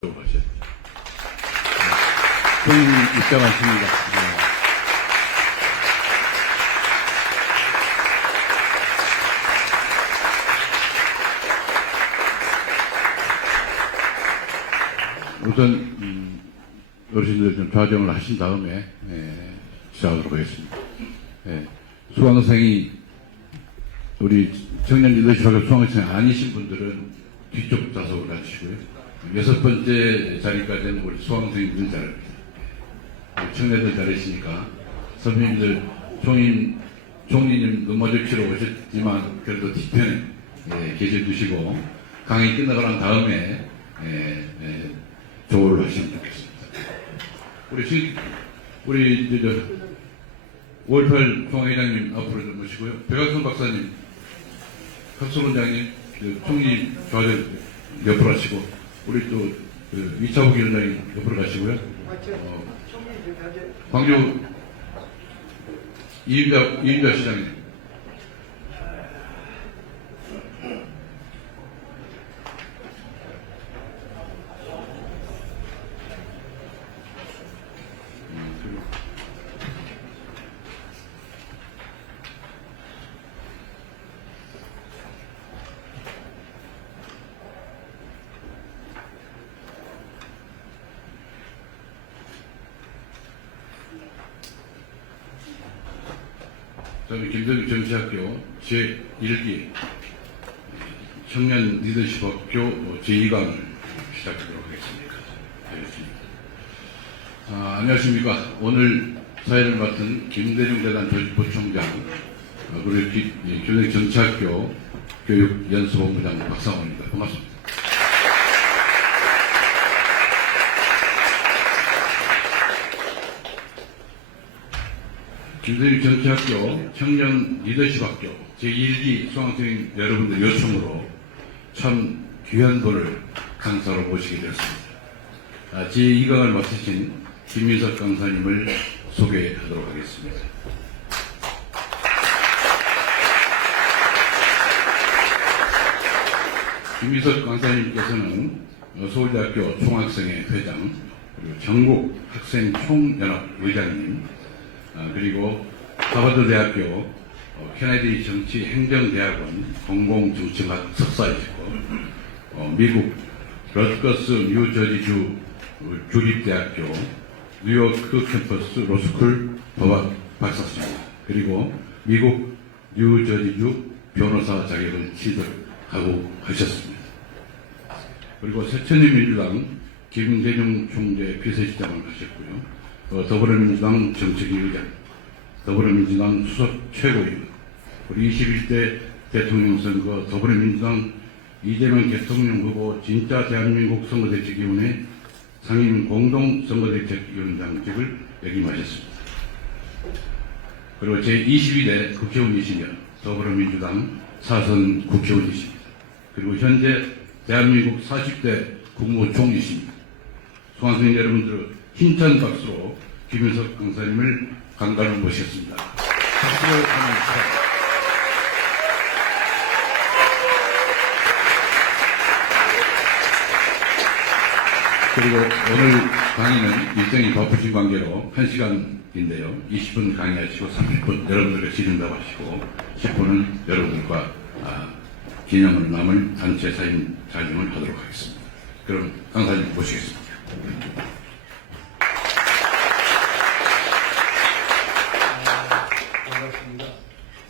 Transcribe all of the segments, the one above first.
본인 입장하십니다. 우선 어르신들 좀 좌정을 하신 다음에 시작하도록 하겠습니다. 수강생이 우리 청년 리더십학교 수강생 아니신 분들은 뒤쪽 좌석으로 앉으시고요. 6번째 자리까지는 우리 수강생들 자리입니다. 청년들 자리시니까 선배님들 총리님 넘어지시러 오셨지만 그래도 뒤편에 계셔 주시고 강의 끝나고 난 다음에 조언을 하시면 좋겠습니다. 우리 5.18 총회장님 앞으로 좀 모시고요. 백악선 박사님, 학술원장님, 총리 좌정 옆으로 하시고, 우리 또 이차복 위원장님 옆으로 가시고요. 광주 이임자 시장님. 저는 김대중 정치학교 제1기 청년 리더십학교 제2강을 시작하도록 하겠습니다. 안녕하십니까. 오늘 사회를 맡은 김대중재단 조직부총장 그리고 김대중 정치학교 교육연수본부장 박상원입니다. 반갑습니다. 김대중 정치학교 청년 리더십학교 제1기 수강생 여러분들 요청으로 참 귀한 분을 강사로 모시게 되었습니다. 제2강을 맡으신 김민석 강사님을 소개하도록 하겠습니다. 김민석 강사님께서는 서울대학교 총학생회 회장, 그리고 전국 학생총연합 의장님, 그리고 하버드대학교 케네디 정치행정대학원 공공정치학 석사이시고 미국 러트거스 뉴저지주 주립대학교 뉴요크 캠퍼스 로스쿨 법학 박사십니다. 그리고 미국 뉴저지주 변호사 자격을 취득하고 하셨습니다. 그리고 새천년민주당 김대중 총재 비서실장을 하셨고요. 더불어민주당 정책위 의장, 더불어민주당 수석 최고위원, 우리 21대 대통령 선거 더불어민주당 이재명 대통령 후보 진짜 대한민국 선거대책위원회 상임 공동선거대책위원장직을 역임하셨습니다. 그리고 제22대 국회의원이시며 더불어민주당 사선 국회의원이십니다. 그리고 현재 대한민국 40대 국무총리십니다. 수강생 여러분들 힘찬 박수로 김윤석 강사님을 강가로 모셨습니다. 박수를 하면서 그리고 오늘 강의는 일정이 바쁘신 관계로 1시간인데요. 20분 강의하시고 30분 여러분들과 지른다고 하시고 10분은 여러분들과 기념을 남을 단체 사진 촬영을 하도록 하겠습니다. 그럼 강사님 모시겠습니다.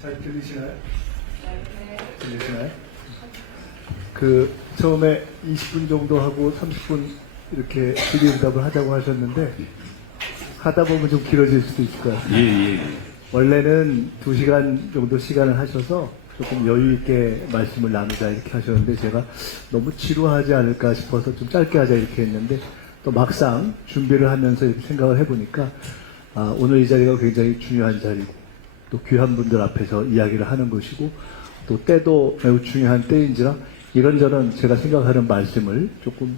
잘 들리시나요? 들리시나요? 처음에 20분 정도 하고 30분 이렇게 질의응답을 하자고 하셨는데 하다 보면 좀 길어질 수도 있을 것 같아요. 원래는 2시간 정도 시간을 하셔서 조금 여유 있게 말씀을 나누자 이렇게 하셨는데 제가 너무 지루하지 않을까 싶어서 좀 짧게 하자 이렇게 했는데 또 막상 준비를 하면서 이렇게 생각을 해보니까 오늘 이 자리가 굉장히 중요한 자리고 또 귀한 분들 앞에서 이야기를 하는 것이고 또 때도 매우 중요한 때인지라 이런저런 제가 생각하는 말씀을 조금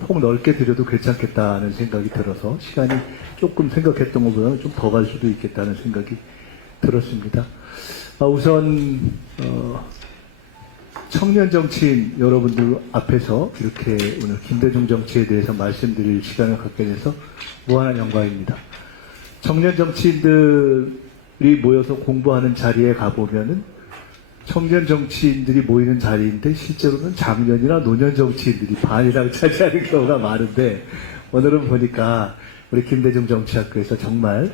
폭 넓게 드려도 괜찮겠다는 생각이 들어서 시간이 조금 생각했던 것보다는 좀 더 갈 수도 있겠다는 생각이 들었습니다. 우선 청년 정치인 여러분들 앞에서 이렇게 오늘 김대중 정치에 대해서 말씀드릴 시간을 갖게 돼서 무한한 영광입니다. 청년 정치인들이 모여서 공부하는 자리에 가보면은 청년 정치인들이 모이는 자리인데 실제로는 장년이나 노년 정치인들이 반이랑 차지하는 경우가 많은데 오늘은 보니까 우리 김대중 정치학교에서 정말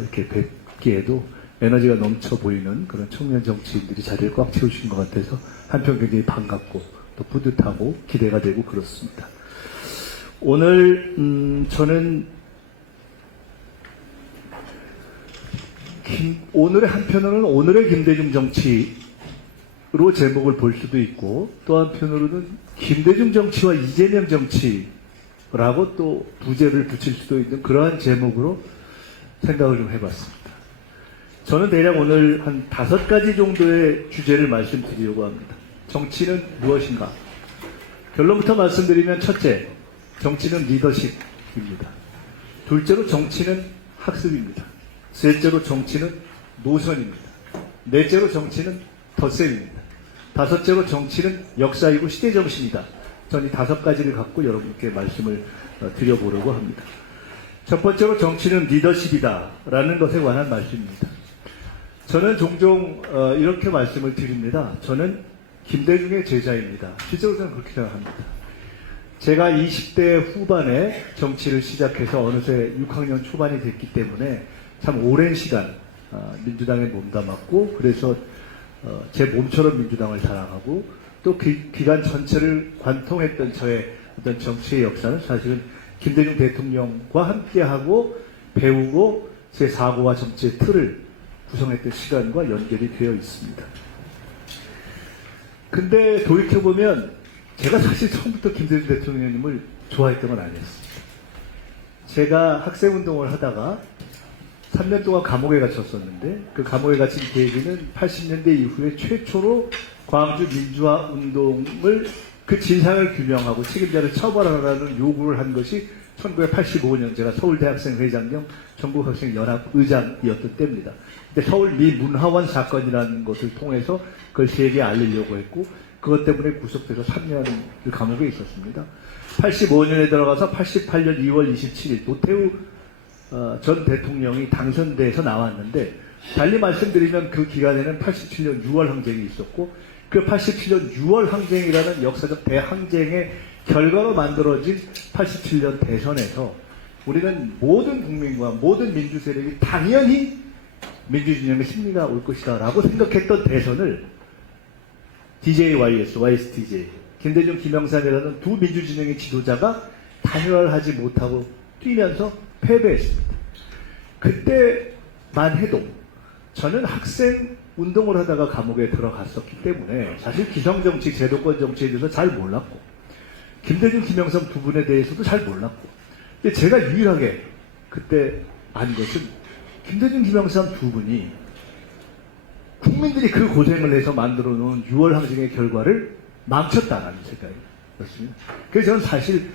이렇게 뵙기에도 에너지가 넘쳐 보이는 그런 청년 정치인들이 자리를 꽉 채우신 것 같아서 한편 굉장히 반갑고 또 뿌듯하고 기대가 되고 그렇습니다. 오늘 저는 오늘의 한편으로는 오늘의 김대중 정치로 제목을 볼 수도 있고 또 한편으로는 김대중 정치와 이재명 정치라고 또 부제를 붙일 수도 있는 그러한 제목으로 생각을 좀 해봤습니다. 저는 대략 오늘 한 5가지 정도의 주제를 말씀드리려고 합니다. 정치는 무엇인가? 결론부터 말씀드리면 첫째, 정치는 리더십입니다. 둘째로 정치는 학습입니다. 셋째로 정치는 노선입니다. 넷째로 정치는 덧셈입니다. 다섯째로 정치는 역사이고 시대정신이다. 저는 이 5가지를 갖고 여러분께 말씀을 드려보려고 합니다. 첫 번째로 정치는 리더십이다 라는 것에 관한 말씀입니다. 저는 종종 이렇게 말씀을 드립니다. 저는 김대중의 제자입니다. 실제로 저는 그렇게 생각합니다. 제가 20대 후반에 정치를 시작해서 어느새 6학년 초반이 됐기 때문에 참 오랜 시간 민주당에 몸담았고 그래서 제 몸처럼 민주당을 사랑하고 또 기간 전체를 관통했던 저의 어떤 정치의 역사는 사실은 김대중 대통령과 함께하고 배우고 제 사고와 정치의 틀을 구성했던 시간과 연결이 되어 있습니다. 근데 돌이켜보면 제가 사실 처음부터 김대중 대통령님을 좋아했던 건 아니었습니다. 제가 학생운동을 하다가 3년 동안 감옥에 갇혔었는데 그 감옥에 갇힌 계기는 80년대 이후에 최초로 광주 민주화 운동을 그 진상을 규명하고 책임자를 처벌하라는 요구를 한 것이 1985년 제가 서울대학생회장 겸 전국학생연합 의장이었던 때입니다. 근데 서울 미 문화원 사건이라는 것을 통해서 그걸 세계에 알리려고 했고 그것 때문에 구속돼서 3년을 감옥에 있었습니다. 85년에 들어가서 88년 2월 27일 노태우 전 대통령이 당선돼서 나왔는데 달리 말씀드리면 그 기간에는 87년 6월 항쟁이 있었고 그 87년 6월 항쟁이라는 역사적 대항쟁의 결과로 만들어진 87년 대선에서 우리는 모든 국민과 모든 민주 세력이 당연히 민주진영의 승리가 올 것이다 라고 생각했던 대선을 DJYS, YSTJ, 김대중, 김영삼이라는 두 민주진영의 지도자가 단일화하지 못하고 뛰면서 패배했습니다. 그때만 해도 저는 학생 운동을 하다가 감옥에 들어갔었기 때문에 사실 기성정치, 제도권 정치에 대해서 잘 몰랐고 김대중, 김영삼 두 분에 대해서도 잘 몰랐고 근데 제가 유일하게 그때 안 것은 김대중, 김영삼 두 분이 국민들이 그 고생을 해서 만들어 놓은 6월 항쟁의 결과를 망쳤다라는 생각이었습니다. 그래서 저는 사실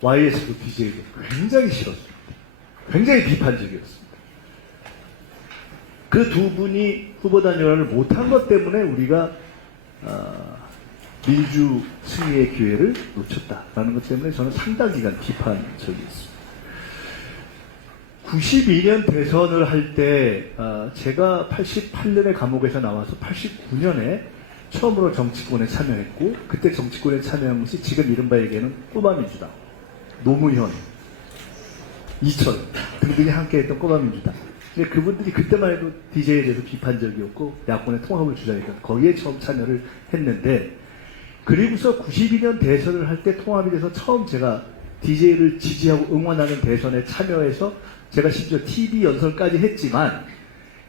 YS도 DJ도 굉장히 싫었습니다. 굉장히 비판적이었습니다. 그 두 분이 후보 단일화를 못한 것 때문에 우리가 민주 승리의 기회를 놓쳤다라는 것 때문에 저는 상당 기간 비판적이었습니다. 92년 대선을 할 때 제가 88년에 감옥에서 나와서 89년에 처음으로 정치권에 참여했고 그때 정치권에 참여한 것이 지금 이른바 얘기하는 꼬마민주당, 노무현, 이철 등등이 함께했던 꼬마민주당. 근데 그분들이 그때만 해도 DJ에 대해서 비판적이었고 야권의 통합을 주장했던 거기에 처음 참여를 했는데 그리고서 92년 대선을 할 때 통합이 돼서 처음 제가 DJ를 지지하고 응원하는 대선에 참여해서 제가 심지어 TV 연설까지 했지만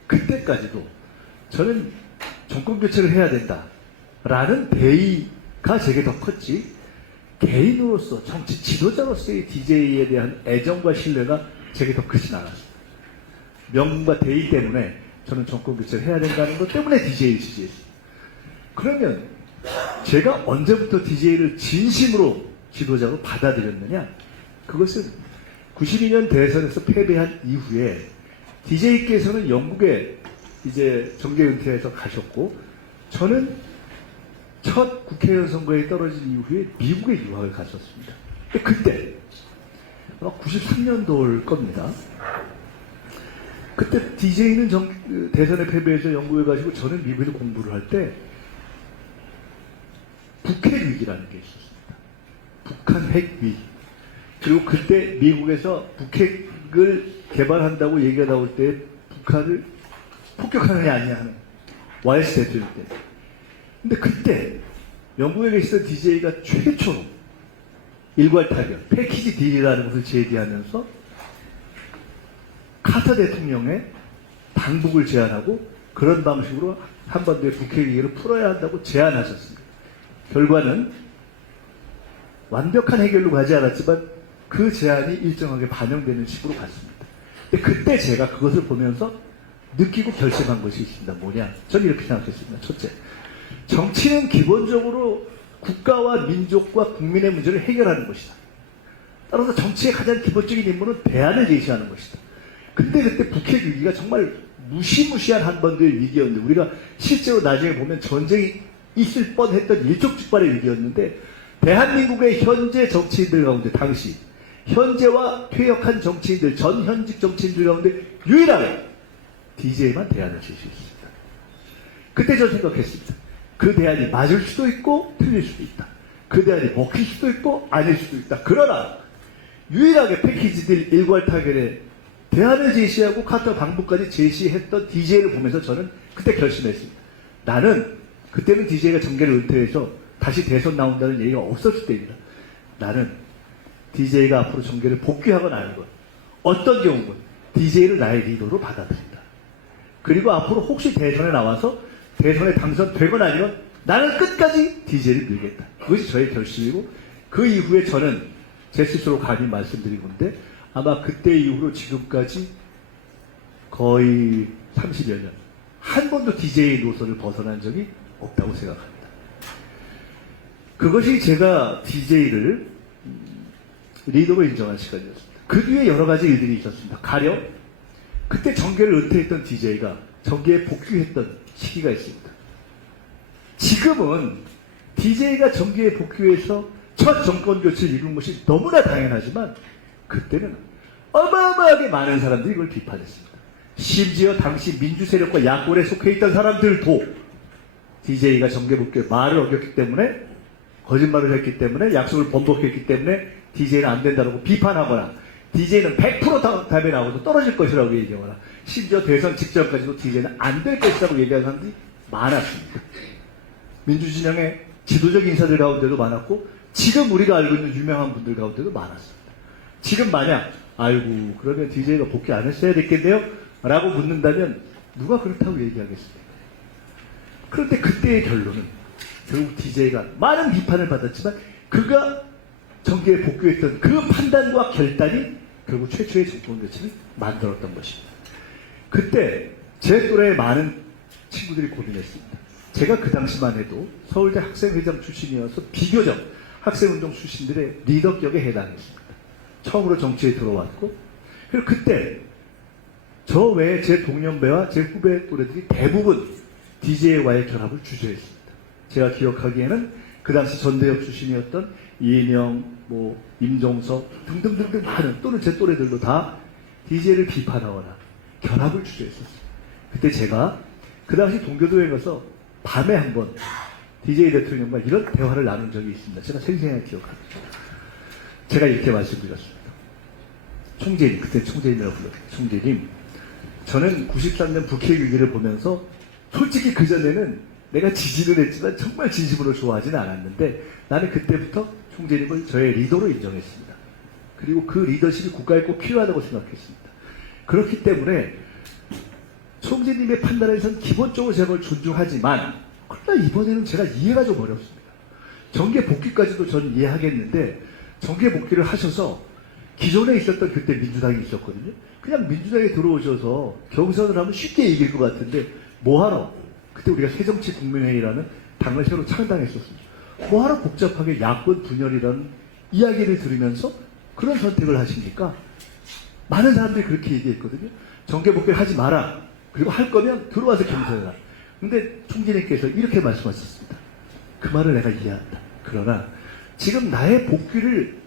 그때까지도 저는 정권 교체를 해야 된다라는 대의가 제게 더 컸지 개인으로서 정치 지도자로서의 DJ에 대한 애정과 신뢰가 제게 더 크진 않았습니다. 명분과 대의 때문에 저는 정권 교체를 해야 된다는 것 때문에 DJ를 지지했습니다. 그러면 제가 언제부터 DJ를 진심으로 지도자로 받아들였느냐? 그것은 92년 대선에서 패배한 이후에 DJ께서는 영국에 이제 정계 은퇴해서 가셨고 저는 첫 국회의원 선거에 떨어진 이후에 미국에 유학을 갔었습니다. 근데 그때 아마 93년도일 겁니다. 그때 DJ는 대선에 패배해서 영국에 가시고 저는 미국에서 공부를 할 때 북핵 위기라는 게 있었습니다. 북한 핵 위기. 그리고 그때 미국에서 북핵을 개발한다고 얘기가 나올 때 북한을 폭격하느냐 아니냐 하는 와이스 대통령 때. 근데 그때 영국에 계시던 DJ가 최초로 일괄 타격, 패키지 딜이라는 것을 제기하면서 카터 대통령의 당북을 제안하고 그런 방식으로 한반도의 북핵 위기를 풀어야 한다고 제안하셨습니다. 결과는 완벽한 해결로 가지 않았지만 그 제안이 일정하게 반영되는 식으로 갔습니다. 근데 그때 제가 그것을 보면서 느끼고 결심한 것이 있습니다. 뭐냐? 저는 이렇게 생각했습니다. 첫째, 정치는 기본적으로 국가와 민족과 국민의 문제를 해결하는 것이다. 따라서 정치의 가장 기본적인 임무는 대안을 제시하는 것이다. 근데 그때 북핵 위기가 정말 무시무시한 한반도의 위기였는데 우리가 실제로 나중에 보면 전쟁이 있을 뻔했던 일촉즉발의 위기였는데 대한민국의 현재 정치인들 가운데 당시 현재와 퇴역한 정치인들 전 현직 정치인들 가운데 유일하게 DJ만 대안을 제시했습니다. 그때 저는 생각했습니다. 그 대안이 맞을 수도 있고 틀릴 수도 있다. 그 대안이 먹힐 수도 있고 아닐 수도 있다. 그러나 유일하게 패키지들 일괄 타결에 대안을 제시하고 카터 방북까지 제시했던 DJ를 보면서 저는 그때 결심했습니다. 나는 그때는 DJ가 정계를 은퇴해서 다시 대선 나온다는 얘기가 없었을 때입니다. 나는 DJ가 앞으로 정계를 복귀하거나 하는 것 어떤 경우건 DJ를 나의 리더로 받아들인다. 그리고 앞으로 혹시 대선에 나와서 대선에 당선되거나 아니면 나는 끝까지 DJ를 밀겠다. 그것이 저의 결심이고 그 이후에 저는 제 스스로 감히 말씀드린 건데 아마 그때 이후로 지금까지 거의 30여 년 한 번도 DJ 노선을 벗어난 적이 없다고 생각합니다. 그것이 제가 DJ를 리더로 인정한 시간이었습니다. 그 뒤에 여러 가지 일들이 있었습니다. 가령 그때 정계를 은퇴했던 DJ가 정계에 복귀했던 시기가 있습니다. 지금은 DJ가 정계에 복귀해서 첫 정권 교체를 이룬 것이 너무나 당연하지만 그때는 어마어마하게 많은 사람들이 이걸 비판했습니다. 심지어 당시 민주세력과 야권에 속해 있던 사람들도 DJ가 정계 복귀에 말을 어겼기 때문에 거짓말을 했기 때문에 약속을 번복했기 때문에 DJ는 안 된다고 비판하거나 DJ는 100% 답에 나오고 떨어질 것이라고 얘기하거나 심지어 대선 직전까지도 DJ는 안 될 것이라고 얘기하는 사람들이 많았습니다. 민주진영의 지도적 인사들 가운데도 많았고 지금 우리가 알고 있는 유명한 분들 가운데도 많았습니다. 지금 만약 아이고 그러면 DJ가 복귀 안 했어야 됐겠네요? 라고 묻는다면 누가 그렇다고 얘기하겠습니까? 그런데 그때의 결론은 결국 DJ가 많은 비판을 받았지만 그가 정계에 복귀했던 그 판단과 결단이 결국 최초의 정권 교체를 만들었던 것입니다. 그때 제 또래의 많은 친구들이 고민했습니다. 제가 그 당시만 해도 서울대 학생회장 출신이어서 비교적 학생운동 출신들의 리더격에 해당했습니다. 처음으로 정치에 들어왔고 그리고 그때 저 외에 제 동년배와 제 후배 또래들이 대부분 DJ와의 결합을 주저했습니다. 제가 기억하기에는 그 당시 전대협 출신이었던 이인영, 임종석 등등등등 많은 또는 제 또래들도 다 DJ를 비판하거나 결합을 주저했었어요. 그때 제가 그 당시 동교도에 가서 밤에 한번 DJ 대통령과 이런 대화를 나눈 적이 있습니다. 제가 생생하게 기억합니다. 제가 이렇게 말씀드렸습니다. 총재님, 그때 총재님이라고 불렀어요. 총재님, 저는 93년 북핵 위기를 보면서 솔직히 그전에는 내가 지지를 했지만 정말 진심으로 좋아하지는 않았는데 나는 그때부터 총재님을 저의 리더로 인정했습니다. 그리고 그 리더십이 국가에 꼭 필요하다고 생각했습니다. 그렇기 때문에 총재님의 판단에서는 기본적으로 제가 그걸 존중하지만 그러나 이번에는 제가 이해가 좀 어렵습니다. 정계 복귀까지도 저는 이해하겠는데 정계 복귀를 하셔서 기존에 있었던 그때 민주당이 있었거든요. 그냥 민주당에 들어오셔서 경선을 하면 쉽게 이길 것 같은데 뭐하러 그때 우리가 새정치국민회의라는 당을 새로 창당했었습니다. 뭐하러 복잡하게 야권 분열이라는 이야기를 들으면서 그런 선택을 하십니까? 많은 사람들이 그렇게 얘기했거든요. 정계 복귀를 하지 마라. 그리고 할 거면 들어와서 경선해라. 근데 총재님께서 이렇게 말씀하셨습니다. 그 말을 내가 이해한다. 그러나 지금 나의 복귀를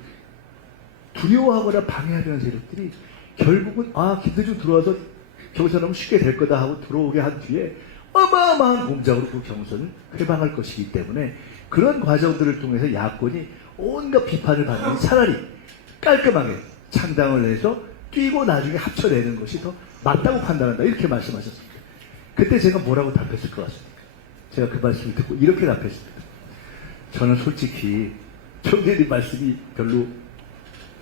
두려워하거나 방해하려는 세력들이 결국은 김대중 들어와서 경선하면 쉽게 될 거다 하고 들어오게 한 뒤에 어마어마한 공작으로 그 경선을 회방할 것이기 때문에 그런 과정들을 통해서 야권이 온갖 비판을 받는 차라리 깔끔하게 창당을 해서 뛰고 나중에 합쳐내는 것이 더 맞다고 판단한다. 이렇게 말씀하셨습니다. 그때 제가 뭐라고 답했을 것 같습니까? 제가 그 말씀을 듣고 이렇게 답했습니다. 저는 솔직히 총재님 말씀이 별로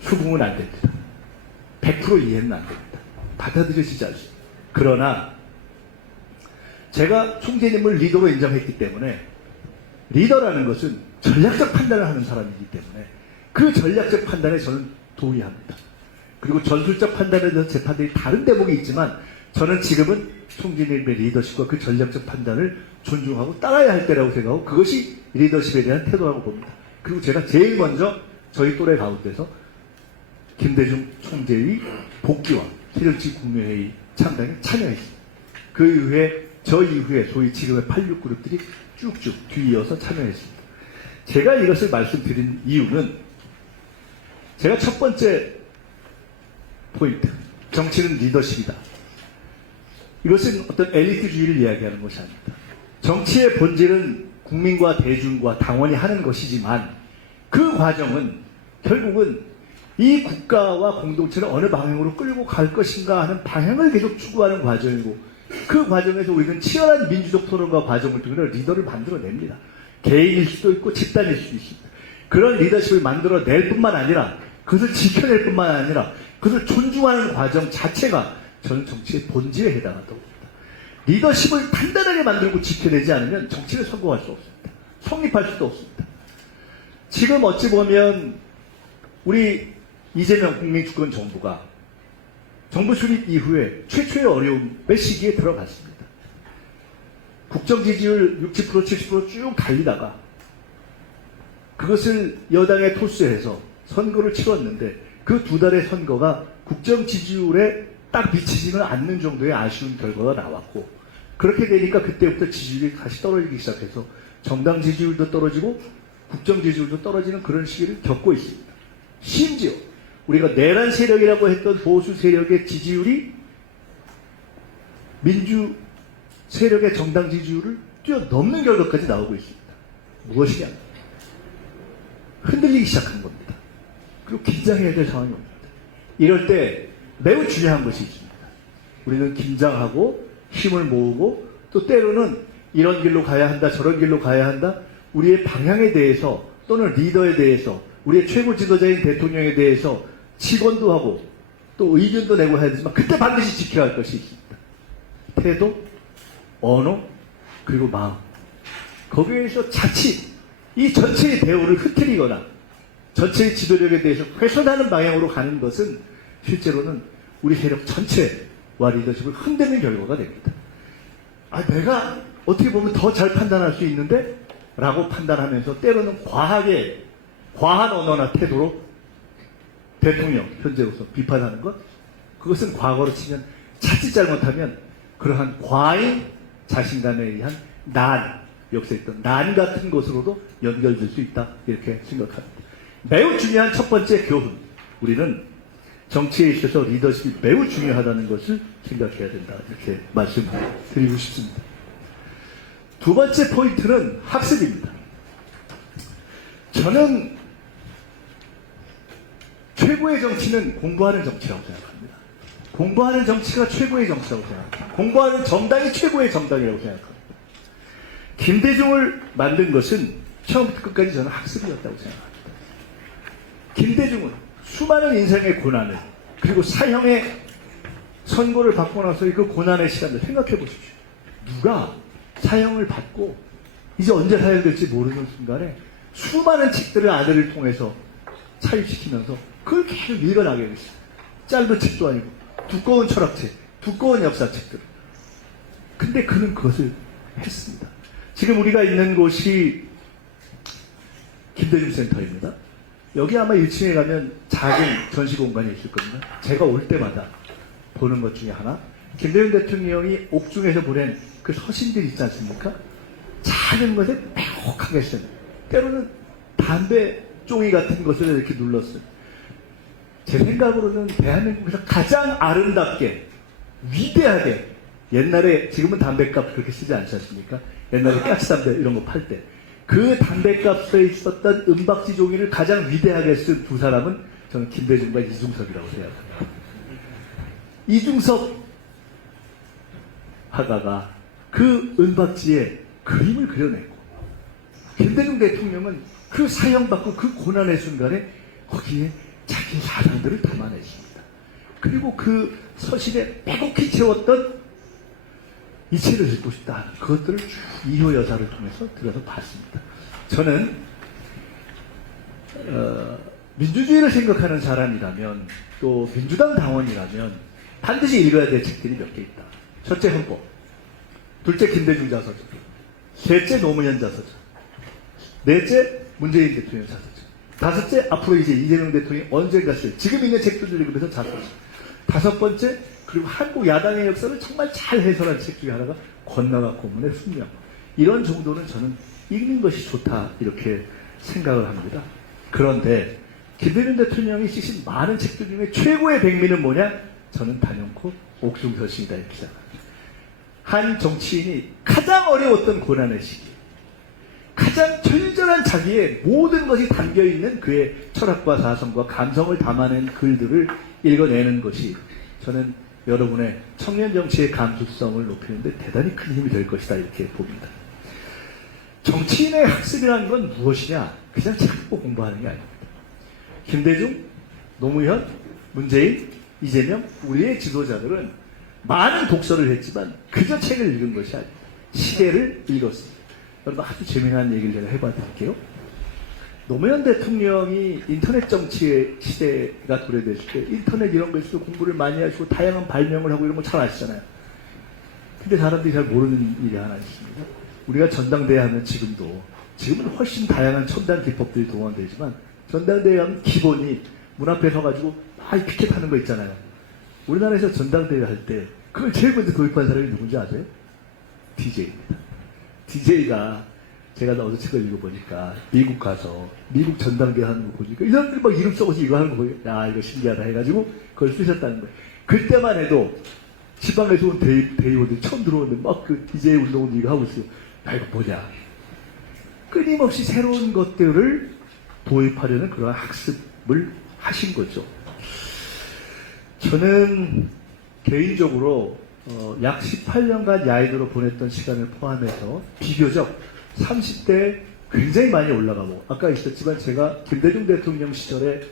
수긍은 안 됩니다. 100% 이해는 안 됩니다. 받아들여지지 않습니다. 그러나 제가 총재님을 리더로 인정했기 때문에 리더라는 것은 전략적 판단을 하는 사람이기 때문에 그 전략적 판단에 저는 동의합니다. 그리고 전술적 판단에 대한 재판들이 다른 대목이 있지만 저는 지금은 총재님의 리더십과 그 전략적 판단을 존중하고 따라야 할 때라고 생각하고 그것이 리더십에 대한 태도라고 봅니다. 그리고 제가 제일 먼저 저희 또래 가운데서 김대중 총재의 복귀와 새정치 국민회의 창당에 참여했습니다. 그 이후에 저 이후에 소위 지금의 86 그룹들이 쭉쭉 뒤이어서 참여했습니다. 제가 이것을 말씀드린 이유는 제가 첫 번째 포인트, 정치는 리더십이다. 이것은 어떤 엘리트주의를 이야기하는 것이 아닙니다. 정치의 본질은 국민과 대중과 당원이 하는 것이지만 그 과정은 결국은 이 국가와 공동체를 어느 방향으로 끌고 갈 것인가 하는 방향을 계속 추구하는 과정이고 그 과정에서 우리는 치열한 민주적 토론과 과정을 통해서 리더를 만들어냅니다. 개인일 수도 있고 집단일 수도 있습니다. 그런 리더십을 만들어낼 뿐만 아니라 그것을 지켜낼 뿐만 아니라 그것을 존중하는 과정 자체가 저는 정치의 본질에 해당한다고 봅니다. 리더십을 단단하게 만들고 지켜내지 않으면 정치를 성공할 수 없습니다. 성립할 수도 없습니다. 지금 어찌 보면 우리 이재명 국민주권정부가 정부 수립 이후에 최초의 어려움의 시기에 들어갔습니다. 국정 지지율 60% 70% 쭉 달리다가 그것을 여당에 토스해서 선거를 치렀는데 그 두 달의 선거가 국정 지지율에 딱 미치지는 않는 정도의 아쉬운 결과가 나왔고 그렇게 되니까 그때부터 지지율이 다시 떨어지기 시작해서 정당 지지율도 떨어지고 국정 지지율도 떨어지는 그런 시기를 겪고 있습니다. 심지어 우리가 내란 세력이라고 했던 보수 세력의 지지율이 민주 세력의 정당 지지율을 뛰어넘는 결과까지 나오고 있습니다. 무엇이냐? 흔들리기 시작한 겁니다. 그리고 긴장해야 될 상황이 옵니다. 이럴 때 매우 중요한 것이 있습니다. 우리는 긴장하고 힘을 모으고 또 때로는 이런 길로 가야 한다 저런 길로 가야 한다 우리의 방향에 대해서 또는 리더에 대해서 우리의 최고 지도자인 대통령에 대해서 직원도 하고 또 의견도 내고 해야 되지만 그때 반드시 지켜야 할 것이 있습니다. 태도, 언어, 그리고 마음. 거기에서 자칫 이 전체의 대우를 흐트리거나 전체의 지도력에 대해서 훼손하는 방향으로 가는 것은 실제로는 우리 세력 전체와 리더십을 흔드는 결과가 됩니다. 내가 어떻게 보면 더 잘 판단할 수 있는데? 라고 판단하면서 때로는 과한 언어나 태도로 대통령, 현재로서 비판하는 것? 그것은 과거로 치면 자칫 잘못하면 그러한 과잉 자신감에 의한 역사에 있던 난 같은 것으로도 연결될 수 있다. 이렇게 생각합니다. 매우 중요한 첫 번째 교훈. 우리는 정치에 있어서 리더십이 매우 중요하다는 것을 생각해야 된다. 이렇게 말씀드리고 싶습니다. 두 번째 포인트는 학습입니다. 저는 최고의 정치는 공부하는 정치라고 생각합니다. 공부하는 정치가 최고의 정치라고 생각합니다. 공부하는 정당이 최고의 정당이라고 생각합니다. 김대중을 만든 것은 처음부터 끝까지 저는 학습이었다고 생각합니다. 김대중은 수많은 인생의 고난을 그리고 사형의 선고를 받고 나서의 그 고난의 시간을 생각해 보십시오. 누가 사형을 받고 이제 언제 사형될지 모르는 순간에 수많은 책들을 아들을 통해서 차입시키면서 그걸 계속 읽어나가게 됐어요. 짧은 책도 아니고 두꺼운 철학책, 두꺼운 역사책들. 근데 그는 그것을 했습니다. 지금 우리가 있는 곳이 김대중 센터입니다. 여기 아마 1층에 가면 작은 전시 공간이 있을 겁니다. 제가 올 때마다 보는 것 중에 하나, 김대중 대통령이 옥중에서 보낸 그 서신들 있지 않습니까? 작은 것에 매우 톡하게 했어요. 때로는 담배 종이 같은 것을 이렇게 눌렀어요. 제 생각으로는 대한민국에서 가장 아름답게, 위대하게, 옛날에, 지금은 담배값 그렇게 쓰지 않지 않습니까? 옛날에 가스담배 이런 거 팔 때. 그 담배값에 있었던 은박지 종이를 가장 위대하게 쓴 두 사람은 저는 김대중과 이중섭이라고 생각합니다. 이중섭 화가가 그 은박지에 그림을 그려냈고, 김대중 대통령은 그 사형받고 그 고난의 순간에 거기에 자기 사상들을 담아냈습니다. 그리고 그 서신에 빼곡히 채웠던 이치를 읽고 싶다. 그것들을 쭉 이효 여사를 통해서 들어서 봤습니다. 저는 민주주의를 생각하는 사람이라면, 또 민주당 당원이라면 반드시 읽어야 될 책들이 몇 개 있다. 첫째 헌법, 둘째 김대중 자서전, 셋째 노무현 자서전, 넷째 문재인 대통령 자서전, 다섯째 앞으로 이제 이재명 대통령이 언젠가 쓸, 지금 있는 책들을 읽으면서 자서전, 다섯 번째, 그리고 한국 야당의 역사를 정말 잘 해설한 책 중에 하나가 권나라 고문의 숙명. 이런 정도는 저는 읽는 것이 좋다, 이렇게 생각을 합니다. 그런데 김대중 대통령이 쓰신 많은 책들 중에 최고의 백미는 뭐냐? 저는 단연코 옥중서신이다, 이렇게 생각합니다. 한 정치인이 가장 어려웠던 고난의 시기, 가장 절절한 자기의 모든 것이 담겨있는 그의 철학과 사성과 감성을 담아낸 글들을 읽어내는 것이 저는 여러분의 청년 정치의 감수성을 높이는데 대단히 큰 힘이 될 것이다, 이렇게 봅니다. 정치인의 학습이라는 건 무엇이냐? 그냥 책 읽고 공부하는 게 아닙니다. 김대중, 노무현, 문재인, 이재명, 우리의 지도자들은 많은 독서를 했지만 그저 책을 읽은 것이 아닙니다. 시대를 읽었습니다. 여러분, 아주 재미난 얘기를 제가 해봐 드릴게요. 노무현 대통령이 인터넷 정치의 시대가 도래됐을 때 인터넷 이런 거에서 공부를 많이 하시고 다양한 발명을 하고 이런 거 잘 아시잖아요. 근데 사람들이 잘 모르는 일이 하나 있습니다. 우리가 전당대회 하면 지금은 훨씬 다양한 첨단 기법들이 동원되지만 전당대회 하면 기본이 문 앞에 서가지고 막 피켓하는 거 있잖아요. 우리나라에서 전당대회 할 때 그걸 제일 먼저 도입한 사람이 누군지 아세요? DJ입니다. DJ가 제가 어제 책을 읽어보니까 미국 가서 미국 전당대회 하는 거 보니까 이 사람들이 막 이름 써서 이거 하는 거 보니까 야, 이거 신기하다 해가지고 그걸 쓰셨다는 거예요. 그때만 해도 지방에서 온 대의원들이 처음 들어오는데 막 그 DJ 운동을 이거 하고 있어요. 야, 이거 뭐냐. 끊임없이 새로운 것들을 도입하려는 그런 학습을 하신 거죠. 저는 개인적으로 약 18년간 야인으로 보냈던 시간을 포함해서 비교적 30대에 굉장히 많이 올라가고, 아까 있었지만 제가 김대중 대통령 시절에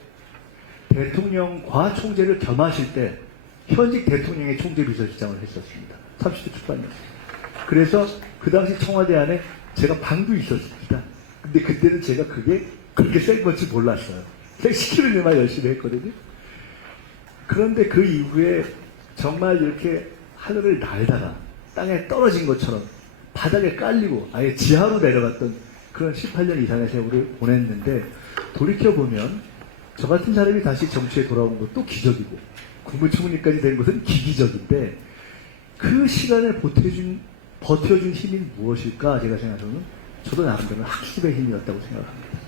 대통령과 총재를 겸하실 때 현직 대통령의 총재 비서실장을 했었습니다. 30대 초반이었어요. 그래서 그 당시 청와대 안에 제가 방도 있었습니다. 근데 그때는 제가 그게 그렇게 센 건지 몰랐어요. 제가 시키는 일만 열심히 했거든요. 그런데 그 이후에 정말 이렇게 하늘을 날다가 땅에 떨어진 것처럼 바닥에 깔리고 아예 지하로 내려갔던 그런 18년 이상의 세월을 보냈는데, 돌이켜보면 저 같은 사람이 다시 정치에 돌아온 것도 기적이고 국무총리까지 된 것은 기기적인데, 그 시간을 버텨준 힘이 무엇일까? 제가 생각하면 저도 나름대로 학습의 힘이었다고 생각합니다.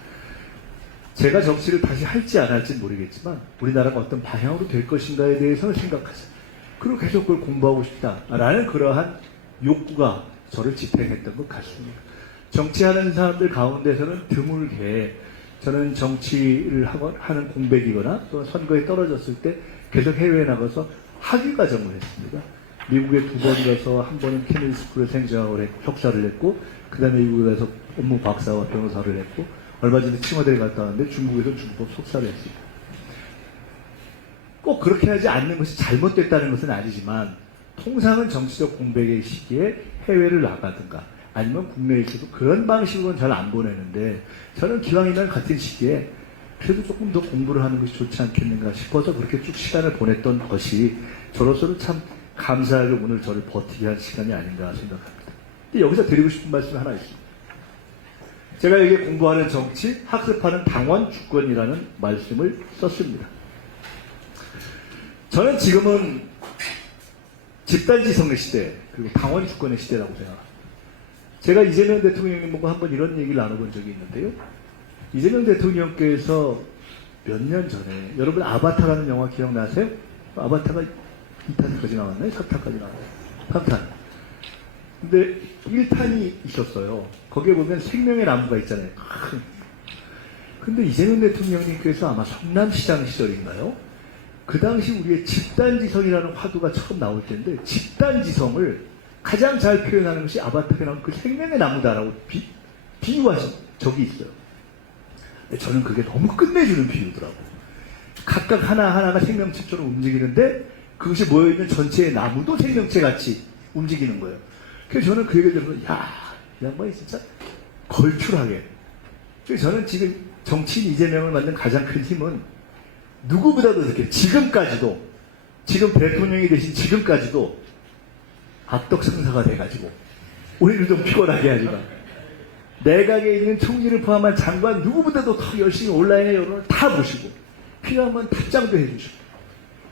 제가 정치를 다시 할지 안 할지는 모르겠지만 우리나라가 어떤 방향으로 될 것인가에 대해서는 생각하세요. 그리고 계속 그걸 공부하고 싶다라는 그러한 욕구가 저를 지탱했던 것 같습니다. 정치하는 사람들 가운데서는 드물게 저는 정치를 하는 공백이거나 또 선거에 떨어졌을 때 계속 해외에 나가서 학위 과정을 했습니다. 미국에 2번 가서 한 번은 케네디 스쿨에 생장을 했고 석사를 했고, 그 다음에 미국에 가서 업무 박사와 변호사를 했고, 얼마 전에 칭화대에 갔다 왔는데 중국에서 중법 석사를 했습니다. 꼭 그렇게 하지 않는 것이 잘못됐다는 것은 아니지만, 통상은 정치적 공백의 시기에 해외를 나가든가 아니면 국내에 있어도 그런 방식으로는 잘 안 보내는데, 저는 기왕이면 같은 시기에 그래도 조금 더 공부를 하는 것이 좋지 않겠는가 싶어서 그렇게 쭉 시간을 보냈던 것이 저로서는 참 감사하게 오늘 저를 버티게 한 시간이 아닌가 생각합니다. 근데 여기서 드리고 싶은 말씀이 하나 있습니다. 제가 여기 공부하는 정치, 학습하는 당원 주권이라는 말씀을 썼습니다. 저는 지금은 집단지성의 시대, 그리고 당원 주권의 시대라고 생각합니다. 제가 이재명 대통령님 보고 한번 이런 얘기를 나눠본 적이 있는데요. 이재명 대통령께서 몇 년 전에, 여러분 아바타라는 영화 기억나세요? 아바타가 2탄까지 나왔나요? 3탄까지 나왔나요? 3탄. 근데 1탄이 있었어요. 거기에 보면 생명의 나무가 있잖아요. 근데 이재명 대통령님께서 아마 성남시장 시절인가요? 그 당시 우리의 집단지성이라는 화두가 처음 나올 때인데, 집단지성을 가장 잘 표현하는 것이 아바타에 나온 그 생명의 나무다라고 비유하신 적이 있어요. 근데 저는 그게 너무 끝내주는 비유더라고요. 각각 하나하나가 생명체처럼 움직이는데, 그것이 모여있는 전체의 나무도 생명체 같이 움직이는 거예요. 그래서 저는 그 얘기를 들으면서, 야, 이 양반이 진짜 걸출하게. 그래서 저는 지금 정치인 이재명을 만든 가장 큰 힘은 누구보다도 이렇게 지금까지도, 지금 대통령이 되신 지금까지도 악덕상사가 돼가지고, 우리를 좀 피곤하게 하지만, 내각에 있는 총리를 포함한 장관 누구보다도 더 열심히 온라인의 여론을 다 보시고, 필요하면 답장도 해주시고,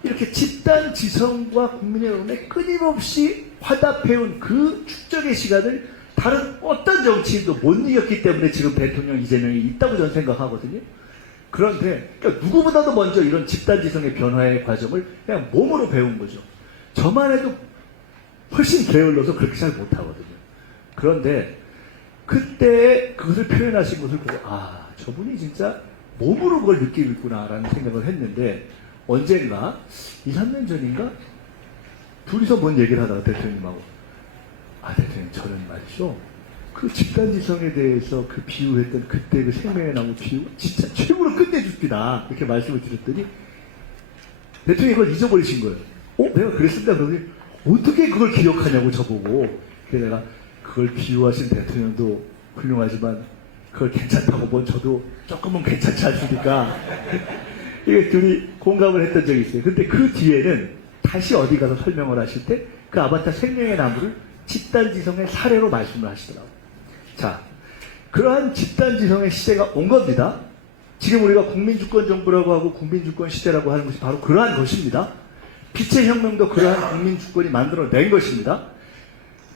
이렇게 집단 지성과 국민의 여론에 끊임없이 화답해온 그 축적의 시간을 다른 어떤 정치인도 못 이겼기 때문에 지금 대통령 이재명이 있다고 저는 생각하거든요. 그런데 그러니까 누구보다도 먼저 이런 집단 지성의 변화의 과정을 그냥 몸으로 배운 거죠. 저만 해도 훨씬 게을러서 그렇게 잘 못하거든요. 그런데 그때 그것을 표현하신 것을 보고, 아, 저분이 진짜 몸으로 그걸 느끼고 있구나라는 생각을 했는데, 언젠가 2, 3년 전인가 둘이서 뭔 얘기를 하다가 대통령님하고, 아, 대통령, 저는 말이죠, 그 집단지성에 대해서 그 비유했던 그때 그 생명의 나무 비유 진짜 최고로 끝내줍니다, 이렇게 말씀을 드렸더니 대통령이 그걸 잊어버리신 거예요. 내가 그랬습니다. 그러더니 어떻게 그걸 기억하냐고 저보고. 그래서 내가, 그걸 비유하신 대통령도 훌륭하지만 그걸 괜찮다고 본 저도 조금은 괜찮지 않습니까? 이게 둘이 공감을 했던 적이 있어요. 근데 그 뒤에는 다시 어디 가서 설명을 하실 때 그 아바타 생명의 나무를 집단지성의 사례로 말씀을 하시더라고요. 자, 그러한 집단지성의 시대가 온 겁니다. 지금 우리가 국민주권정부라고 하고 국민주권시대라고 하는 것이 바로 그러한 것입니다. 빛의 혁명도 그러한 국민주권이 만들어낸 것입니다.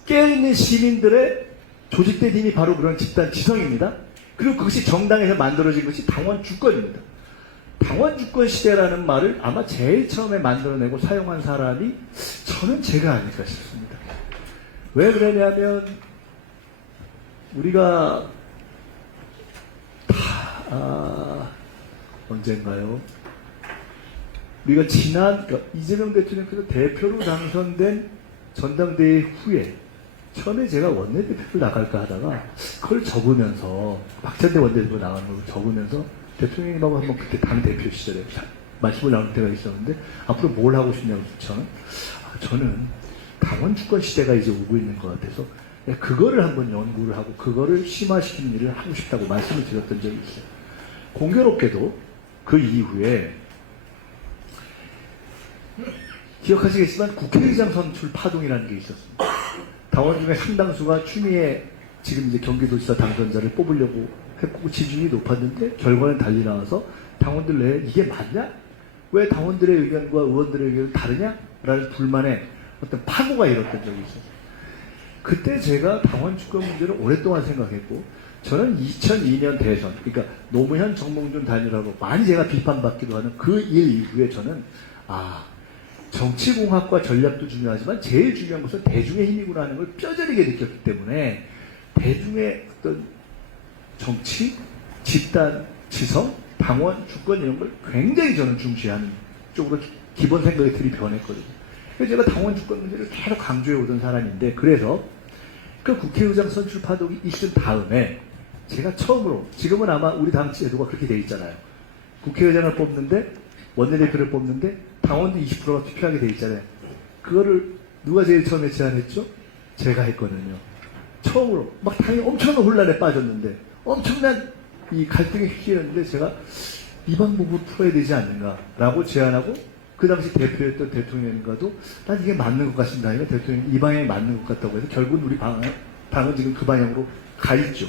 깨어있는 시민들의 조직된 힘이 바로 그런 집단지성입니다. 그리고 그것이 정당에서 만들어진 것이 당원주권입니다. 당원주권 시대라는 말을 아마 제일 처음에 만들어내고 사용한 사람이 저는 제가 아닐까 싶습니다. 왜 그러냐면 우리가 언젠가요? 우리가 그러니까 이재명 대통령께서 대표로 당선된 전당대회 후에 처음에 제가 원내대표로 나갈까 하다가 그걸 적으면서, 박찬대 원내대표 나가는 걸 적으면서 대통령님하고 한번 그때 당대표 시절에 말씀을 나눌 때가 있었는데, 앞으로 뭘 하고 싶냐고 저는 당원 주권 시대가 이제 오고 있는 것 같아서 그거를 한번 연구를 하고 그거를 심화시키는 일을 하고 싶다고 말씀을 드렸던 적이 있어요. 공교롭게도 그 이후에 기억하시겠지만 국회의장 선출 파동이라는 게 있었습니다. 당원 중에 상당수가 추미애 지금 이제 경기도지사 당선자를 뽑으려고 했고 지지율이 높았는데 결과는 달리 나와서 당원들 내에 이게 맞냐? 왜 당원들의 의견과 의원들의 의견이 다르냐? 라는 불만에 어떤 파고가 일었던 적이 있었어요. 그때 제가 당원 주권 문제를 오랫동안 생각했고, 저는 2002년 대선, 그러니까 노무현 정몽준 단일화로 많이 제가 비판받기도 하는 그 일 이후에 저는 정치공학과 전략도 중요하지만 제일 중요한 것은 대중의 힘이구나 하는 걸 뼈저리게 느꼈기 때문에 대중의 어떤 정치, 집단, 지성, 당원, 주권 이런 걸 굉장히 저는 중시하는 쪽으로 기본 생각의 틀이 변했거든요. 그래서 제가 당원 주권 문제를 계속 강조해 오던 사람인데, 그래서 그 국회의장 선출 파동이 있은 다음에 제가 처음으로, 지금은 아마 우리 당 제도가 그렇게 돼 있잖아요. 국회의장을 뽑는데, 원내대표를 뽑는데 당원도 20%가 투표하게 돼 있잖아요. 그거를 누가 제일 처음에 제안했죠? 제가 했거든요. 처음으로. 막 당연히 엄청난 혼란에 빠졌는데, 엄청난 이 갈등이 휘날렸는데 제가 이 방법으로 풀어야 되지 않는가라고 제안하고, 그 당시 대표였던 대통령과도 난 이게 맞는 것 같습니다. 아니면 대통령이 이 방향이 맞는 것 같다고 해서 결국은 우리 당은 지금 그 방향으로 가 있죠.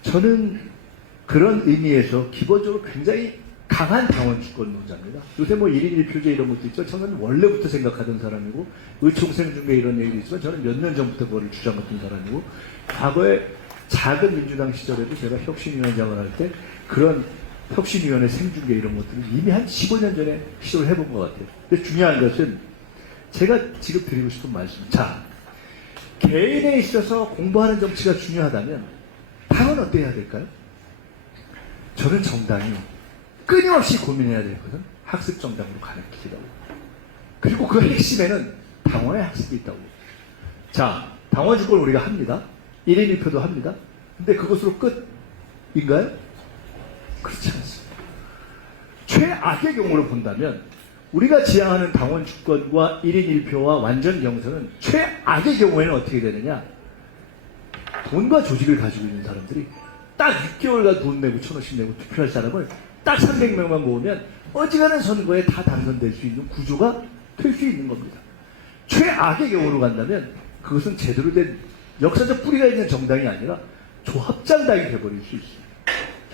저는 그런 의미에서 기본적으로 굉장히 강한 당원 주권론자입니다. 요새 뭐 1인 1표제 이런 것도 있죠. 저는 원래부터 생각하던 사람이고, 의총생 중에 이런 얘기도 있지만, 저는 몇 년 전부터 그거를 주장했던 사람이고, 과거에 작은 민주당 시절에도 제가 혁신위원장을 할 때 그런 혁신위원회 생중계 이런 것들을 이미 한 15년 전에 시도를 해본 것 같아요. 근데 중요한 것은 제가 지금 드리고 싶은 말씀. 자, 개인에 있어서 공부하는 정치가 중요하다면 당은 어떻게 해야 될까요? 저는 정당이 끊임없이 고민해야 되거든. 학습 정당으로 가는 길이라고. 그리고 그 핵심에는 당원의 학습이 있다고. 자, 당원 주권 우리가 합니다. 1인 1표도 합니다. 근데 그것으로 끝인가요? 그렇지 않습니다. 최악의 경우를 본다면 우리가 지향하는 당원 주권과 1인 1표와 완전 경선은 최악의 경우에는 어떻게 되느냐? 돈과 조직을 가지고 있는 사람들이 딱 6개월간 돈 내고 1,000원씩 내고 투표할 사람을 딱 300명만 모으면 어지간한 선거에 다 당선될 수 있는 구조가 될 수 있는 겁니다. 최악의 경우로 간다면 그것은 제대로 된 역사적 뿌리가 있는 정당이 아니라 조합장당이 돼버릴 수 있습니다.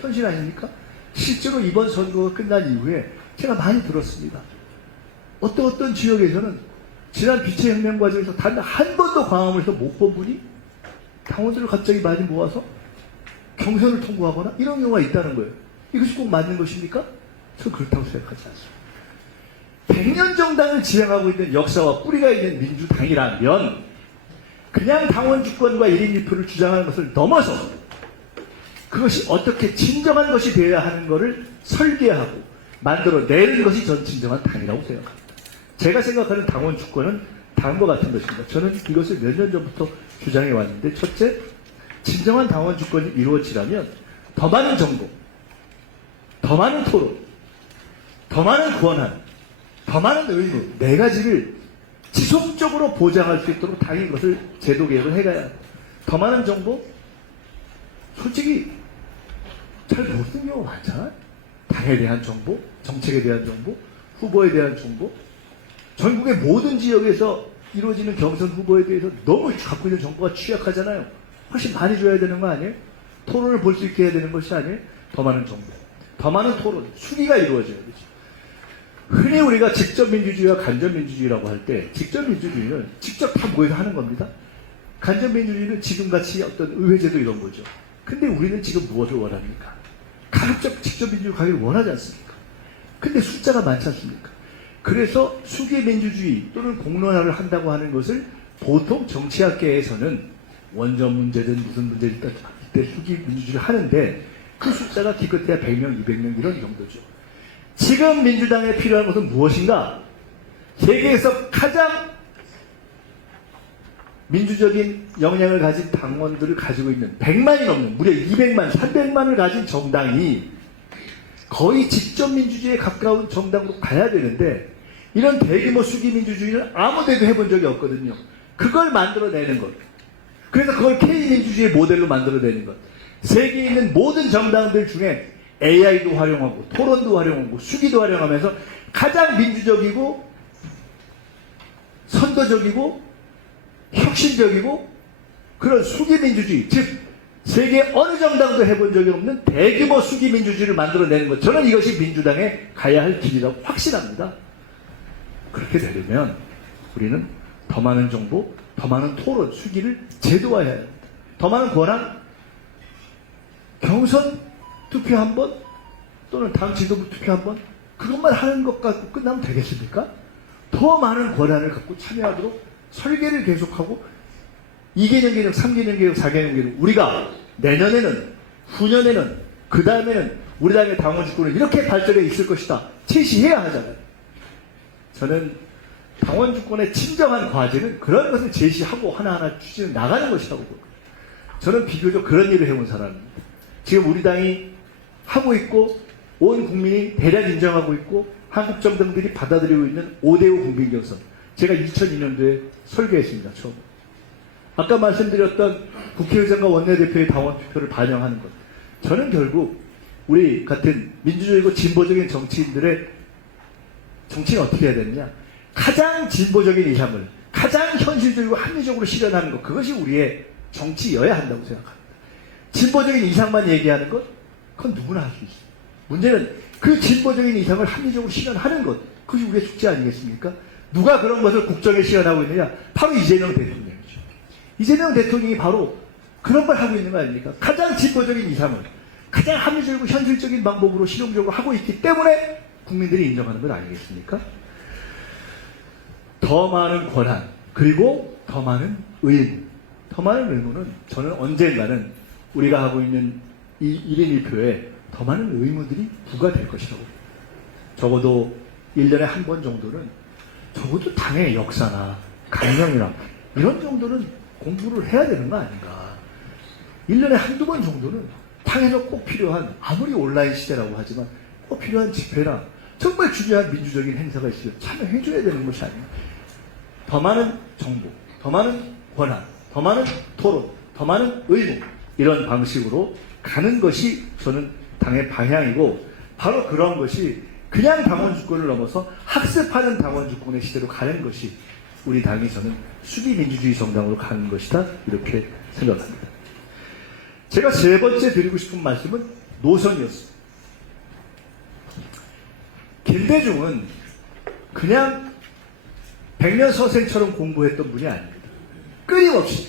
현실 아닙니까? 실제로 이번 선거가 끝난 이후에 제가 많이 들었습니다. 어떤 지역에서는 지난 비체혁명 과정에서 단 한 번도 광화문에서 못 본 분이 당원들을 갑자기 많이 모아서 경선을 통과하거나 이런 경우가 있다는 거예요. 이것이 꼭 맞는 것입니까? 저는 그렇다고 생각하지 않습니다. 100년 정당을 지향하고 있는 역사와 뿌리가 있는 민주당이라면 그냥 당원 주권과 1인 1표를 주장하는 것을 넘어서 그것이 어떻게 진정한 것이 되어야 하는 것을 설계하고 만들어내는 것이 전 진정한 당이라고 생각합니다. 제가 생각하는 당원 주권은 다음과 같은 것입니다. 저는 이것을 몇 년 전부터 주장해 왔는데, 첫째, 진정한 당원 주권이 이루어지려면 더 많은 정보, 더 많은 토론, 더 많은 권한, 더 많은 의무, 네 가지를 지속적으로 보장할 수 있도록 당이 그것을 제도 개혁을 해가야 합니다. 더 많은 정보? 솔직히 잘 모르는 경우가 많잖아요. 당에 대한 정보, 정책에 대한 정보, 후보에 대한 정보. 전국의 모든 지역에서 이루어지는 경선 후보에 대해서 너무 갖고 있는 정보가 취약하잖아요. 훨씬 많이 줘야 되는 거 아니에요? 토론을 볼 수 있게 해야 되는 것이 아니에요? 더 많은 정보, 더 많은 토론, 수기가 이루어져야 되죠. 흔히 우리가 직접민주주의와 간접민주주의라고 할 때 직접민주주의는 직접 다 모여서 하는 겁니다. 간접민주주의는 지금같이 어떤 의회제도 이런 거죠. 근데 우리는 지금 무엇을 원합니까? 가급적 직접민주주의 가기를 원하지 않습니까? 근데 숫자가 많지 않습니까? 그래서 수기민주주의 또는 공론화를 한다고 하는 것을 보통 정치학계에서는 원전 문제든 무슨 문제든 이때 수기민주주의를 하는데 그 숫자가 기껏해야 100명, 200명 이런 정도죠. 지금 민주당에 필요한 것은 무엇인가? 세계에서 가장 민주적인 역량을 가진 당원들을 가지고 있는 100만이 넘는 무려 200만, 300만을 가진 정당이 거의 직접 민주주의에 가까운 정당으로 가야 되는데 이런 대규모 수기민주주의는 아무 데도 해본 적이 없거든요. 그걸 만들어내는 것. 그래서 그걸 K민주주의의 모델로 만들어내는 것. 세계에 있는 모든 정당들 중에 AI도 활용하고 토론도 활용하고 수기도 활용하면서 가장 민주적이고 선도적이고 혁신적이고 그런 수기민주주의, 즉 세계 어느 정당도 해본 적이 없는 대규모 수기민주주의를 만들어내는 것. 저는 이것이 민주당에 가야 할 길이라고 확신합니다. 그렇게 되려면 우리는 더 많은 정보, 더 많은 토론, 수기를 제도화해야 합니다. 더 많은 권한, 경선 투표 한 번 또는 당 지도부 투표 한 번 그것만 하는 것 갖고 끝나면 되겠습니까? 더 많은 권한을 갖고 참여하도록 설계를 계속하고 2개년 개혁, 3개년 개혁, 4개년 개혁 우리가 내년에는 후년에는 그 다음에는 우리 당의 당원 주권은 이렇게 발전해 있을 것이다 제시해야 하잖아요. 저는 당원 주권의 진정한 과제는 그런 것을 제시하고 하나하나 추진해 나가는 것이라고 봅니다. 저는 비교적 그런 일을 해온 사람입니다. 지금 우리 당이 하고 있고 온 국민이 대략 인정하고 있고 한국 정당들이 받아들이고 있는 5대5 국민경선 제가 2002년도에 설계했습니다. 처음. 아까 말씀드렸던 국회의장과 원내대표의 당원 투표를 반영하는 것. 저는 결국 우리 같은 민주적이고 진보적인 정치인들의 정치는 어떻게 해야 되느냐. 가장 진보적인 이상을 가장 현실적이고 합리적으로 실현하는 것. 그것이 우리의 정치여야 한다고 생각합니다. 진보적인 이상만 얘기하는 것, 그건 누구나 할 수 있어요. 문제는 그 진보적인 이상을 합리적으로 실현하는 것. 그것이 우리의 숙제 아니겠습니까? 누가 그런 것을 국정에 실현하고 있느냐? 바로 이재명 대통령이죠. 이재명 대통령이 바로 그런 걸 하고 있는 거 아닙니까? 가장 진보적인 이상을 가장 합리적이고 현실적인 방법으로 실용적으로 하고 있기 때문에 국민들이 인정하는 것 아니겠습니까? 더 많은 권한, 그리고 더 많은 의무. 더 많은 의무는 저는 언젠가는 우리가 하고 있는 이 1인 1표에 더 많은 의무들이 부과될 것이라고. 적어도 1년에 한 번 정도는 적어도 당의 역사나 강령이나 이런 정도는 공부를 해야 되는 거 아닌가. 1년에 한두 번 정도는 당에서 꼭 필요한, 아무리 온라인 시대라고 하지만 꼭 필요한 집회나 정말 중요한 민주적인 행사가 있으면 참여해줘야 되는 것이 아니에요. 더 많은 정보, 더 많은 권한, 더 많은 토론, 더 많은 의무, 이런 방식으로 가는 것이 저는 당의 방향이고, 바로 그런 것이 그냥 당원 주권을 넘어서 학습하는 당원 주권의 시대로 가는 것이 우리 당이 저는 수비 민주주의 정당으로 가는 것이다, 이렇게 생각합니다. 제가 세 번째 드리고 싶은 말씀은 노선이었습니다. 김대중은 그냥 백년 서생처럼 공부했던 분이 아닙니다. 끊임없이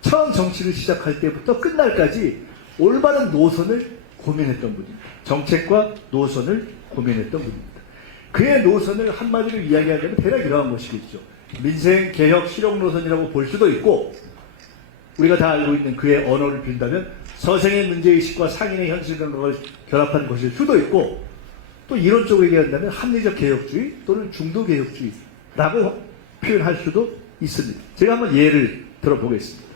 처음 정치를 시작할 때부터 끝날까지 올바른 노선을 고민했던 분입니다. 정책과 노선을 고민했던 분입니다. 그의 노선을 한마디로 이야기하자면 대략 이러한 것이겠죠. 민생 개혁 실용 노선이라고 볼 수도 있고, 우리가 다 알고 있는 그의 언어를 빈다면 서생의 문제의식과 상인의 현실 감각을 결합한 것일 수도 있고, 또 이론적으로 얘기한다면 합리적 개혁주의 또는 중도 개혁주의라고 표현할 수도 있습니다. 제가 한번 예를 들어보겠습니다.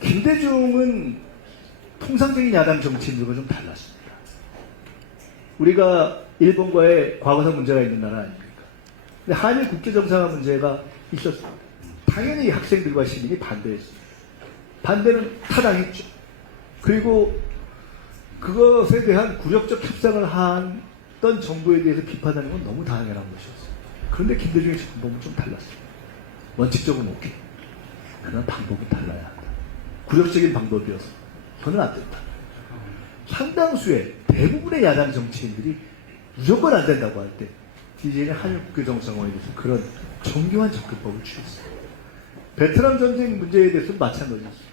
김대중은 통상적인 야당 정치인들과 좀 달랐습니다. 우리가 일본과의 과거사 문제가 있는 나라 아닙니까? 근데 한일 국제정상화 문제가 있었습니다. 당연히 학생들과 시민이 반대했습니다. 반대는 타당했죠. 그리고 그것에 대한 굴욕적 협상을 했던 정부에 대해서 비판하는 건 너무 당연한 것이었어요. 그런데 김대중의 방법은 좀 달랐어요. 원칙적으로 오케이. 그러나 방법은 달라야 한다. 굴욕적인 방법이어서 저는 안 된다. 상당수의 대부분의 야당 정치인들이 무조건 안 된다고 할 때 DJ는 한일국교정상화에 대해서 그런 정교한 접근법을 취했어요. 베트남 전쟁 문제에 대해서는 마찬가지였어요.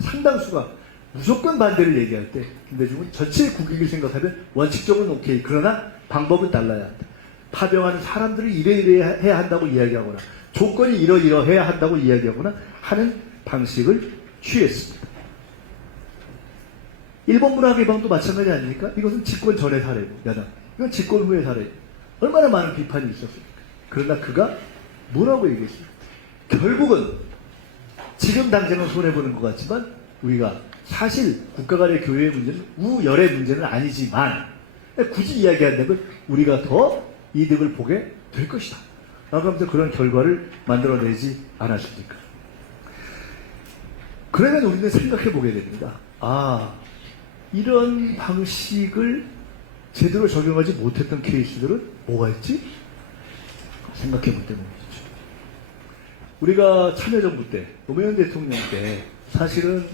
상당수가 무조건 반대를 얘기할 때 김대중은 전체 국익을 생각하면 원칙적으로는 오케이. 그러나 방법은 달라야 한다. 파병하는 사람들을 이래 해야 한다고 이야기하거나 조건이 이러이러해야 한다고 이야기하거나 하는 방식을 취했습니다. 일본 문화 개방도 마찬가지 아닙니까? 이것은 집권 전의 사례고, 야당. 이건 집권 후의 사례. 얼마나 많은 비판이 있었습니까? 그러나 그가 뭐라고 얘기했습니까? 결국은 지금 당장은 손해보는 것 같지만 우리가 사실 국가 간의 교류의 문제는 우열의 문제는 아니지만 굳이 이야기한다면 우리가 더 이득을 보게 될 것이다. 라고 하면서 그런 결과를 만들어내지 않았습니까? 그러면 우리는 생각해 보게 됩니다. 아, 이런 방식을 제대로 적용하지 못했던 케이스들은 뭐가 있지? 생각해 볼 때는 있죠. 우리가 참여정부 때, 노무현 대통령 때 사실은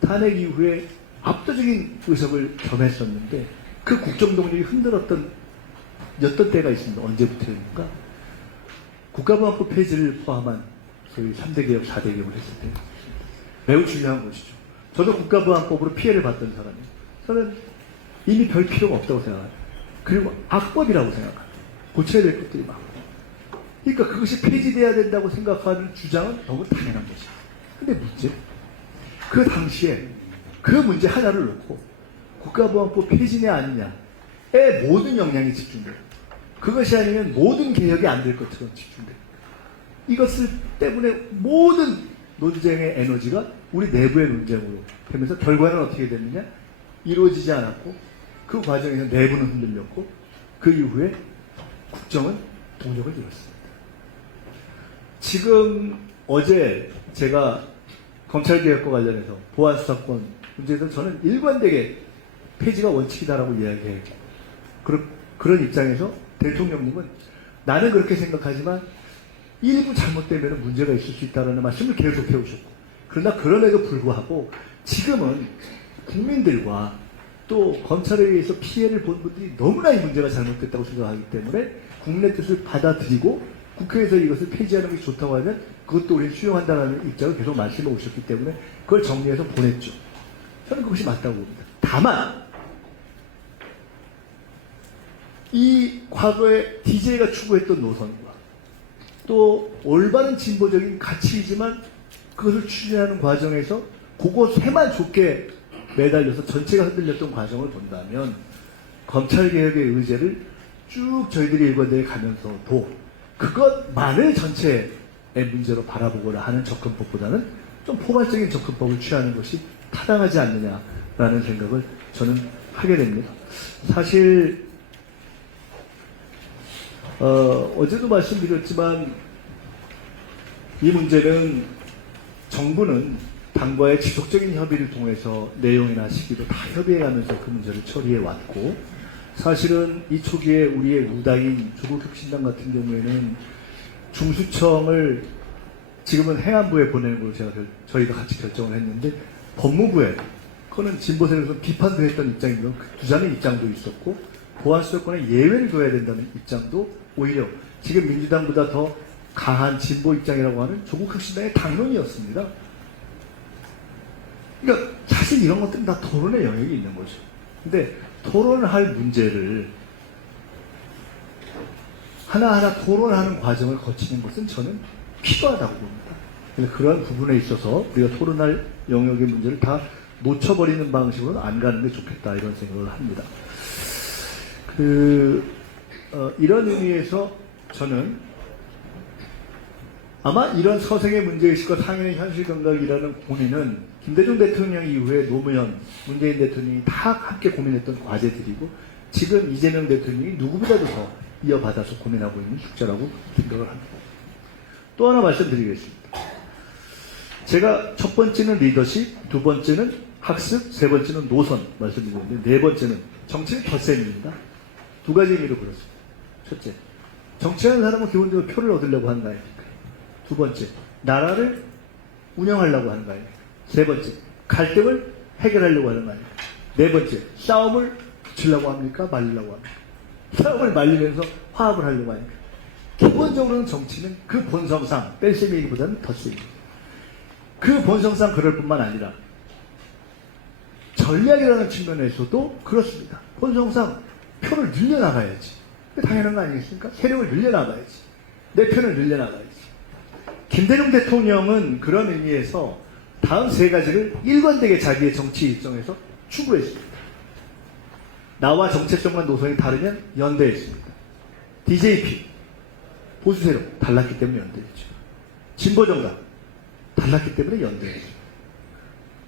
탄핵 이후에 압도적인 의석을 점했었는데 그 국정동력이 흔들었던 어떤 때가 있습니다. 언제부터였는가? 국가보안법 폐지를 포함한 소위 3대 개혁, 4대 개혁을 했을 때 매우 중요한 것이죠. 저도 국가보안법으로 피해를 봤던 사람이에요. 저는 이미 별 필요가 없다고 생각합니다. 그리고 악법이라고 생각합니다. 고쳐야 될 것들이 많고. 그러니까 그것이 폐지돼야 된다고 생각하는 주장은 너무 당연한 것이에요. 근데 문제, 그 당시에 그 문제 하나를 놓고 국가보안법 폐지냐 아니냐에 모든 역량이 집중돼요. 그것이 아니면 모든 개혁이 안 될 것처럼 집중돼요. 이것을 때문에 모든 논쟁의 에너지가 우리 내부의 논쟁으로 되면서 결과는 어떻게 됐느냐? 이루어지지 않았고 그 과정에서 내부는 흔들렸고 그 이후에 국정은 동력을 잃었습니다. 지금 어제 제가 검찰개혁과 관련해서 보안수사권 문제에서 저는 일관되게 폐지가 원칙이다라고 이야기해요. 그런 입장에서 대통령님은 나는 그렇게 생각하지만 일부 잘못되면 문제가 있을 수 있다는 말씀을 계속 해오셨고, 그러나 그럼에도 불구하고 지금은 국민들과 또 검찰에 의해서 피해를 본 분들이 너무나 이 문제가 잘못됐다고 생각하기 때문에 국내 뜻을 받아들이고 국회에서 이것을 폐지하는 게 좋다고 하면 그것도 우리는 수용한다는 입장을 계속 말씀해 오셨기 때문에 그걸 정리해서 보냈죠. 저는 그것이 맞다고 봅니다. 다만 이 과거에 DJ가 추구했던 노선과 또 올바른 진보적인 가치이지만 그것을 추진하는 과정에서 그것에만 좋게 매달려서 전체가 흔들렸던 과정을 본다면 검찰개혁의 의제를 쭉 저희들이 일관되게 가면서도 그것만을 전체의 문제로 바라보거나 하는 접근법보다는 좀 포괄적인 접근법을 취하는 것이 타당하지 않느냐라는 생각을 저는 하게 됩니다. 사실 어제도 말씀드렸지만 이 문제는 정부는 당과의 지속적인 협의를 통해서 내용이나 시기도 다 협의해가면서 그 문제를 처리해왔고 사실은 이 초기에 우리의 우당인 조국혁신당 같은 경우에는 중수청을 지금은 행안부에 보내는 걸로 저희가 같이 결정을 했는데 법무부에 그거는 진보세력에서 비판도 했던 입장이면 그 두자는 입장도 있었고 보안수사권에 예외를 둬야 된다는 입장도 오히려 지금 민주당보다 더 강한 진보 입장이라고 하는 조국혁신당의 당론이었습니다. 그러니까 사실 이런 것들은 다 토론의 영역이 있는 거죠. 근데 토론할 문제를 하나하나 토론하는 과정을 거치는 것은 저는 필요하다고 봅니다. 그래서 그런 부분에 있어서 우리가 토론할 영역의 문제를 다 놓쳐버리는 방식으로는 안 가는 게 좋겠다 이런 생각을 합니다. 이런 의미에서 저는 아마 이런 서생의 문제의식과 상현의 현실 감각이라는 고민은 김대중 대통령 이후에 노무현, 문재인 대통령이 다 함께 고민했던 과제들이고 지금 이재명 대통령이 누구보다도 더 이어받아서 고민하고 있는 숙제라고 생각을 합니다. 또 하나 말씀드리겠습니다. 제가 첫 번째는 리더십, 두 번째는 학습, 세 번째는 노선 말씀드렸는데 네 번째는 정치는 덧셈입니다. 두 가지 의미로 그렇습니다. 첫째, 정치하는 사람은 기본적으로 표를 얻으려고 하는 거 아닙니까? 두 번째, 나라를 운영하려고 하는 거 아닙니까? 세 번째, 갈등을 해결하려고 하는 거 아닙니까? 네 번째, 싸움을 붙이려고 합니까? 말리려고 합니까? 싸움을 말리면서 화합을 하려고 하니까 기본적으로는 정치는 그 본성상 뺄셈이기보다는 덧셈입니다. 그 본성상 그럴 뿐만 아니라 전략이라는 측면에서도 그렇습니다. 본성상 표를 늘려나가야지. 당연한 거 아니겠습니까? 세력을 늘려나가야지. 내 편을 늘려나가야지. 김대중 대통령은 그런 의미에서 다음 세 가지를 일관되게 자기의 정치 일정에서 추구했습니다. 나와 정체성과 노선이 다르면 연대했습니다. DJP, 보수세력 달랐기 때문에 연대했죠. 진보정당 달랐기 때문에 연대했죠.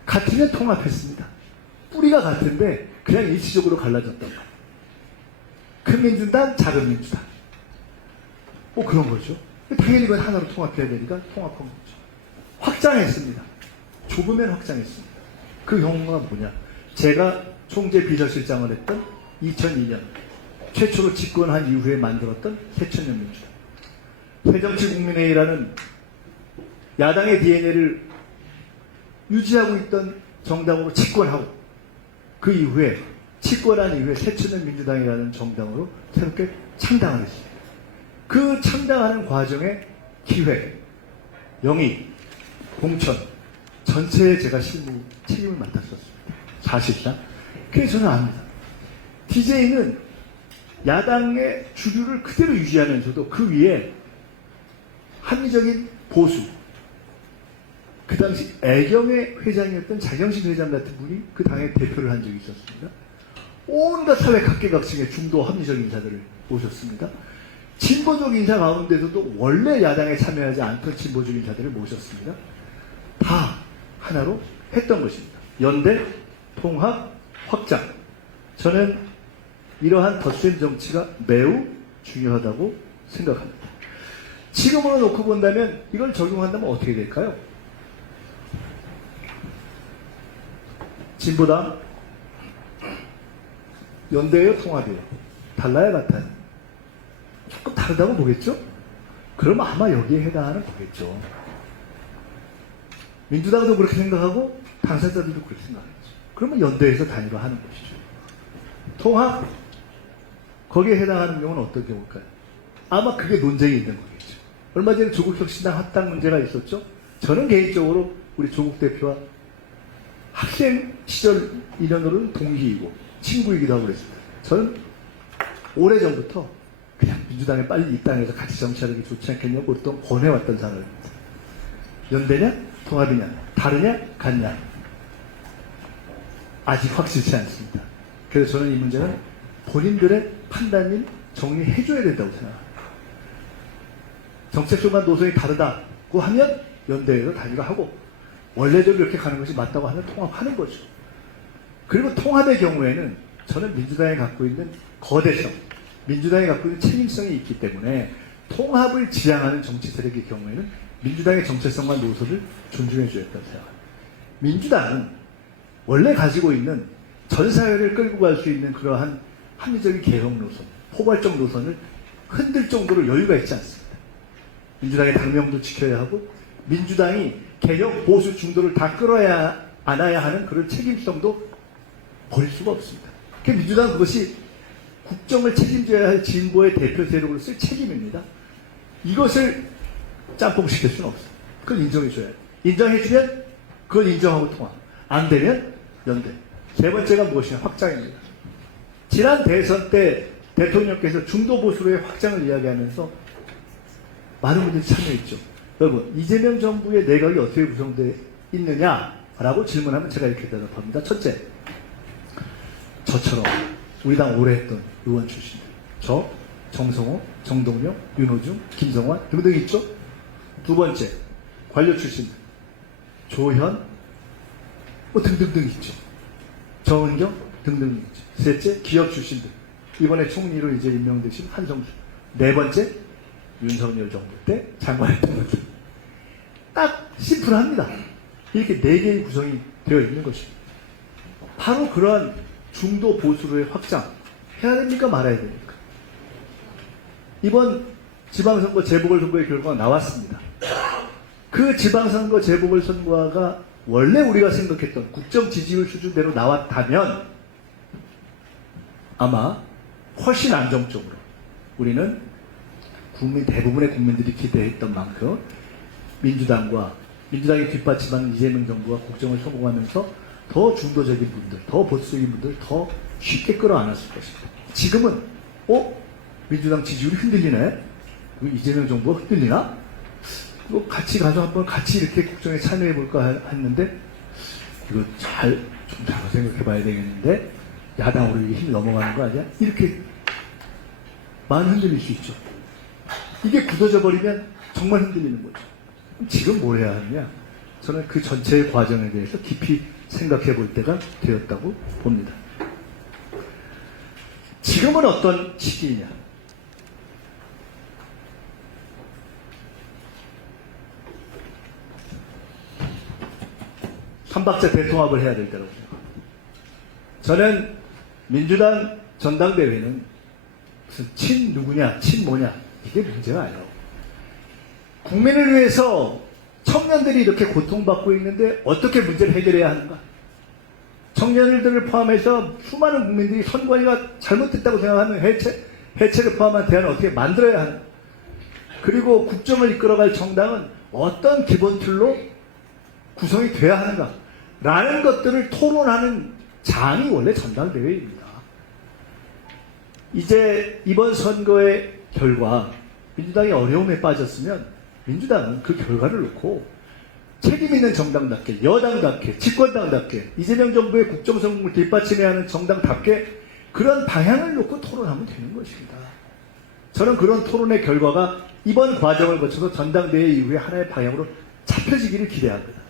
같으면 통합했습니다. 뿌리가 같은데 그냥 일시적으로 갈라졌단 말이에요. 큰 민주당, 작은 민주당. 뭐 그런 거죠. 당연히 이건 하나로 통합해야 되니까 통합한 거죠. 확장했습니다. 좁으면 확장했습니다. 그 경우가 뭐냐? 제가 총재 비서실장을 했던 2002년 최초로 집권한 이후에 만들었던 새천년민주당. 새정치국민회의라는 야당의 DNA를 유지하고 있던 정당으로 집권하고 그 이후에 집권한 이후에 새천년민주당이라는 정당으로 새롭게 창당을 했습니다. 그 창당하는 과정의 기획, 영입, 공천 전체에 제가 실무 책임을 맡았었습니다. 사실상. 그래서 저는 압니다. DJ는 야당의 주류를 그대로 유지하면서도 그 위에 합리적인 보수, 그 당시 애경의 회장이었던 장영신 회장 같은 분이 그 당의 대표를 한 적이 있었습니다. 온갖 사회 각계각층의 중도 합리적 인사들을 모셨습니다. 진보적 인사 가운데서도 원래 야당에 참여하지 않던 진보적 인사들을 모셨습니다. 다 하나로 했던 것입니다. 연대, 통합, 확장. 저는 이러한 덧셈 정치가 매우 중요하다고 생각합니다. 지금으로 놓고 본다면 이걸 적용한다면 어떻게 될까요? 진보당 연대예요, 통합이에요? 달라요, 같아요? 조금 다르다고 보겠죠? 그러면 아마 여기에 해당하는 거겠죠. 민주당도 그렇게 생각하고 당사자들도 그렇게 생각하겠죠. 그러면 연대에서 단일화하는 것이죠. 통합, 거기에 해당하는 경우는 어떤 경우일까요? 아마 그게 논쟁이 있는 거겠죠. 얼마 전에 조국혁신당 합당 문제가 있었죠. 저는 개인적으로 우리 조국 대표와 학생 시절 인연으로는 동기이고 친구이기도 하고 그랬습니다. 저는 오래전부터 그냥 민주당에 빨리 입당해서 같이 정치하는 게 좋지 않겠냐고 보통 권해왔던 사람입니다. 연대냐? 통합이냐? 다르냐? 같냐? 아직 확실치 않습니다. 그래서 저는 이 문제는 본인들의 판단을 정리해줘야 된다고 생각합니다. 정책조만 노선이 다르다고 하면 연대에서 단일화 하고 원래대로 이렇게 가는 것이 맞다고 하면 통합하는 거죠. 그리고 통합의 경우에는 저는 민주당이 갖고 있는 거대성, 민주당이 갖고 있는 책임성이 있기 때문에 통합을 지향하는 정치 세력의 경우에는 민주당의 정체성과 노선을 존중해줘야 한다고 생각합니다. 민주당은 원래 가지고 있는 전 사회를 끌고 갈 수 있는 그러한 합리적인 개혁 노선, 포괄적 노선을 흔들 정도로 여유가 있지 않습니다. 민주당의 당명도 지켜야 하고 민주당이 개혁, 보수, 중도를 다 끌어야 안아야 하는 그런 책임성도 버릴 수가 없습니다. 그러니까 민주당은 그것이 국정을 책임져야 할 진보의 대표 세력으로 쓸 책임입니다. 이것을 짬뽕시킬 수는 없어요. 그걸 인정해줘야 해요. 인정해주면 그걸 인정하고 통합. 안 되면 연대. 세 번째가 무엇이냐? 확장입니다. 지난 대선 때 대통령께서 중도 보수로의 확장을 이야기하면서 많은 분들이 참여했죠. 여러분, 이재명 정부의 내각이 어떻게 구성되어 있느냐라고 질문하면 제가 이렇게 대답합니다. 첫째, 저처럼 우리 당 오래 했던 의원 출신들, 저, 정성호, 정동영, 윤호중, 김성환 등등 있죠. 두 번째, 관료 출신들, 조현, 등등등 있죠. 정은경 등등 있죠. 셋째, 기업 출신들, 이번에 총리로 이제 임명되신 한성수. 네 번째, 윤석열 정부 때 장관했던 분들. 딱 심플합니다. 이렇게 네 개의 구성이 되어 있는 것입니다. 바로 그러한 중도 보수로의 확장 해야 됩니까? 말아야 됩니까? 이번 지방선거 재보궐선거의 결과가 나왔습니다. 그 지방선거 재보궐선거가 원래 우리가 생각했던 국정 지지율 수준대로 나왔다면 아마 훨씬 안정적으로 우리는 대부분의 국민들이 기대했던 만큼 민주당이 뒷받침하는 이재명 정부가 국정을 성공하면서 더 중도적인 분들, 더 보수적인 분들 더 쉽게 끌어안았을 것입니다. 지금은 민주당 지지율이 흔들리네? 이재명 정부가 흔들리나? 같이 가서 한번 같이 이렇게 국정에 참여해볼까 했는데 이거 좀 잘 생각해봐야 되겠는데 야당으로 힘이 넘어가는 거 아니야? 이렇게 많이 흔들릴 수 있죠. 이게 굳어져 버리면 정말 흔들리는 거죠. 지금 뭘 해야 하느냐? 저는 그 전체의 과정에 대해서 깊이 생각해 볼 때가 되었다고 봅니다. 지금은 어떤 시기이냐? 삼박자 대통합을 해야 될 때라고 생각합니다. 저는 민주당 전당대회는 무슨 친 누구냐, 친 뭐냐 이게 문제가 아니라고. 국민을 위해서 청년들이 이렇게 고통받고 있는데 어떻게 문제를 해결해야 하는가? 청년들을 포함해서 수많은 국민들이 선관위가 잘못됐다고 생각하는 해체를 포함한 대안을 어떻게 만들어야 하는가? 그리고 국정을 이끌어갈 정당은 어떤 기본 틀로 구성이 돼야 하는가? 라는 것들을 토론하는 장이 원래 전당대회입니다. 이제 이번 선거의 결과 민주당이 어려움에 빠졌으면 민주당은 그 결과를 놓고 책임 있는 정당답게, 여당답게, 집권당답게, 이재명 정부의 국정성공을 뒷받침해야 하는 정당답게 그런 방향을 놓고 토론하면 되는 것입니다. 저는 그런 토론의 결과가 이번 과정을 거쳐서 전당대회 이후에 하나의 방향으로 잡혀지기를 기대합니다.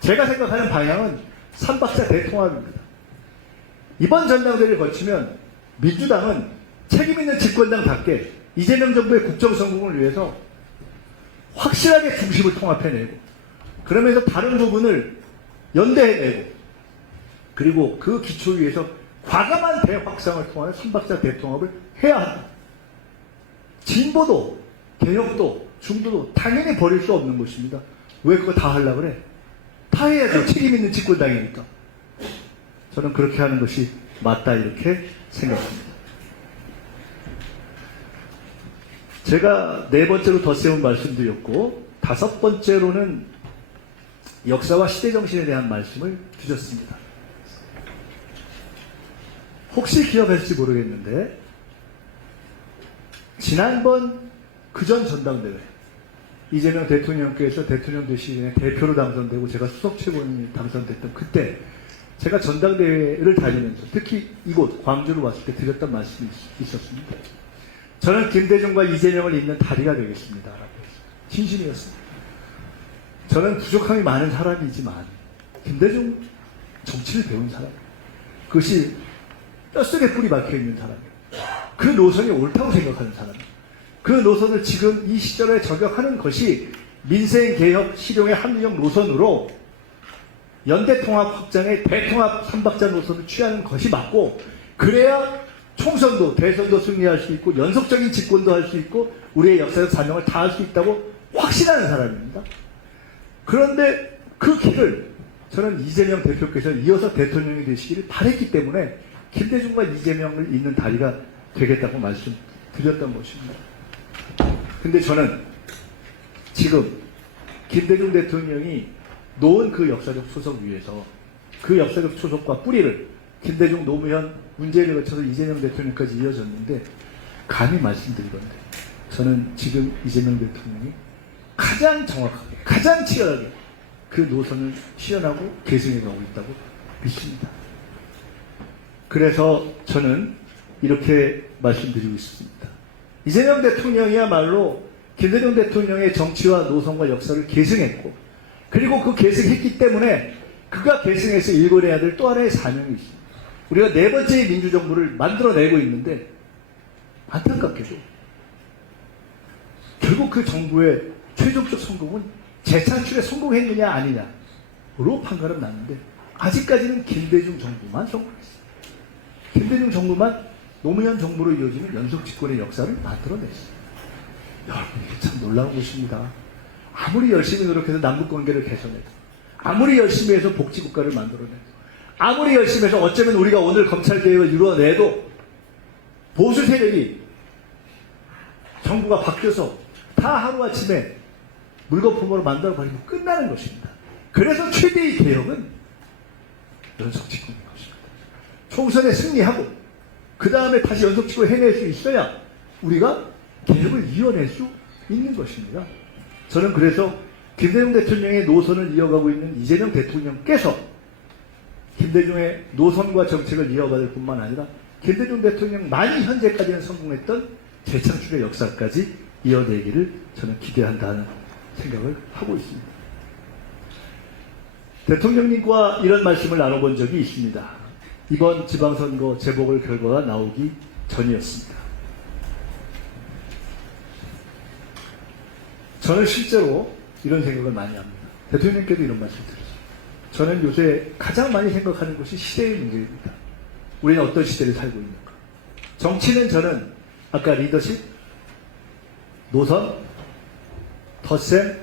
제가 생각하는 방향은 삼박자 대통합입니다. 이번 전당대회를 거치면 민주당은 책임 있는 집권당답게 이재명 정부의 국정성공을 위해서 확실하게 중심을 통합해내고 그러면서 다른 부분을 연대해내고 그리고 그 기초 위에서 과감한 대확장을 통하는 삼박자 대통합을 해야 한다. 진보도 개혁도 중도도 당연히 버릴 수 없는 것입니다. 왜 그거 다 하려고 그래? 다 해야죠. 책임 있는 집권당이니까. 저는 그렇게 하는 것이 맞다 이렇게 생각합니다. 제가 네 번째로 덧세운 말씀드렸고, 다섯 번째로는 역사와 시대정신에 대한 말씀을 드렸습니다. 혹시 기억하실지 모르겠는데, 지난번 그전 전당대회, 이재명 대통령께서 대통령 되시기에 대표로 당선되고 제가 수석 최고위원이 당선됐던 그때 제가 전당대회를 다니면서 특히 이곳 광주로 왔을 때 드렸던 말씀이 있었습니다. 저는 김대중과 이재명을 잇는 다리가 되겠습니다. 진심이었습니다. 저는 부족함이 많은 사람이지만 김대중 정치를 배운 사람, 그것이 뼛속에 뿌리 박혀있는 사람이에요. 그 노선이 옳다고 생각하는 사람이에요. 그 노선을 지금 이 시절에 저격하는 것이 민생개혁 실용의 합리적 노선으로 연대통합 확장의 대통합 3박자 노선을 취하는 것이 맞고, 그래야 총선도 대선도 승리할 수 있고 연속적인 집권도 할 수 있고 우리의 역사적 사명을 다할 수 있다고 확신하는 사람입니다. 그런데 그 길을 저는 이재명 대표께서 이어서 대통령이 되시기를 바랬기 때문에 김대중과 이재명을 잇는 다리가 되겠다고 말씀드렸던 것입니다. 근데 저는 지금 김대중 대통령이 놓은 그 역사적 초석 위에서 그 역사적 초석과 뿌리를 김대중, 노무현, 문재인을 거쳐서 이재명 대통령까지 이어졌는데, 감히 말씀드리건데 저는 지금 이재명 대통령이 가장 정확하게, 가장 치열하게 그 노선을 시연하고 계승해 가고 있다고 믿습니다. 그래서 저는 이렇게 말씀드리고 있습니다. 이재명 대통령이야말로 김대중 대통령의 정치와 노선과 역사를 계승했고, 그리고 그 계승했기 때문에 그가 계승해서 일궈내야 될 또 하나의 사명이 있습니다. 우리가 네 번째의 민주정부를 만들어내고 있는데, 안타깝게도 결국 그 정부의 최종적 성공은 재창출에 성공했느냐 아니냐로 판가름 났는데, 아직까지는 김대중 정부만 성공했어요. 김대중 정부만 노무현 정부로 이어지는 연속 집권의 역사를 만들어냈어요. 여러분, 이게 참 놀라운 것입니다. 아무리 열심히 노력해서 남북관계를 개선해도, 아무리 열심히 해서 복지국가를 만들어내도, 아무리 열심히 해서 어쩌면 우리가 오늘 검찰개혁을 이루어내도 보수 세력이 정부가 바뀌어서 다 하루아침에 물거품으로 만들어버리고 끝나는 것입니다. 그래서 최대의 개혁은 연속집권인 것입니다. 총선에 승리하고 그 다음에 다시 연속집권을 해낼 수 있어야 우리가 개혁을 이어낼 수 있는 것입니다. 저는 그래서 김대중 대통령의 노선을 이어가고 있는 이재명 대통령께서 김대중의 노선과 정책을 이어받을 뿐만 아니라 김대중 대통령만이 현재까지는 성공했던 재창출의 역사까지 이어내기를 저는 기대한다는 생각을 하고 있습니다. 대통령님과 이런 말씀을 나눠본 적이 있습니다. 이번 지방선거 재보궐 결과가 나오기 전이었습니다. 저는 실제로 이런 생각을 많이 합니다. 대통령님께도 이런 말씀 드렸습니다. 저는 요새 가장 많이 생각하는 것이 시대의 문제입니다. 우리는 어떤 시대를 살고 있는가. 정치는 저는 아까 리더십, 노선, 덧셈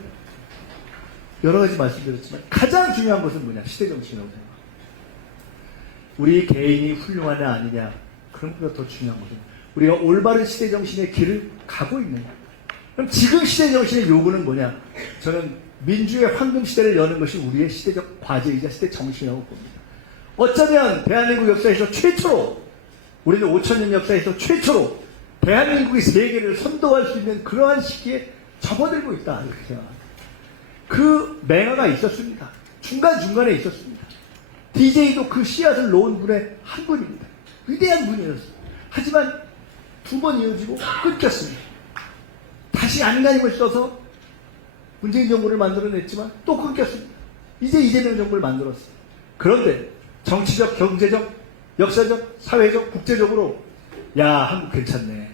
여러 가지 말씀드렸지만 가장 중요한 것은 뭐냐? 시대정신이라고 생각합니다. 우리 개인이 훌륭하냐 아니냐 그런 것보다 더 중요한 것은 우리가 올바른 시대정신의 길을 가고 있는가. 그럼 지금 시대정신의 요구는 뭐냐? 저는 민주의 황금시대를 여는 것이 우리의 시대적 과제이자 시대 정신이라고 봅니다. 어쩌면 대한민국 역사에서 최초로, 우리는 5천년 역사에서 최초로 대한민국이 세계를 선도할 수 있는 그러한 시기에 접어들고 있다 이렇게 생각합니다. 그 맹아가 있었습니다. 중간중간에 있었습니다. DJ도 그 씨앗을 놓은 분의 한 분입니다. 위대한 분이었어요. 하지만 두 번 이어지고 끊겼습니다. 다시 안간힘을 써서 문재인 정부를 만들어냈지만 또 끊겼습니다. 이제 이재명 정부를 만들었어요. 그런데 정치적, 경제적, 역사적, 사회적, 국제적으로 야 한국 괜찮네.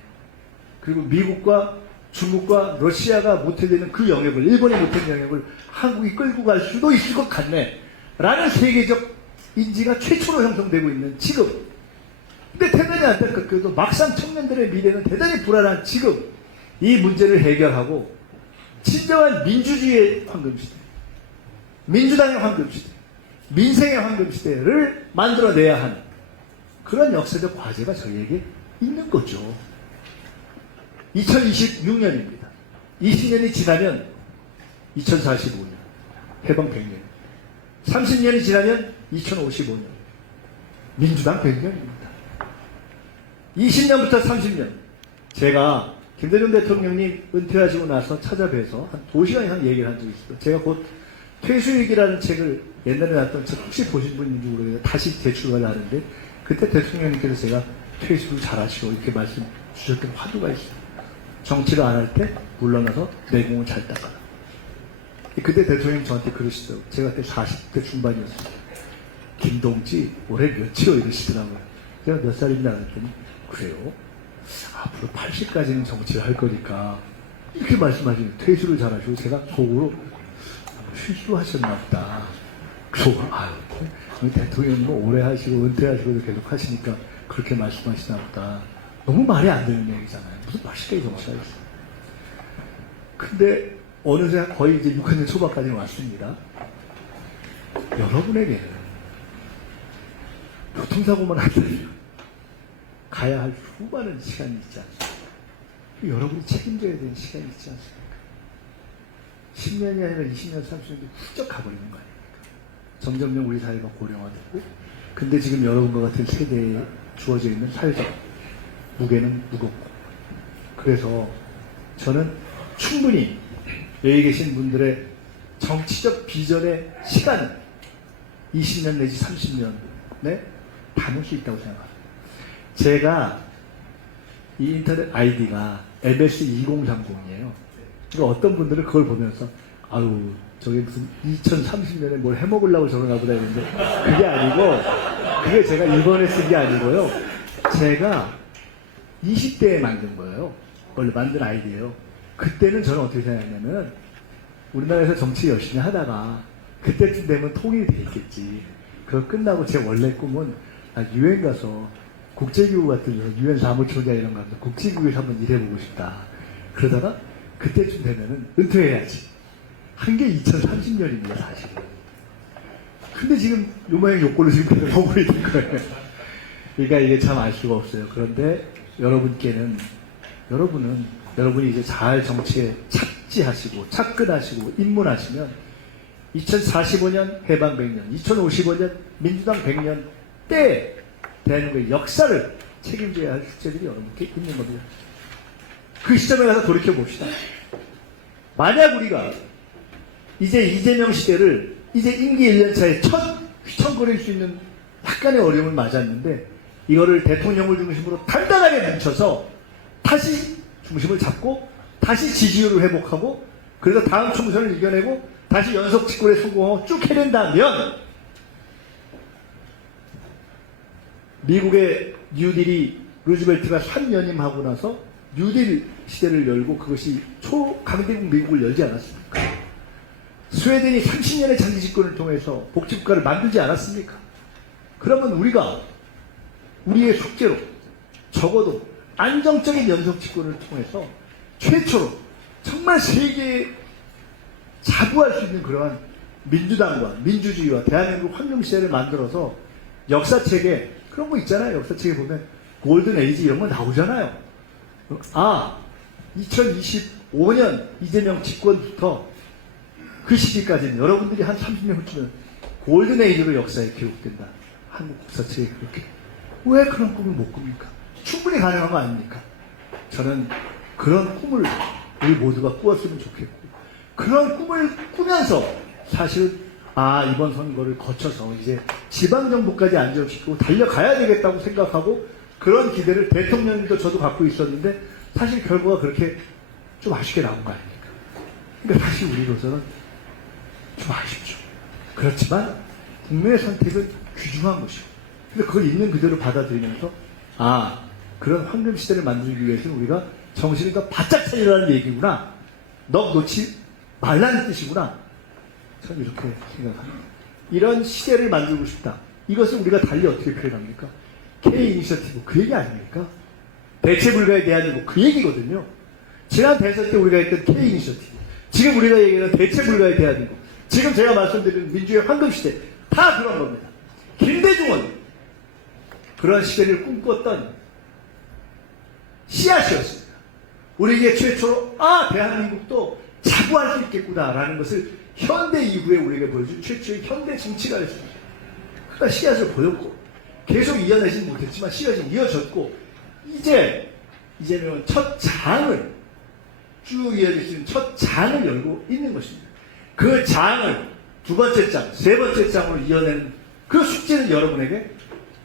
그리고 미국과 중국과 러시아가 못해내는 그 영역을, 일본이 못해내는 영역을 한국이 끌고 갈 수도 있을 것 같네 라는 세계적 인지가 최초로 형성되고 있는 지금, 근데 대단히 안타깝게도 막상 청년들의 미래는 대단히 불안한 지금 이 문제를 해결하고 진정한 민주주의의 황금시대, 민주당의 황금시대, 민생의 황금시대를 만들어내야 하는 그런 역사적 과제가 저희에게 있는 거죠. 2026년입니다. 20년이 지나면 2045년, 해방 100년. 30년이 지나면 2055년, 민주당 100년입니다. 20년부터 30년, 제가 김대중 대통령님 은퇴하시고 나서 찾아뵈서 한 2시간 이상 얘기를 한 적이 있어요. 제가 곧 퇴수위기라는 책을 옛날에 나왔던 책 혹시 보신 분인지 모르겠는데 다시 제출을 하는데 그때 대통령님께서 제가 퇴수를 잘하시고 이렇게 말씀 주셨던 화두가 있어요. 정치를 안 할 때 물러나서 내공을 잘 닦아라. 그때 대통령님 저한테 그러시더라고요. 제가 그때 40대 중반이었어요. 김동지 올해 몇이요 이러시더라고요. 제가 몇 살인지 알았더니 그래요? 앞으로 80까지는 정치를 할 거니까 이렇게 말씀하시는 퇴수를 잘하시고 제가 속으로 실수를 하셨나 보다. 그러고 우리 대통령님은 오래 하시고 은퇴하시고 계속 하시니까 그렇게 말씀하시나 보다. 너무 말이 안 되는 얘기잖아요. 무슨 80까지 정치가 있어요. 근데 어느새 거의 이제 6학년 초반까지 왔습니다. 여러분에게는 교통사고만 한다면 가야 할 수많은 시간이 있지 않습니까? 여러분이 책임져야 되는 시간이 있지 않습니까? 10년이 아니라 20년, 30년이 훌쩍 가버리는 거 아닙니까? 점점점 우리 사회가 고령화되고, 근데 지금 여러분과 같은 세대에 주어져 있는 사회적 무게는 무겁고, 그래서 저는 충분히 여기 계신 분들의 정치적 비전의 시간을 20년 내지 30년에 담을 수 있다고 생각합니다. 제가 이 인터넷 아이디가 MS2030이에요. 그러니까 어떤 분들은 그걸 보면서 아유 저게 무슨 2030년에 뭘 해먹으려고 저러나 보다 했는데 그게 아니고 그게 제가 이번에 쓴 게 아니고요. 제가 20대에 만든 거예요. 원래 만든 아이디예요. 그때는 저는 어떻게 생각했냐면 우리나라에서 정치 열심히 하다가 그때쯤 되면 통일이 되겠지. 그거 끝나고 제 원래 꿈은 유엔 가서 국제기구 같은 데서 유엔 사무총장 이런 거 하면서 국제기구에서 한번 일해보고 싶다. 그러다가 그때쯤 되면은 은퇴해야지. 한 게 2030년입니다, 사실은. 근데 지금 요 모양 요꼴로 지금 계속 보고 있는 거예요. 그러니까 이게 참 알 수가 없어요. 그런데 여러분이 이제 잘 정치에 착지하시고, 착근하시고, 입문하시면 2045년 해방 100년, 2055년 민주당 100년 때 대한민국의 역사를 책임져야 할 숙제들이 여러분께 있는 겁니다. 그 시점에 가서 돌이켜봅시다. 만약 우리가 이제 이재명 시대를 이제 임기 1년차에 첫 휘청거릴 수 있는 약간의 어려움을 맞았는데 이거를 대통령을 중심으로 단단하게 뭉쳐서 다시 중심을 잡고 다시 지지율을 회복하고 그래서 다음 총선을 이겨내고 다시 연속 집권에 성공하고 쭉 해낸다면 미국의 뉴딜이 루즈벨트가 3연임하고 나서 뉴딜 시대를 열고 그것이 초강대국 미국을 열지 않았습니까? 스웨덴이 30년의 장기 집권을 통해서 복지국가를 만들지 않았습니까? 그러면 우리가 우리의 숙제로 적어도 안정적인 연속 집권을 통해서 최초로 정말 세계에 자부할 수 있는 그러한 민주당과 민주주의와 대한민국 환경시대를 만들어서 역사책에 그런 거 있잖아요. 역사책에 보면 골든 에이지 이런 거 나오잖아요. 2025년 이재명 집권부터 그 시기까지는 여러분들이 한 30년 후쯤은 골든 에이지로 역사에 기록된다. 한국 역사책에 그렇게. 왜 그런 꿈을 못 꿉니까? 충분히 가능한 거 아닙니까? 저는 그런 꿈을 우리 모두가 꾸었으면 좋겠고 그런 꿈을 꾸면서 사실은 이번 선거를 거쳐서 이제 지방정부까지 안정시키고 달려가야 되겠다고 생각하고 그런 기대를 대통령님도 저도 갖고 있었는데 사실 결과가 그렇게 좀 아쉽게 나온 거 아닙니까? 그러니까 사실 우리로서는 좀 아쉽죠. 그렇지만 국민의 선택은 귀중한 것이고 근데 그걸 있는 그대로 받아들이면서 그런 황금 시대를 만들기 위해서는 우리가 정신을 더 바짝 차리라는 얘기구나. 너 놓지 말라는 뜻이구나. 저는 이렇게 생각합니다. 이런 시대를 만들고 싶다. 이것을 우리가 달리 어떻게 표현합니까? K-이니셔티브 그 얘기 아닙니까? 대체 불가에 대한 그 얘기거든요. 지난 대선 때 우리가 했던 K-이니셔티브 지금 우리가 얘기하는 대체 불가에 대한 지금 제가 말씀드리는 민주의 황금 시대 다 그런 겁니다. 김대중은 그런 시대를 꿈꿨던 씨앗이었습니다. 우리에게 최초로 대한민국도 자부할 수 있겠구나라는 것을 현대 이후에 우리에게 보여준 최초의 현대 정치가였습니다. 그러니까 씨앗을 보였고 계속 이어내지는 못했지만 씨앗이 이어졌고 이제는 첫 장을 쭉 이어질 수 있는 첫 장을 열고 있는 것입니다. 그 장을 두 번째 장, 세 번째 장으로 이어내는 그 숙제는 여러분에게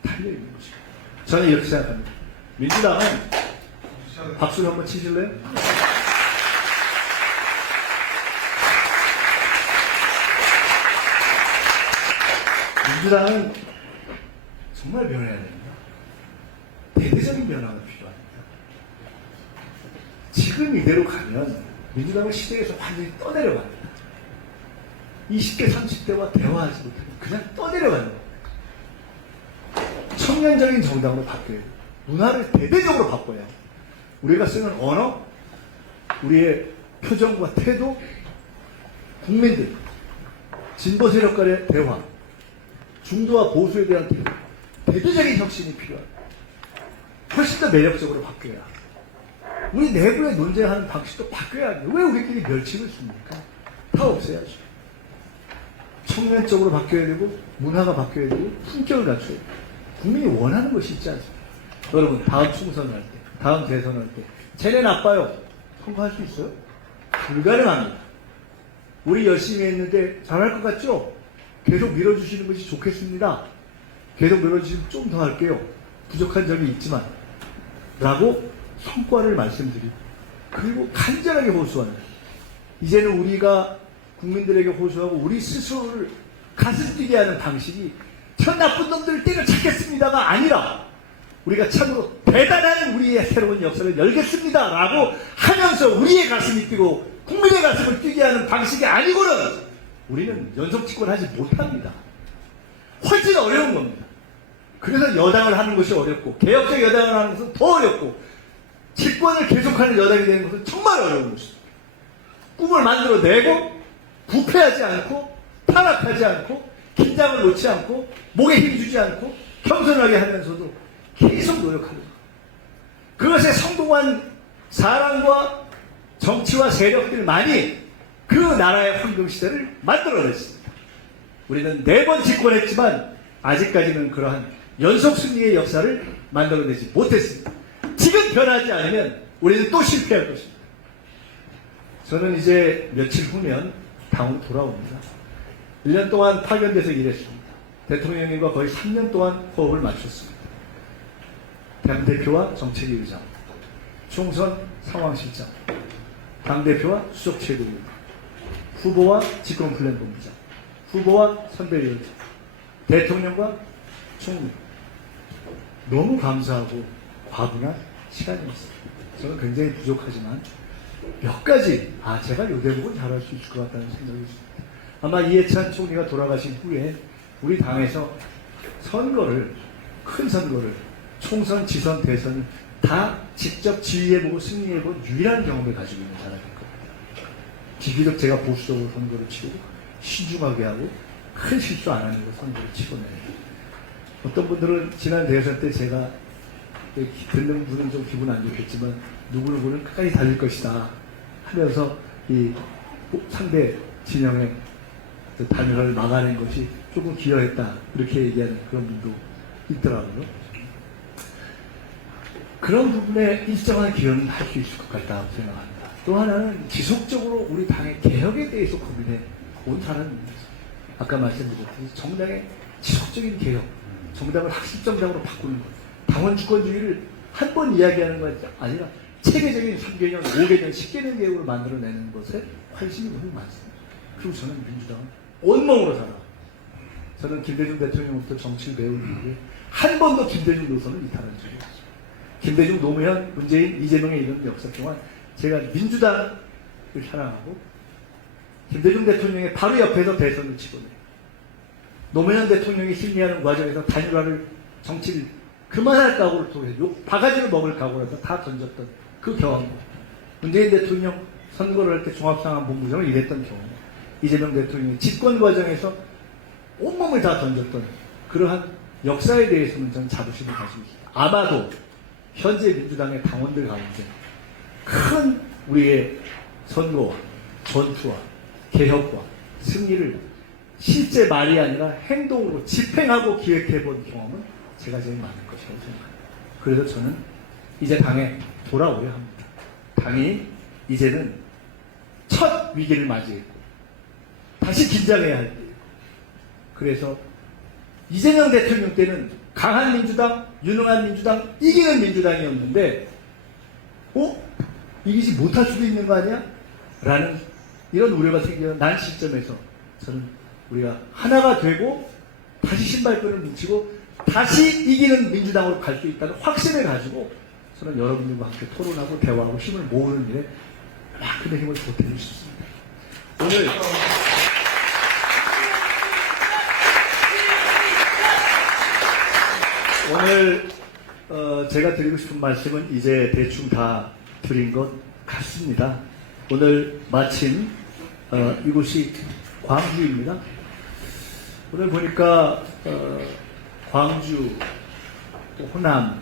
달려있는 것입니다. 저는 이렇게 생각합니다. 민주당은 박수를 한번 치실래요? 민주당은 정말 변해야 됩니다. 대대적인 변화가 필요합니다. 지금 이대로 가면 민주당은 시대에서 완전히 떠내려갑니다. 20대, 30대와 대화하지 못하면 그냥 떠내려가는 겁니다. 청년적인 정당으로 바뀌어야 돼요. 문화를 대대적으로 바꿔야 해요. 우리가 쓰는 언어, 우리의 표정과 태도, 국민들, 진보 세력과의 대화, 중도와 보수에 대한 태도, 대대적인 혁신이 필요합니다. 훨씬 더 매력적으로 바뀌어야 합니다. 우리 내부에 논쟁하는 방식도 바뀌어야 합니다. 왜 우리끼리 멸치를 씁니까? 다 없애야죠. 청년적으로 바뀌어야 되고, 문화가 바뀌어야 되고, 품격을 갖춰야 돼요. 국민이 원하는 것이 있지 않습니까? 여러분, 다음 총선을 할 때, 다음 대선을 할 때, 쟤네 나빠요. 통과할 수 있어요? 불가능합니다. 우리 열심히 했는데 잘할 것 같죠? 계속 밀어주시는 것이 좋겠습니다. 계속 밀어주시면 좀 더 할게요. 부족한 점이 있지만. 라고 성과를 말씀드리고, 그리고 간절하게 호소하는 거예요. 이제는 우리가 국민들에게 호소하고 우리 스스로를 가슴 뛰게 하는 방식이 저 나쁜 놈들을 때려잡겠습니다가 아니라 우리가 참으로 대단한 우리의 새로운 역사를 열겠습니다 라고 하면서 우리의 가슴이 뛰고 국민의 가슴을 뛰게 하는 방식이 아니고는 우리는 연속 집권하지 못합니다. 훨씬 어려운 겁니다. 그래서 여당을 하는 것이 어렵고 개혁적 여당을 하는 것은 더 어렵고 집권을 계속하는 여당이 되는 것은 정말 어려운 것입니다. 꿈을 만들어내고 부패하지 않고 타락하지 않고 긴장을 놓지 않고 목에 힘주지 않고 겸손하게 하면서도 계속 노력하는 것. 그것에 성공한 사람과 정치와 세력들만이 그 나라의 황금시대를 만들어냈습니다. 우리는 4번 집권했지만 아직까지는 그러한 연속 승리의 역사를 만들어내지 못했습니다. 지금 변하지 않으면 우리는 또 실패할 것입니다. 저는 이제 며칠 후면 당으로 돌아옵니다. 1년 동안 파견돼서 일했습니다. 대통령님과 거의 3년 동안 호흡을 맞췄습니다. 당대표와 정책위의장, 총선 상황실장, 당대표와 수석최고위원, 후보와 집권플랜본부장, 후보와 선대위원장, 대통령과 총리. 너무 감사하고 과분한 시간이었습니다. 저는 굉장히 부족하지만 몇 가지 제가 요 대목은 잘할 수 있을 것 같다는 생각이 있습니다. 아마 이해찬 총리가 돌아가신 후에 우리 당에서 선거를, 큰 선거를, 총선, 지선, 대선을 다 직접 지휘해보고 승리해본 유일한 경험을 가지고 있는 사람일 겁니다. 비교적 제가 보수적으로 선거를 치고 신중하게 하고 큰 실수 안 하는 거 선거를 치고내요. 어떤 분들은 지난 대선 때 제가 듣는 분은 좀 기분 안 좋겠지만 누구누구는 끝까지 달릴 것이다 하면서 이 상대 진영의 단일화를 막아낸 것이 조금 기여했다 이렇게 얘기하는 그런 분도 있더라고요. 그런 부분에 일정한 기여는 할 수 있을 것 같다고 생각합니다. 또 하나는 지속적으로 우리 당의 개혁에 대해서 고민해 온 사람입니다. 아까 말씀드렸듯이 정당의 지속적인 개혁, 정당을 학습정당으로 바꾸는 것, 당원 주권주의를 한 번 이야기하는 것이 아니라 체계적인 3개년, 5개년, 10개년 개혁을 만들어내는 것에 관심이 너무 많습니다. 그리고 저는 민주당은 온몸으로 살아. 저는 김대중 대통령부터 정치를 배운 이후에 한 번도 김대중 노선을 이탈한 적이 없습니다. 김대중, 노무현, 문재인, 이재명의 이런 역사 동안 제가 민주당을 사랑하고 김대중 대통령의 바로 옆에서 대선을 치고내요. 노무현 대통령이 승리하는 과정에서 단일화를 정치를 그만할 각오를 통해 바가지를 먹을 각오라서 다 던졌던 그 경험. 문재인 대통령 선거를 할 때 종합상황본부장을 일했던 경험. 이재명 대통령의 집권 과정에서 온몸을 다 던졌던 그러한 역사에 대해서는 저는 자부심을 가지고 있습니다. 아마도 현재 민주당의 당원들 가운데 큰 우리의 선거와 전투와 개혁과 승리를 실제 말이 아니라 행동으로 집행하고 기획해본 경험은 제가 제일 많을 것이라고 생각합니다. 그래서 저는 이제 당에 돌아오려 합니다. 당이 이제는 첫 위기를 맞이했고 다시 긴장해야 할 때예요. 그래서 이재명 대통령 때는 강한 민주당, 유능한 민주당, 이기는 민주당이었는데 이기지 못할 수도 있는 거 아니야? 라는 이런 우려가 생겨난 시점에서 저는 우리가 하나가 되고 다시 신발끈을 뭉치고 다시 이기는 민주당으로 갈 수 있다는 확신을 가지고 저는 여러분들과 함께 토론하고 대화하고 힘을 모으는 일에 그만큼의 힘을 보태고 싶습니다. 오늘 제가 드리고 싶은 말씀은 이제 대충 다 드린 것 같습니다. 오늘 마침 이곳이 광주입니다. 오늘 보니까 광주, 또 호남,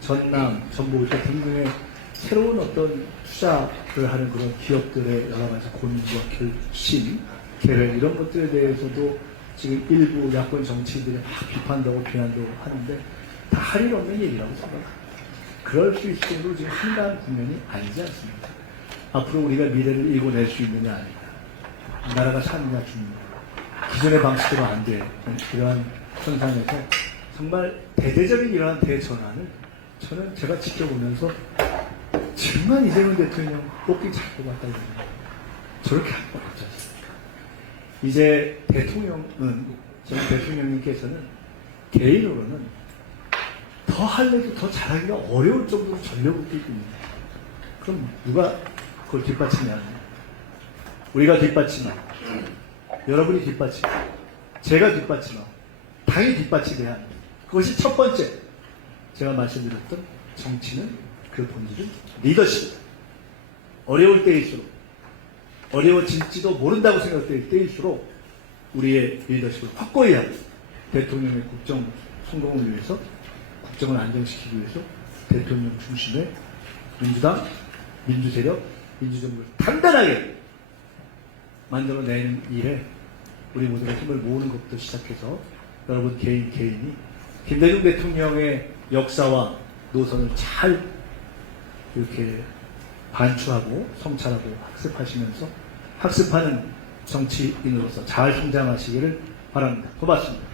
전남, 전북 등등의 새로운 어떤 투자를 하는 그런 기업들의 여러 가지 고민과 결심, 계획 이런 것들에 대해서도 지금 일부 야권 정치인들이 막 비판도 하고 비난도 하는데 다 할 일 없는 얘기라고 생각합니다. 그럴 수 있을 정도로 지금 한가한 국면이 아니지 않습니다. 앞으로 우리가 미래를 읽어낼 수 있느냐 아니냐, 나라가 사느냐 죽느냐, 기존의 방식대로 안 돼. 이러한 현상에서 정말 대대적인 이러한 대전환을 저는 제가 지켜보면서 정말 이재명 대통령 뽑기 잘 뽑았다 이러면 저렇게 할 것 같지 않습니까? 이제 저는 대통령님께서는 개인으로는 더 할래도 더 잘하기가 어려울 정도로 전력을 뛰고 있습니다. 그럼 누가 그걸 뒷받침해야 하냐? 우리가 뒷받침하고 여러분이 뒷받침하고 제가 뒷받침하고 당이 뒷받침해야 합니다. 그것이 첫 번째 제가 말씀드렸던 정치는 그 본질은 리더십입니다. 어려울 때일수록 어려워질지도 모른다고 생각될 때일수록 우리의 리더십을 확고히 하고 대통령의 국정 성공을 위해서 국정을 안정시키기 위해서 대통령 중심의 민주당, 민주세력, 민주정부를 단단하게 만들어내는 일에 우리 모두가 힘을 모으는 것부터 시작해서 여러분 개인이 김대중 대통령의 역사와 노선을 잘 이렇게 반추하고 성찰하고 학습하시면서 학습하는 정치인으로서 잘 성장하시기를 바랍니다. 고맙습니다.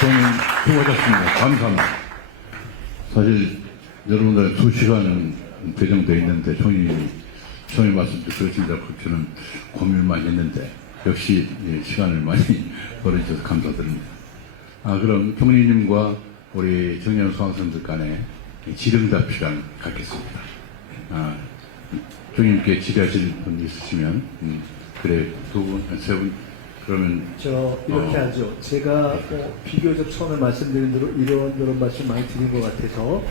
저는 수고하셨습니다. 감사합니다. 사실 여러분들 2시간은 배정되어 있는데 총리 말씀도 그렇습니다. 저는 고민을 많이 했는데 역시 시간을 많이 벌어주셔서 감사드립니다. 그럼 총리님과 우리 정년 수강생들 간에 질의응답 시간 갖겠습니다. 총리님께 질의하실 분 있으시면 그래 두 분, 세 분 그러면 이렇게 하죠. 제가 비교적 처음에 말씀드린 대로 이런 말씀 많이 드린 것 같아서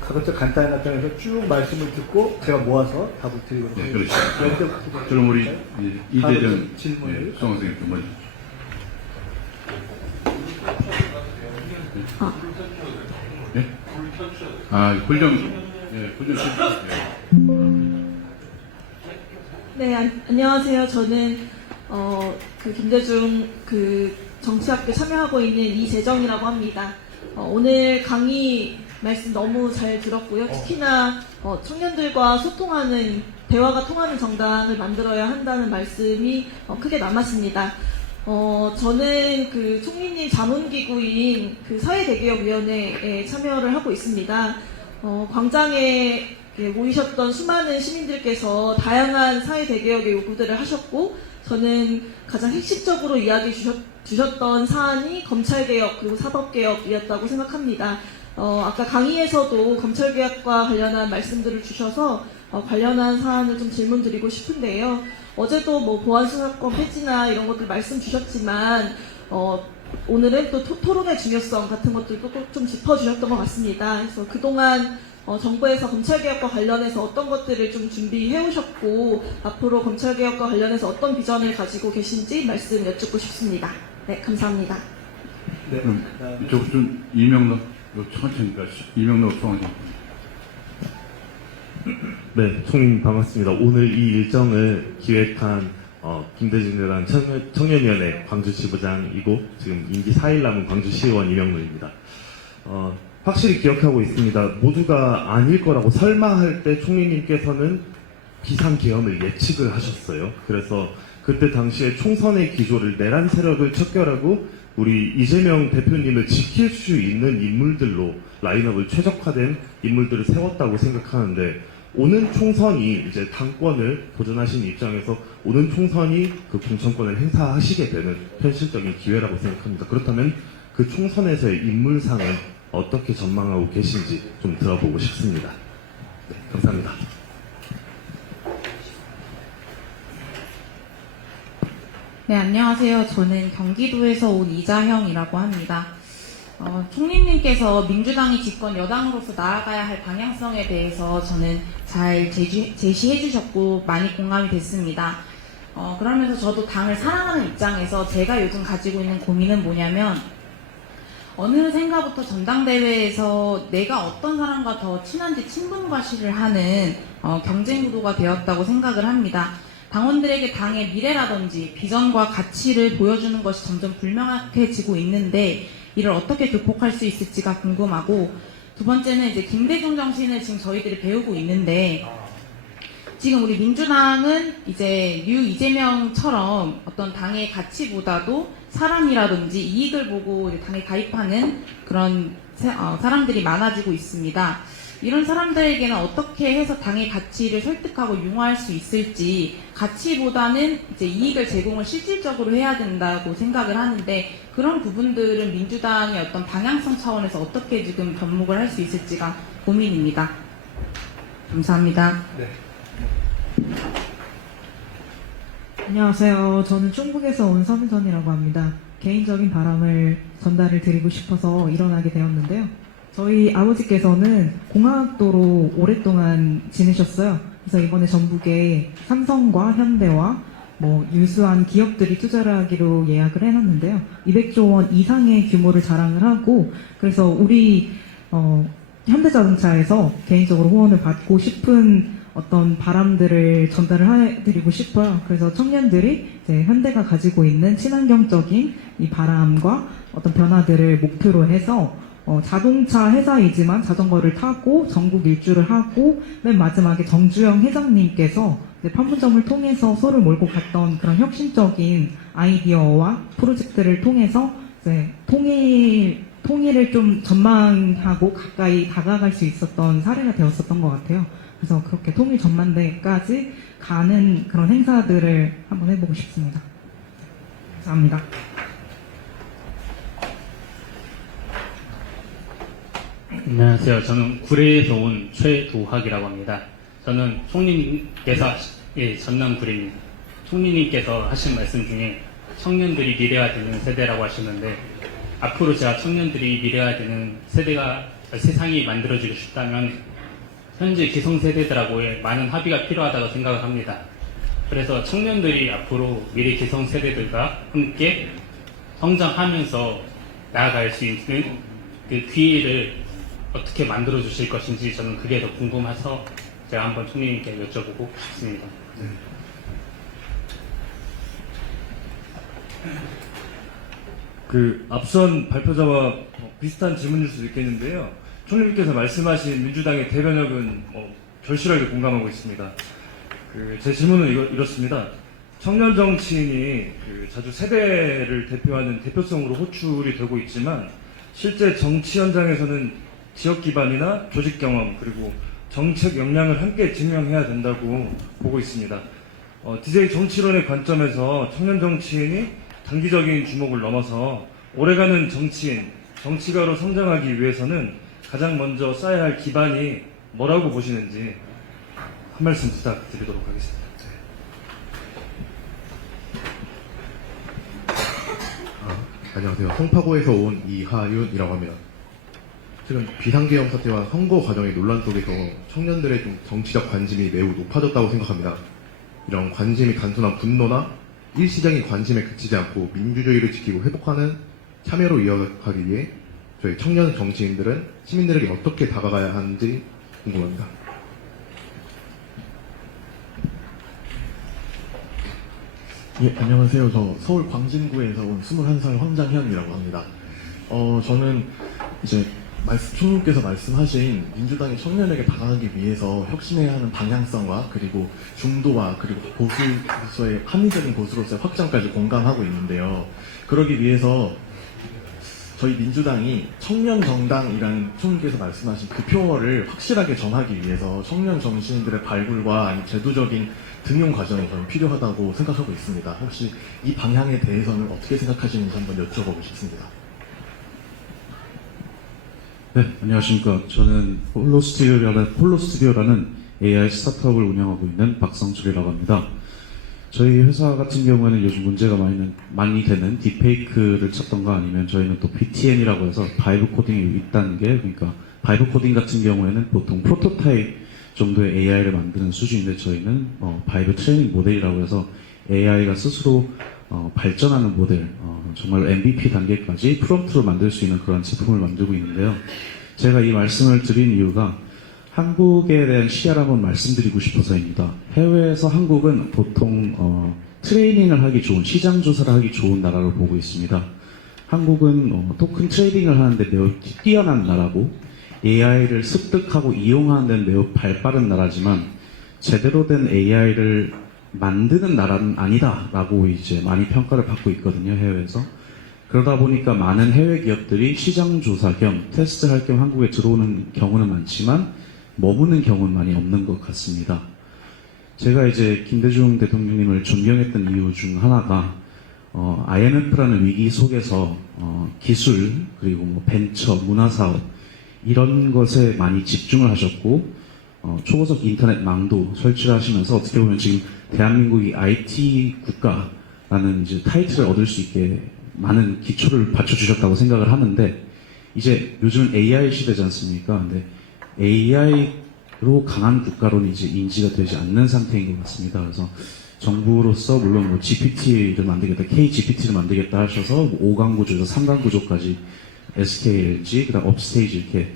가급적 간단해서 쭉 말씀을 듣고 제가 모아서 답을 드리도록 하겠습니다. 네, 그렇죠. 그럼 우리 이재정 수강생님께 먼저. 네? 네, 안녕하세요. 저는 김대중 정치학교 참여하고 있는 이재정이라고 합니다. 오늘 강의 말씀 너무 잘 들었고요. 특히나 청년들과 소통하는 대화가 통하는 정당을 만들어야 한다는 말씀이 크게 남았습니다. 저는 총리님 자문기구인 사회대개혁위원회에 참여를 하고 있습니다. 광장에 모이셨던 수많은 시민들께서 다양한 사회대개혁의 요구들을 하셨고, 저는 가장 핵심적으로 이야기 주셨던 사안이 검찰개혁 그리고 사법개혁이었다고 생각합니다. 아까 강의에서도 검찰개혁과 관련한 말씀들을 주셔서 관련한 사안을 좀 질문 드리고 싶은데요. 어제도 보안수사권 폐지나 이런 것들 말씀 주셨지만 오늘은 또 토론의 중요성 같은 것들도 꼭 좀 짚어주셨던 것 같습니다. 그래서 그동안 정부에서 검찰개혁과 관련해서 어떤 것들을 좀 준비해 오셨고 앞으로 검찰개혁과 관련해서 어떤 비전을 가지고 계신지 말씀 여쭙고 싶습니다. 네, 감사합니다. 네. 이쪽 좀 이명록 천천히니까 이명록 소환이. 네, 총님 반갑습니다. 오늘 이 일정을 기획한 김대중대단 청년위원회 광주지부장이고 지금 임기 4일 남은 광주시의원 이명록입니다. 확실히 기억하고 있습니다. 모두가 아닐 거라고 설마할 때 총리님께서는 비상계엄을 예측을 하셨어요. 그래서 그때 당시에 총선의 기조를 내란 세력을 척결하고 우리 이재명 대표님을 지킬 수 있는 인물들로 라인업을 최적화된 인물들을 세웠다고 생각하는데 오는 총선이 이제 당권을 도전하신 입장에서 오는 총선이 그 공천권을 행사하시게 되는 현실적인 기회라고 생각합니다. 그렇다면 그 총선에서의 인물상은 어떻게 전망하고 계신지 좀 들어보고 싶습니다. 네, 감사합니다. 네, 안녕하세요. 저는 경기도에서 온 이자형이라고 합니다. 총리님께서 민주당이 집권 여당으로서 나아가야 할 방향성에 대해서 저는 잘 제시해 주셨고 많이 공감이 됐습니다. 그러면서 저도 당을 사랑하는 입장에서 제가 요즘 가지고 있는 고민은 뭐냐면 어느 생가부터 전당대회에서 내가 어떤 사람과 더 친한지 친분과시를 하는 경쟁 구도가 되었다고 생각을 합니다. 당원들에게 당의 미래라든지 비전과 가치를 보여주는 것이 점점 불명확해지고 있는데 이를 어떻게 극복할 수 있을지가 궁금하고 두 번째는 이제 김대중 정신을 지금 저희들이 배우고 있는데 지금 우리 민주당은 이제 이재명처럼 어떤 당의 가치보다도 사람이라든지 이익을 보고 이제 당에 가입하는 그런 사람들이 많아지고 있습니다. 이런 사람들에게는 어떻게 해서 당의 가치를 설득하고 융화할 수 있을지 가치보다는 이제 이익을 제공을 실질적으로 해야 된다고 생각을 하는데 그런 부분들은 민주당의 어떤 방향성 차원에서 어떻게 지금 접목을 할 수 있을지가 고민입니다. 감사합니다. 네. 안녕하세요. 저는 중국에서 온 서민선이라고 합니다. 개인적인 바람을 전달을 드리고 싶어서 일어나게 되었는데요. 저희 아버지께서는 공화국도로 오랫동안 지내셨어요. 그래서 이번에 전북에 삼성과 현대와 유수한 기업들이 투자를 하기로 예약을 해놨는데요. 200조 원 이상의 규모를 자랑을 하고 그래서 우리 현대자동차에서 개인적으로 후원을 받고 싶은 어떤 바람들을 전달을 해드리고 싶어요. 그래서 청년들이 이제 현대가 가지고 있는 친환경적인 이 바람과 어떤 변화들을 목표로 해서 자동차 회사이지만 자전거를 타고 전국 일주를 하고 맨 마지막에 정주영 회장님께서 이제 판문점을 통해서 소를 몰고 갔던 그런 혁신적인 아이디어와 프로젝트를 통해서 이제 통일을 좀 전망하고 가까이 다가갈 수 있었던 사례가 되었었던 것 같아요. 그래서 그렇게 통일 전망대까지 가는 그런 행사들을 한번 해보고 싶습니다. 감사합니다. 안녕하세요. 저는 구례에서 온 최도학이라고 합니다. 저는 총리님께서 전남 구례입니다. 총리님께서 하신 말씀 중에 청년들이 미래가 되는 세대라고 하셨는데 앞으로 제가 청년들이 미래가 되는 세상이 만들어지고 싶다면 현재 기성세대들하고의 많은 합의가 필요하다고 생각을 합니다. 그래서 청년들이 앞으로 미래 기성세대들과 함께 성장하면서 나아갈 수 있는 그 기회를 어떻게 만들어 주실 것인지 저는 그게 더 궁금해서 제가 한번 총리님께 여쭤보고 싶습니다. 앞선 발표자와 비슷한 질문일 수도 있겠는데요. 총리님께서 말씀하신 민주당의 대변혁은 절실하게 공감하고 있습니다. 제 질문은 이렇습니다. 청년 정치인이 자주 세대를 대표하는 대표성으로 호출이 되고 있지만 실제 정치 현장에서는 지역 기반이나 조직 경험 그리고 정책 역량을 함께 증명해야 된다고 보고 있습니다. DJ 정치론의 관점에서 청년 정치인이 단기적인 주목을 넘어서 오래가는 정치가로 성장하기 위해서는 가장 먼저 쌓아야 할 기반이 뭐라고 보시는지 한 말씀 부탁드리도록 하겠습니다. 안녕하세요. 송파구에서 온 이하윤이라고 합니다. 최근 비상계엄 사태와 선거 과정의 논란 속에서 청년들의 좀 정치적 관심이 매우 높아졌다고 생각합니다. 이런 관심이 단순한 분노나 일시적인 관심에 그치지 않고 민주주의를 지키고 회복하는 참여로 이어가기 위해 저희 청년 정치인들은 시민들에게 어떻게 다가가야 하는지 궁금합니다. 예, 안녕하세요. 저 서울 광진구에서 온 21살 황장현이라고 합니다. 저는 이제 총님께서 말씀하신 민주당이 청년에게 다가가기 위해서 혁신해야 하는 방향성과 그리고 중도와 그리고 보수로서의 합리적인 보수로서의 확장까지 공감하고 있는데요. 그러기 위해서 저희 민주당이 청년 정당이라는 총님께서 말씀하신 그 표어를 확실하게 전하기 위해서 청년 정치인들의 발굴과 아니면 제도적인 등용 과정이 저는 필요하다고 생각하고 있습니다. 혹시 이 방향에 대해서는 어떻게 생각하시는지 한번 여쭤보고 싶습니다. 네, 안녕하십니까. 저는 폴로스튜디오라는 AI 스타트업을 운영하고 있는 박성철이라고 합니다. 저희 회사 같은 경우에는 요즘 문제가 많이 되는 딥페이크를 찾던가 아니면 저희는 또 BTN이라고 해서 바이브 코딩의 2단계, 그러니까 바이브 코딩 같은 경우에는 보통 프로토타입 정도의 AI를 만드는 수준인데 저희는 바이브 트레이닝 모델이라고 해서 AI가 스스로 발전하는 모델, 정말 MVP 단계까지 프롬프트로 만들 수 있는 그런 제품을 만들고 있는데요. 제가 이 말씀을 드린 이유가 한국에 대한 시야를 한번 말씀드리고 싶어서입니다. 해외에서 한국은 보통 트레이닝을 하기 좋은, 시장 조사를 하기 좋은 나라로 보고 있습니다. 한국은 토큰 트레이딩을 하는데 매우 뛰어난 나라고 AI를 습득하고 이용하는 데는 매우 발빠른 나라지만 제대로 된 AI를 만드는 나라는 아니다라고 이제 많이 평가를 받고 있거든요, 해외에서. 그러다 보니까 많은 해외 기업들이 시장 조사 겸 테스트할 겸 한국에 들어오는 경우는 많지만 머무는 경우는 많이 없는 것 같습니다. 제가 이제 김대중 대통령님을 존경했던 이유 중 하나가 IMF라는 위기 속에서 기술 그리고 뭐 벤처, 문화사업 이런 것에 많이 집중을 하셨고 초고속 인터넷망도 설치를 하시면서 어떻게 보면 지금 대한민국이 IT 국가라는 이제 타이틀을 얻을 수 있게 많은 기초를 받쳐주셨다고 생각을 하는데 이제 요즘은 AI 시대지 않습니까? 근데 AI로 강한 국가로는 이제 인지가 되지 않는 상태인 것 같습니다. 그래서 정부로서 물론 뭐 GPT를 만들겠다, KGPT를 만들겠다 하셔서 5강 구조에서 3강 구조까지 SKLG, 그다음 업스테이지 이렇게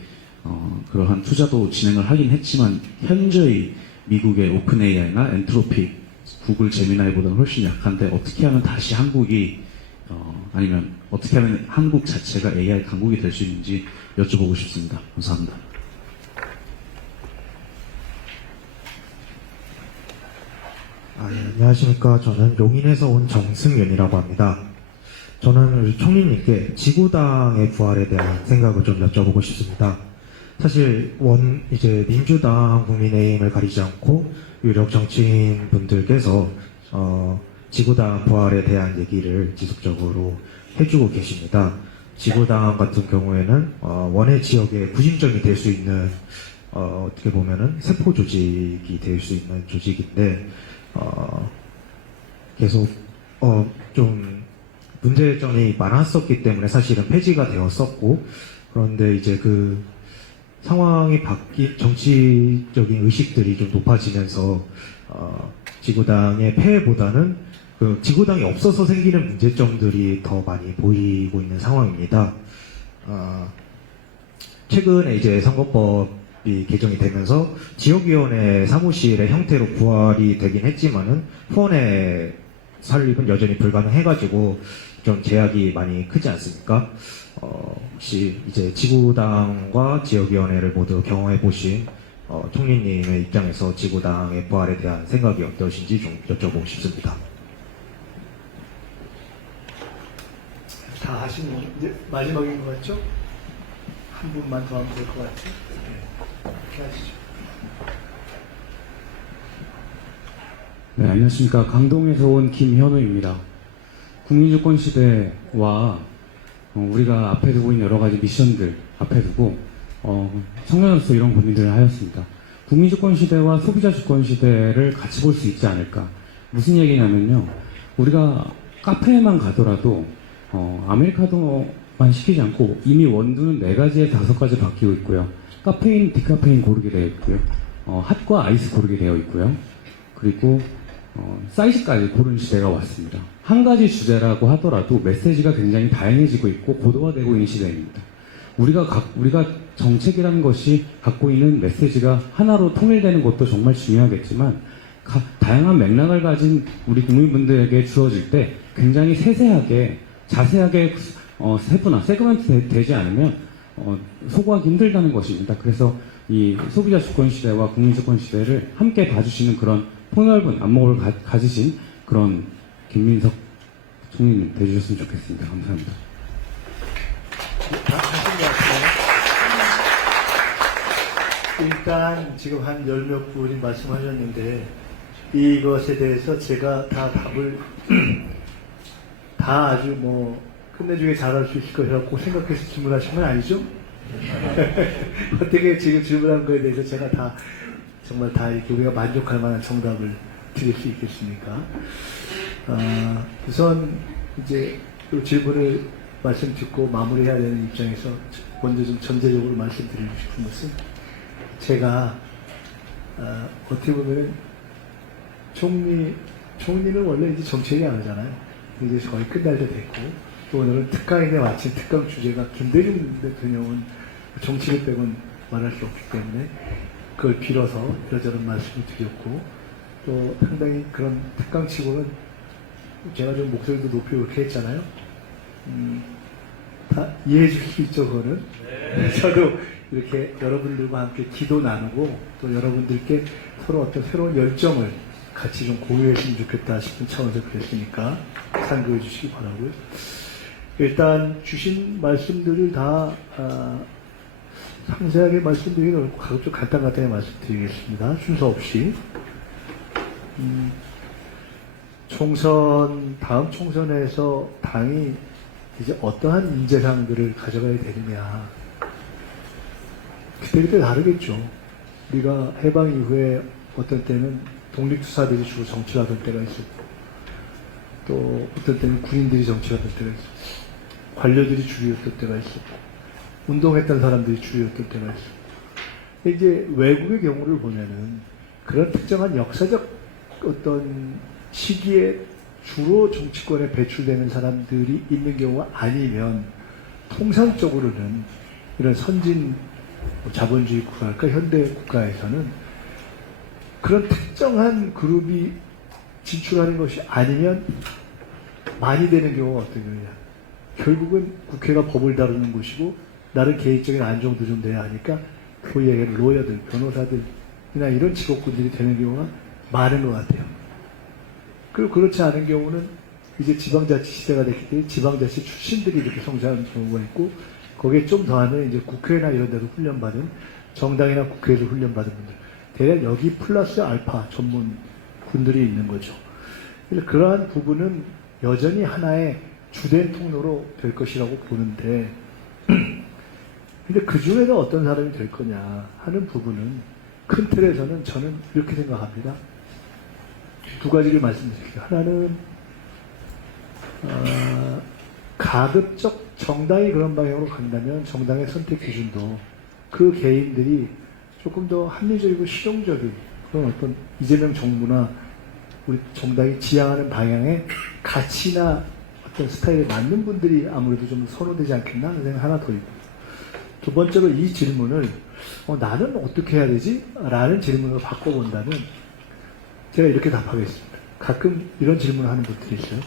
그러한 투자도 진행을 하긴 했지만 현재의 미국의 오픈 AI나 엔트로픽, 구글 제미나이보다는 훨씬 약한데 어떻게 하면 다시 한국이 아니면 어떻게 하면 한국 자체가 AI 강국이 될 수 있는지 여쭤보고 싶습니다. 감사합니다. 안녕하십니까. 저는 용인에서 온 정승윤이라고 합니다. 저는 우리 총리님께 지구당의 부활에 대한 생각을 좀 여쭤보고 싶습니다. 사실 이제 민주당, 국민의힘을 가리지 않고 유력 정치인 분들께서 지구당 부활에 대한 얘기를 지속적으로 해주고 계십니다. 지구당 같은 경우에는 원외 지역의 구심점이 될 수 있는 어떻게 보면은 세포 조직이 될 수 있는 조직인데 계속 좀 문제점이 많았었기 때문에 사실은 폐지가 되었었고 그런데 이제 그 상황이 정치적인 의식들이 좀 높아지면서 지구당의 폐해보다는 그 지구당이 없어서 생기는 문제점들이 더 많이 보이고 있는 상황입니다. 최근에 이제 선거법이 개정이 되면서 지역위원회 사무실의 형태로 부활이 되긴 했지만은 후원의 설립은 여전히 불가능해가지고 좀 제약이 많이 크지 않습니까? 혹시 이제 지구당과 지역위원회를 모두 경험해보신 총리님의 입장에서 지구당의 부활에 대한 생각이 어떠신지 좀 여쭤보고 싶습니다. 다 하신 거 이제 마지막인 것 같죠? 한 분만 더 하면 될 것 같아요. 네. 이렇게 하시죠. 네, 안녕하십니까. 강동에서 온 김현우입니다. 국민주권 시대와 우리가 앞에 두고 있는 여러 가지 미션들 앞에 두고 청년으로서 이런 고민들을 하였습니다. 국민주권 시대와 소비자주권 시대를 같이 볼 수 있지 않을까. 무슨 얘기냐면요. 우리가 카페에만 가더라도 아메리카노 시키지 않고 이미 원두는 4가지에 5가지 바뀌고 있고요. 카페인, 디카페인 고르게 되어 있고요. 핫과 아이스 고르게 되어 있고요. 그리고 사이즈까지 고르는 시대가 왔습니다. 한 가지 주제라고 하더라도 메시지가 굉장히 다양해지고 있고 고도화되고 있는 시대입니다. 우리가 정책이라는 것이 갖고 있는 메시지가 하나로 통일되는 것도 정말 중요하겠지만 다양한 맥락을 가진 우리 국민분들에게 주어질 때 굉장히 세세하게 자세하게 세분화, 세그먼트 되지 않으면 소구하기 힘들다는 것입니다. 그래서 이 소비자 주권 시대와 국민 주권 시대를 함께 봐주시는 그런 폭넓은 안목을 가지신 그런 김민석 총리님 되주셨으면 좋겠습니다. 감사합니다. 일단 지금 한 10몇 분이 말씀하셨는데 이것에 대해서 제가 다 답을 다 아주 뭐 끝내주게 잘할 수 있을 거라고 생각해서 질문하신 건 아니죠? 어떻게 지금 질문한 거에 대해서 제가 다 정말 다 이렇게 우리가 만족할 만한 정답을 드릴 수 있겠습니까? 우선 이제 그 질문을 말씀 듣고 마무리해야 되는 입장에서 먼저 좀 전제적으로 말씀드리고 싶은 것은 제가 어떻게 보면은 총리는 원래 이제 정책이 안 하잖아요. 이제 거의 끝날 때 됐고 또 오늘은 특강인데 마침 특강 주제가 김대중 대통령은 정치를 빼곤 말할 수 없기 때문에 그걸 빌어서 이러저런 말씀을 드렸고 또 상당히 그런 특강치고는 제가 좀 목소리도 높이고 그렇게 했잖아요. 다 이해해 주실 수 있죠, 그거는? 네. 저도 이렇게 여러분들과 함께 기도 나누고 또 여러분들께 서로 어떤 새로운 열정을 같이 좀 공유했으면 좋겠다 싶은 차원에서 그랬으니까 참고해 주시기 바라고요. 일단 주신 말씀들을 다 상세하게 말씀드리기 어렵고 가급적 간단하게 말씀드리겠습니다. 순서 없이. 다음 총선에서 당이 이제 어떠한 인재상들을 가져가야 되느냐. 그때그때 다르겠죠. 우리가 해방 이후에 어떤 때는 독립투사들이 주로 정치를 하던 때가 있었고, 또 어떤 때는 군인들이 정치를 하던 때가 있었고, 관료들이 주류였던 때가 있었고, 운동했던 사람들이 주류였던 때가 있었고. 이제 외국의 경우를 보면은 그런 특정한 역사적 어떤 시기에 주로 정치권에 배출되는 사람들이 있는 경우가 아니면 통상적으로는 이런 선진 자본주의 국가랄까 현대 국가에서는 그런 특정한 그룹이 진출하는 것이 아니면 많이 되는 경우가 어떤 거냐. 결국은 국회가 법을 다루는 곳이고 나름 개인적인 안정도 좀 돼야 하니까 소위 얘기하는 로여들, 변호사들이나 이런 직업군들이 되는 경우가 많은 것 같아요. 그리고 그렇지 않은 경우는 이제 지방자치 시대가 됐기 때문에 지방자치 출신들이 이렇게 성장하는 경우가 있고 거기에 좀 더하면 이제 국회나 이런 데도 훈련받은 정당이나 국회에서 훈련받은 분들 대략 여기 플러스 알파 전문 분들이 있는 거죠. 그래서 그러한 부분은 여전히 하나의 주된 통로로 될 것이라고 보는데 근데 그 중에도 어떤 사람이 될 거냐 하는 부분은 큰 틀에서는 저는 이렇게 생각합니다. 두 가지를 말씀드릴게요. 하나는 가급적 정당이 그런 방향으로 간다면 정당의 선택 기준도 그 개인들이 조금 더 합리적이고 실용적인 그런 어떤 이재명 정부나 우리 정당이 지향하는 방향의 가치나 어떤 스타일에 맞는 분들이 아무래도 좀 선호되지 않겠나 하는 생각 하나 더 있고 두 번째로 이 질문을 나는 어떻게 해야 되지? 라는 질문으로 바꿔본다면 제가 이렇게 답하겠습니다. 가끔 이런 질문을 하는 분들이 있어요.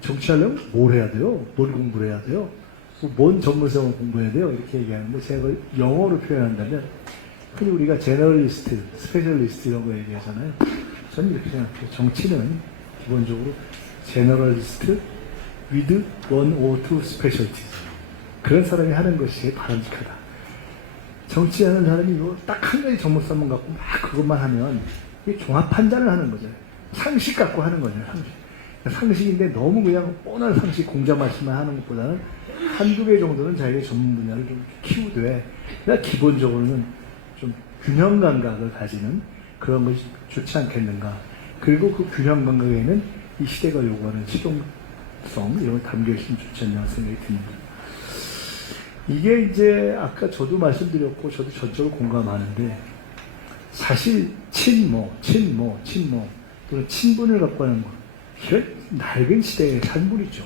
정치하려면 뭘 해야 돼요? 뭘 공부를 해야 돼요? 뭔 전문성을 공부해야 돼요? 이렇게 얘기하는데 제가 그걸 영어로 표현한다면 흔히 우리가 제너럴리스트, 스페셜리스트 이런 거 얘기하잖아요. 저는 이렇게 생각해요. 정치는 기본적으로 제너럴리스트 with one or two specialties. 그런 사람이 하는 것이 바람직하다. 정치하는 사람이 딱 한 가지 전문성만 갖고 막 그것만 하면 이게 종합 판단을 하는 거죠. 상식 갖고 하는 거죠. 상식인데 너무 그냥 뻔한 상식 공자 말씀만 하는 것보다는 한두 개 정도는 자기의 전문 분야를 좀 키우되 기본적으로는 좀 균형 감각을 가지는 그런 것이 좋지 않겠는가. 그리고 그 균형 감각에는 이 시대가 요구하는 실용성 이런 걸 담겨 있으면 좋지 않냐는 생각이 듭니다. 이게 이제 아까 저도 말씀드렸고 저도 전적으로 공감하는데 사실 친모 또는 친분을 갖고 하는 거 이건 낡은 시대의 산물이죠.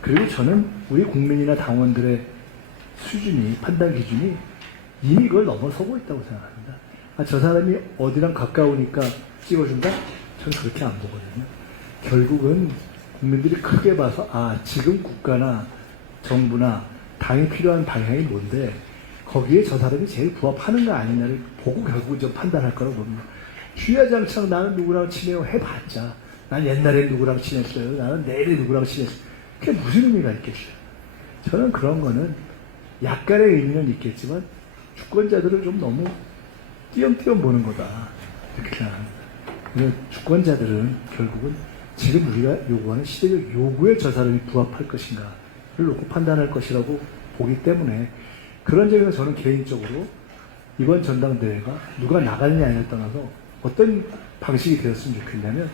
그리고 저는 우리 국민이나 당원들의 수준이 판단 기준이 이미 이걸 넘어서고 있다고 생각합니다. 저 사람이 어디랑 가까우니까 찍어준다? 저는 그렇게 안 보거든요. 결국은 국민들이 크게 봐서 지금 국가나 정부나 당이 필요한 방향이 뭔데 거기에 저 사람이 제일 부합하는가 아니냐를 보고 결국은 좀 판단할 거라고 봅니다. 주야장창 나는 누구랑 친해요 해봤자 난 옛날에 누구랑 친했어요. 나는 내일에 누구랑 친했어요. 그게 무슨 의미가 있겠어요. 저는 그런 거는 약간의 의미는 있겠지만 주권자들을 좀 너무 띄엄띄엄 보는 거다. 이렇게 생각합니다. 그래서 주권자들은 결국은 지금 우리가 요구하는 시대적 요구에 저 사람이 부합할 것인가를 놓고 판단할 것이라고 보기 때문에 그런 점에서 저는 개인적으로 이번 전당대회가 누가 나가느냐 아니냐를 떠나서 어떤 방식이 되었으면 좋겠냐면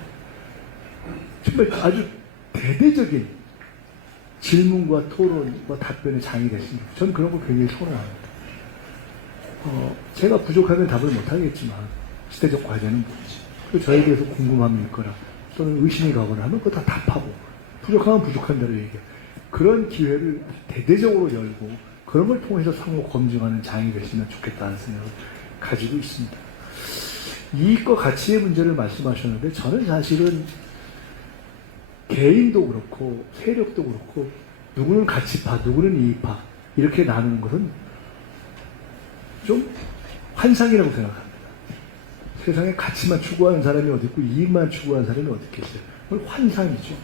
정말 아주 대대적인 질문과 토론과 답변의 장이 됐으면 좋겠어요. 저는 그런 걸 굉장히 선호합니다. 제가 부족하면 답을 못하겠지만 시대적 과제는 뭐지? 그리고 저에 대해서 궁금함이 있거나 또는 의심이 가거나 하면 그거 다 답하고 부족하면 부족한 대로 얘기해요. 그런 기회를 대대적으로 열고 그런 걸 통해서 상호 검증하는 장이 됐으면 좋겠다는 생각을 가지고 있습니다. 이익과 가치의 문제를 말씀하셨는데 저는 사실은 개인도 그렇고 세력도 그렇고 누구는 가치파, 누구는 이익파 이렇게 나누는 것은 좀 환상이라고 생각합니다. 세상에 가치만 추구하는 사람이 어디 있고 이익만 추구하는 사람이 어디 있겠어요. 그건 환상이죠.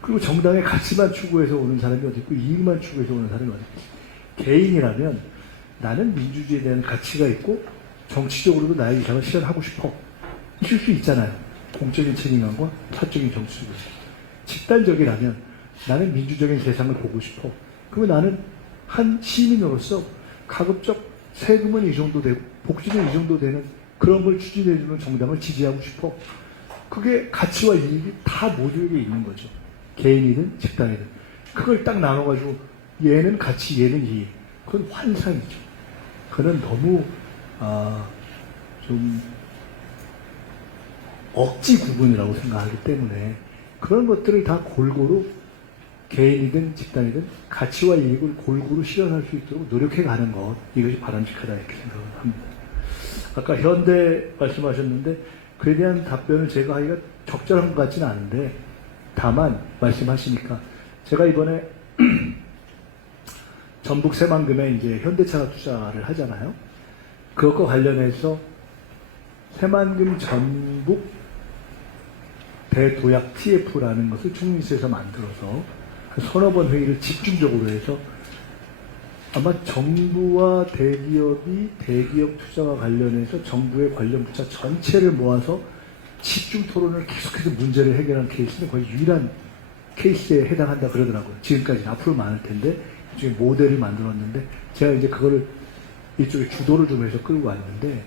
그리고 정당의 가치만 추구해서 오는 사람이 어디 있고 이익만 추구해서 오는 사람이 어디 있겠어요. 개인이라면 나는 민주주의에 대한 가치가 있고 정치적으로도 나의 이상을 실현하고 싶어. 있을 수 있잖아요. 공적인 책임감과 사적인 정치적인. 집단적이라면 나는 민주적인 세상을 보고 싶어. 그러면 나는 한 시민으로서 가급적 세금은 이 정도 되고 복지는 이 정도 되는 그런 걸 추진해주는 정당을 지지하고 싶어. 그게 가치와 이익이 다 모두에게 있는 거죠. 개인이든 집단이든. 그걸 딱 나눠가지고 얘는 가치, 얘는 이익. 그건 환상이죠. 그건 너무 좀 억지 구분이라고 생각하기 때문에 그런 것들을 다 골고루 개인이든 집단이든 가치와 이익을 골고루 실현할 수 있도록 노력해가는 것, 이것이 바람직하다 이렇게 생각을 합니다. 아까 현대 말씀하셨는데 그에 대한 답변을 제가 하기가 적절한 것 같지는 않은데 다만 말씀하시니까 제가 이번에 전북 새만금에 이제 현대차가 투자를 하잖아요. 그것과 관련해서 새만금 전북 대도약 TF라는 것을 총리실에서 만들어서 서너 번 회의를 집중적으로 해서 아마 정부와 대기업이 대기업 투자와 관련해서 정부의 관련 부처 전체를 모아서 집중 토론을 계속해서 문제를 해결한 케이스는 거의 유일한 케이스에 해당한다 그러더라고요. 지금까지 앞으로 많을 텐데 일종의 모델을 만들었는데 제가 이제 그거를 이쪽에 주도를 좀 해서 끌고 왔는데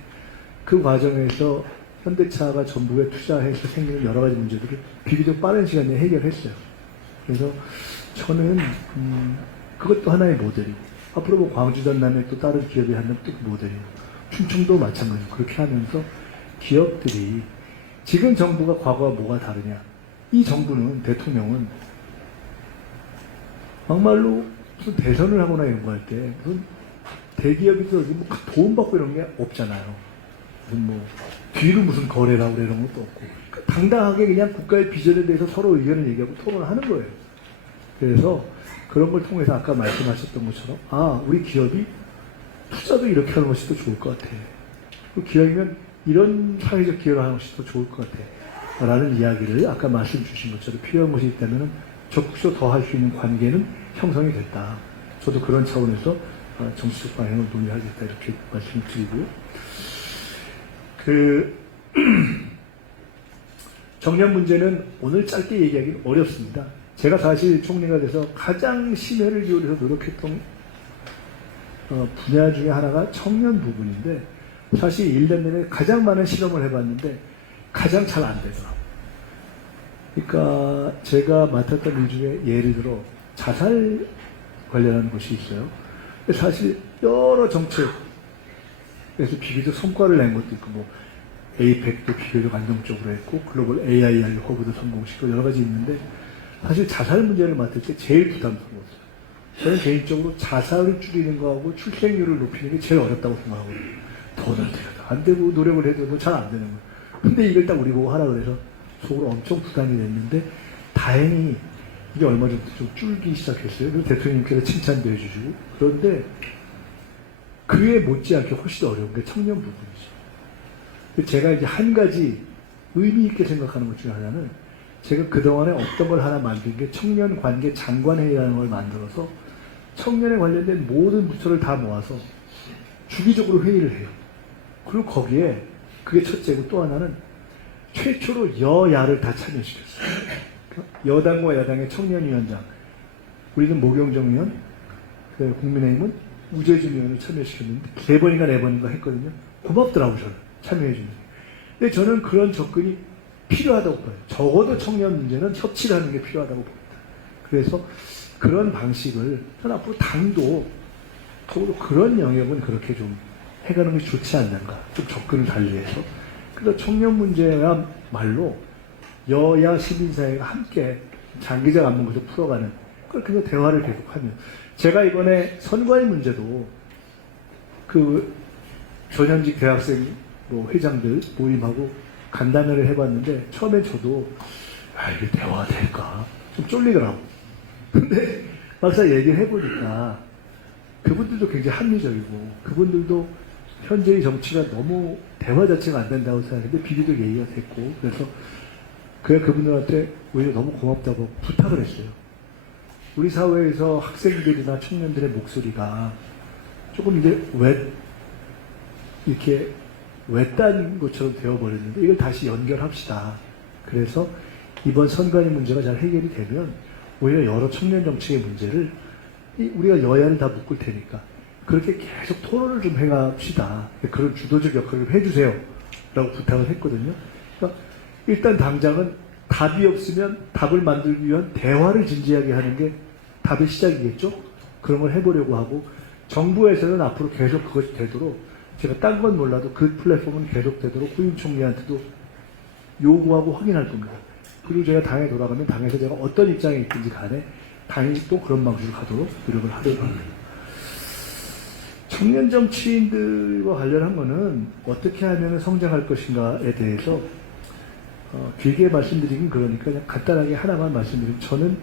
그 과정에서 현대차가 전북에 투자해서 생기는 여러 가지 문제들을 비교적 빠른 시간 내에 해결했어요. 그래서 저는 그것도 하나의 모델이고 앞으로 뭐 광주 전남에 또 다른 기업이 하는 또 모델이고 충청도 마찬가지고 그렇게 하면서 기업들이 지금 정부가 과거와 뭐가 다르냐. 이 정부는 대통령은 막말로 무슨 대선을 하거나 이런 거 할 때 무슨 대기업에서 뭐 돈 받고 이런 게 없잖아요. 무슨 뭐 뒤로 무슨 거래라고 이런 것도 없고 그러니까 당당하게 그냥 국가의 비전에 대해서 서로 의견을 얘기하고 토론하는 거예요. 그래서 그런 걸 통해서 아까 말씀하셨던 것처럼 우리 기업이 투자도 이렇게 하는 것이 더 좋을 것 같아. 기업이면 이런 사회적 기여를 하는 것이 더 좋을 것 같아. 라는 이야기를 아까 말씀 주신 것처럼 필요한 것이 있다면 적극적으로 더 할 수 있는 관계는 형성이 됐다. 저도 그런 차원에서 정치적 방향을 논의하겠다 이렇게 말씀을 드리고요. 정년 문제는 오늘 짧게 얘기하기는 어렵습니다. 제가 사실 총리가 돼서 가장 심혈을 기울여서 노력했던 분야 중에 하나가 청년 부분인데 사실 1년 내내 가장 많은 실험을 해봤는데 가장 잘 안 되더라고요. 그러니까 제가 맡았던 일 중에 예를 들어 자살 관련한 것이 있어요. 근데 사실 여러 정책에서 비교적 성과를 낸 것도 있고, 뭐 에이펙도 비교적 안정적으로 했고, 글로벌 AIR 허브도 성공시키고 여러 가지 있는데, 사실 자살 문제를 맡을 때 제일 부담스러웠어요. 저는 개인적으로 자살을 줄이는 거하고 출생률을 높이는 게 제일 어렵다고 생각하거든요. 돈을 들여도 안 되고 노력을 해도 잘 안 되는 거예요. 근데 이걸 딱 우리 보고 하라 그래서 속으로 엄청 부담이 됐는데, 다행히 이게 얼마 전부터 좀 줄기 시작했어요. 그래서 대통령님께서 칭찬도 해주시고. 그런데 그에 못지않게 훨씬 어려운 게 청년 부분이죠. 제가 이제 한 가지 의미 있게 생각하는 것 중에 하나는, 제가 그동안에 어떤 걸 하나 만든 게 청년 관계 장관회의라는 걸 만들어서 청년에 관련된 모든 부처를 다 모아서 주기적으로 회의를 해요. 그리고 거기에 그게 첫째고, 또 하나는 최초로 여야를 다 참여시켰어요. 여당과 야당의 청년위원장, 우리는 모경정 의원, 국민의힘은 우재준 의원을 참여시켰는데 3번인가 4번인가 했거든요. 고맙더라고요, 저는 참여해주는. 근데 저는 그런 접근이 필요하다고 봐요. 적어도 청년 문제는 협치를 하는 게 필요하다고 봅니다. 그래서 그런 방식을, 전 앞으로 당도 적어도 그런 영역은 그렇게 좀 해가는 것이 좋지 않는가, 좀 접근을 달리해서. 그래서 청년 문제야말로 여야 시민사회가 함께 장기적 안목에서 풀어가는, 그렇게 대화를 계속하면. 제가 이번에 선거의 문제도 그 전현직 대학생 회장들 모임하고 간담회를 해봤는데, 처음엔 저도 이게 대화가 될까 좀 쫄리더라고. 근데 막상 얘기를 해보니까 그분들도 굉장히 합리적이고, 그분들도 현재의 정치가 너무 대화 자체가 안 된다고 생각했는데 비교적 얘기가 됐고, 그래서 그분들한테 오히려 너무 고맙다고 부탁을 했어요. 우리 사회에서 학생들이나 청년들의 목소리가 조금 이제 이렇게 외딴 것처럼 되어버렸는데, 이걸 다시 연결합시다. 그래서 이번 선관위 문제가 잘 해결이 되면 오히려 여러 청년 정책의 문제를 우리가 여야를 다 묶을 테니까 그렇게 계속 토론을 좀 해갑시다. 그런 주도적 역할을 해주세요. 라고 부탁을 했거든요. 그러니까 일단 당장은 답이 없으면 답을 만들기 위한 대화를 진지하게 하는 게 답의 시작이겠죠? 그런 걸 해보려고 하고, 정부에서는 앞으로 계속 그것이 되도록, 제가 딴 건 몰라도 그 플랫폼은 계속 되도록 후임 총리한테도 요구하고 확인할 겁니다. 그리고 제가 당에 돌아가면 당에서 제가 어떤 입장에 있든지 간에 당이 또 그런 방식으로 가도록 노력을 하려고 합니다. 청년 정치인들과 관련한 거는 어떻게 하면 성장할 것인가에 대해서 길게 말씀드리긴 그러니까 그냥 간단하게 하나만 말씀드리면, 저는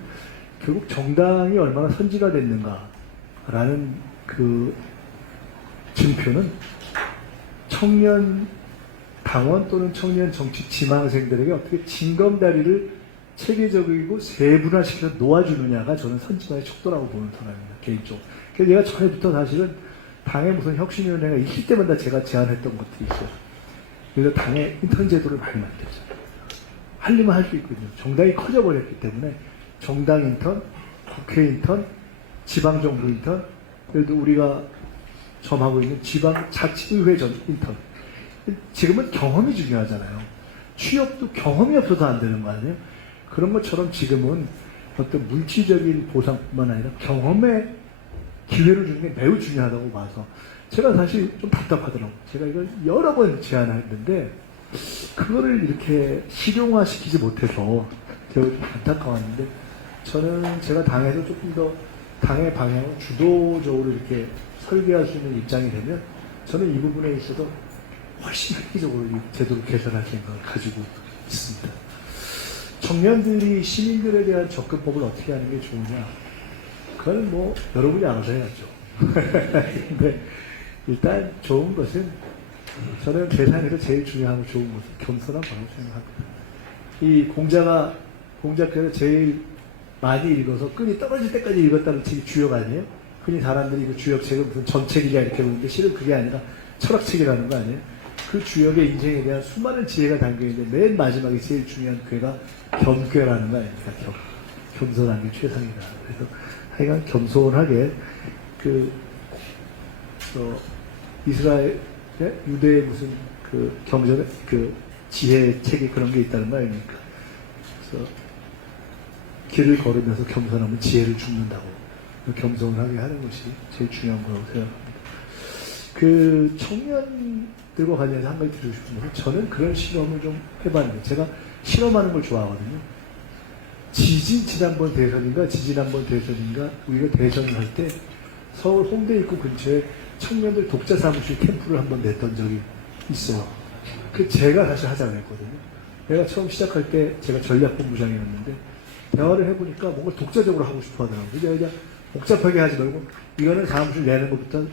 결국 정당이 얼마나 선지가 됐는가라는 그 증표는 청년 당원 또는 청년 정치 지망생들에게 어떻게 징검다리를 체계적이고 세분화시켜서 놓아주느냐가 저는 선지만의 척도라고 보는 사람입니다, 개인적으로. 그래서 제가 전에부터 사실은 당에 무슨 혁신위원회가 있을 때마다 제가 제안했던 것들이 있어요. 그래서 당에 인턴 제도를 많이 만들었어요. 하려면 할 수 있거든요. 정당이 커져버렸기 때문에 정당 인턴, 국회 인턴, 지방정부 인턴, 그래도 우리가 점하고 있는 지방자치의회 전 인턴. 지금은 경험이 중요하잖아요. 취업도 경험이 없어서 안 되는 거 아니에요? 그런 것처럼 지금은 어떤 물질적인 보상뿐만 아니라 경험의 기회를 주는 게 매우 중요하다고 봐서, 제가 사실 좀 답답하더라고요. 제가 이걸 여러 번 제안했는데 그거를 이렇게 실용화시키지 못해서 제가 좀 안타까웠는데, 저는 제가 당에서 조금 더 당의 방향을 주도적으로 이렇게 설계할 수 있는 입장이 되면 저는 이 부분에 있어서 훨씬 획기적으로 이 제도를 개선할 생각을 가지고 있습니다. 청년들이 시민들에 대한 접근법을 어떻게 하는 게 좋으냐, 그건 뭐 여러분이 알아서 해야죠. 근데 일단 좋은 것은, 저는 세상에서 제일 중요하고 좋은 것은 겸손한 거라고 생각합니다. 이 공자께서 제일 많이 읽어서 끈이 떨어질 때까지 읽었다는 책이 주역 아니에요? 흔히 사람들이 그 주역책을 무슨 전책이냐 이렇게 보는데, 실은 그게 아니라 철학책이라는 거 아니에요? 그 주역의 인생에 대한 수많은 지혜가 담겨있는데 맨 마지막에 제일 중요한 괴가 겸괴라는 거 아닙니까? 겸손한 게 최상이다. 그래서 하여간 겸손하게 이스라엘, 유대의 무슨 지혜 책이 그런 게 있다는 거 아닙니까? 그래서 길을 걸으면서 겸손하면 지혜를 죽는다고 겸손하게 하는 것이 제일 중요한 거라고 생각합니다. 그 청년들과 관련해서 한 가지 드리고 싶은 것은 저는 그런 실험을 좀 해봤는데 제가 실험하는 걸 좋아하거든요. 지난번 대선인가 우리가 대선을 할 때 서울 홍대 입구 근처에 청년들 독자 사무실 캠프를 한번 냈던 적이 있어요. 그 제가 사실 하자고 했거든요. 내가 처음 시작할 때 제가 전략본부장이었는데 대화를 해보니까 뭔가 독자적으로 하고 싶어 하더라고요. 그래서 그냥 복잡하게 하지 말고 이거는 사무실 내는 것부터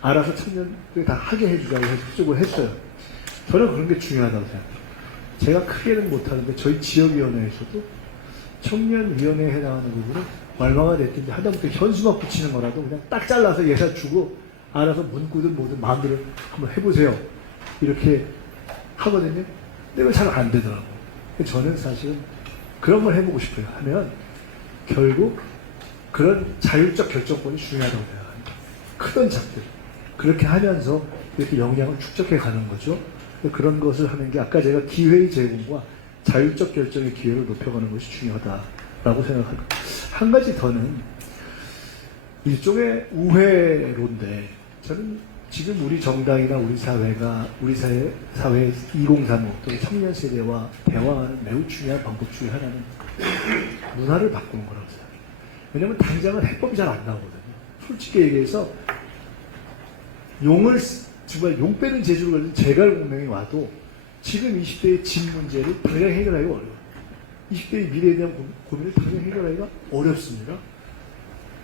알아서 청년들이 다 하게 해주자고 해서 그쪽으로 했어요. 저는 그런 게 중요하다고 생각해요. 제가 크게는 못하는데 저희 지역위원회에서도 청년위원회에 해당하는 부분은 얼마가 됐든지 하다못해 현수막 붙이는 거라도 그냥 딱 잘라서 예산 주고 알아서 문구든 뭐든 마음대로 한번 해보세요. 이렇게 하거든요. 근데 이거 잘 안 되더라고요. 저는 사실은 그런 걸 해보고 싶어요. 하면 결국 그런 자율적 결정권이 중요하다고 생각합니다. 크든 작든 그렇게 하면서 이렇게 역량을 축적해 가는 거죠. 그런 것을 하는 게 아까 제가 기회의 제공과 자율적 결정의 기회를 높여가는 것이 중요하다라고 생각합니다. 한 가지 더는 일종의 우회로인데 저는 지금 우리 정당이나 우리 사회 2035 또는 청년 세대와 대화하는 매우 중요한 방법 중에 하나는 문화를 바꾸는 거라고 생각해요. 왜냐하면 당장은 해법이 잘 안 나오거든요. 솔직히 얘기해서 정말 용 빼는 재주를 가진 제갈공명이 와도 지금 20대의 집 문제를 당장 해결하기가 어려워요. 20대의 미래에 대한 고민을 당장 해결하기가 어렵습니다.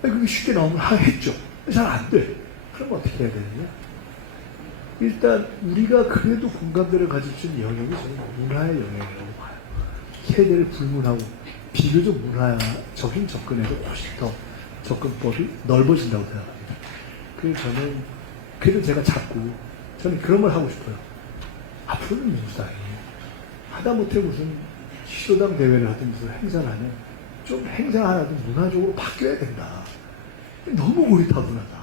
그게 쉽게 나오면 했죠. 잘 안 돼. 그럼 어떻게 해야 되느냐? 일단 우리가 그래도 공감대를 가질 수 있는 영역이 저는 문화의 영역이라고 봐요. 세대를 불문하고 비교적 문화적인 접근에도 훨씬 더 접근법이 넓어진다고 생각합니다. 그래서 그래도 제가 저는 그런 걸 하고 싶어요. 앞으로는 민주당이 하다못해 무슨 시도당 대회를 하든 무슨 행사를 하면 좀 행사 하나도 문화적으로 바뀌어야 된다. 너무 고리타분하다.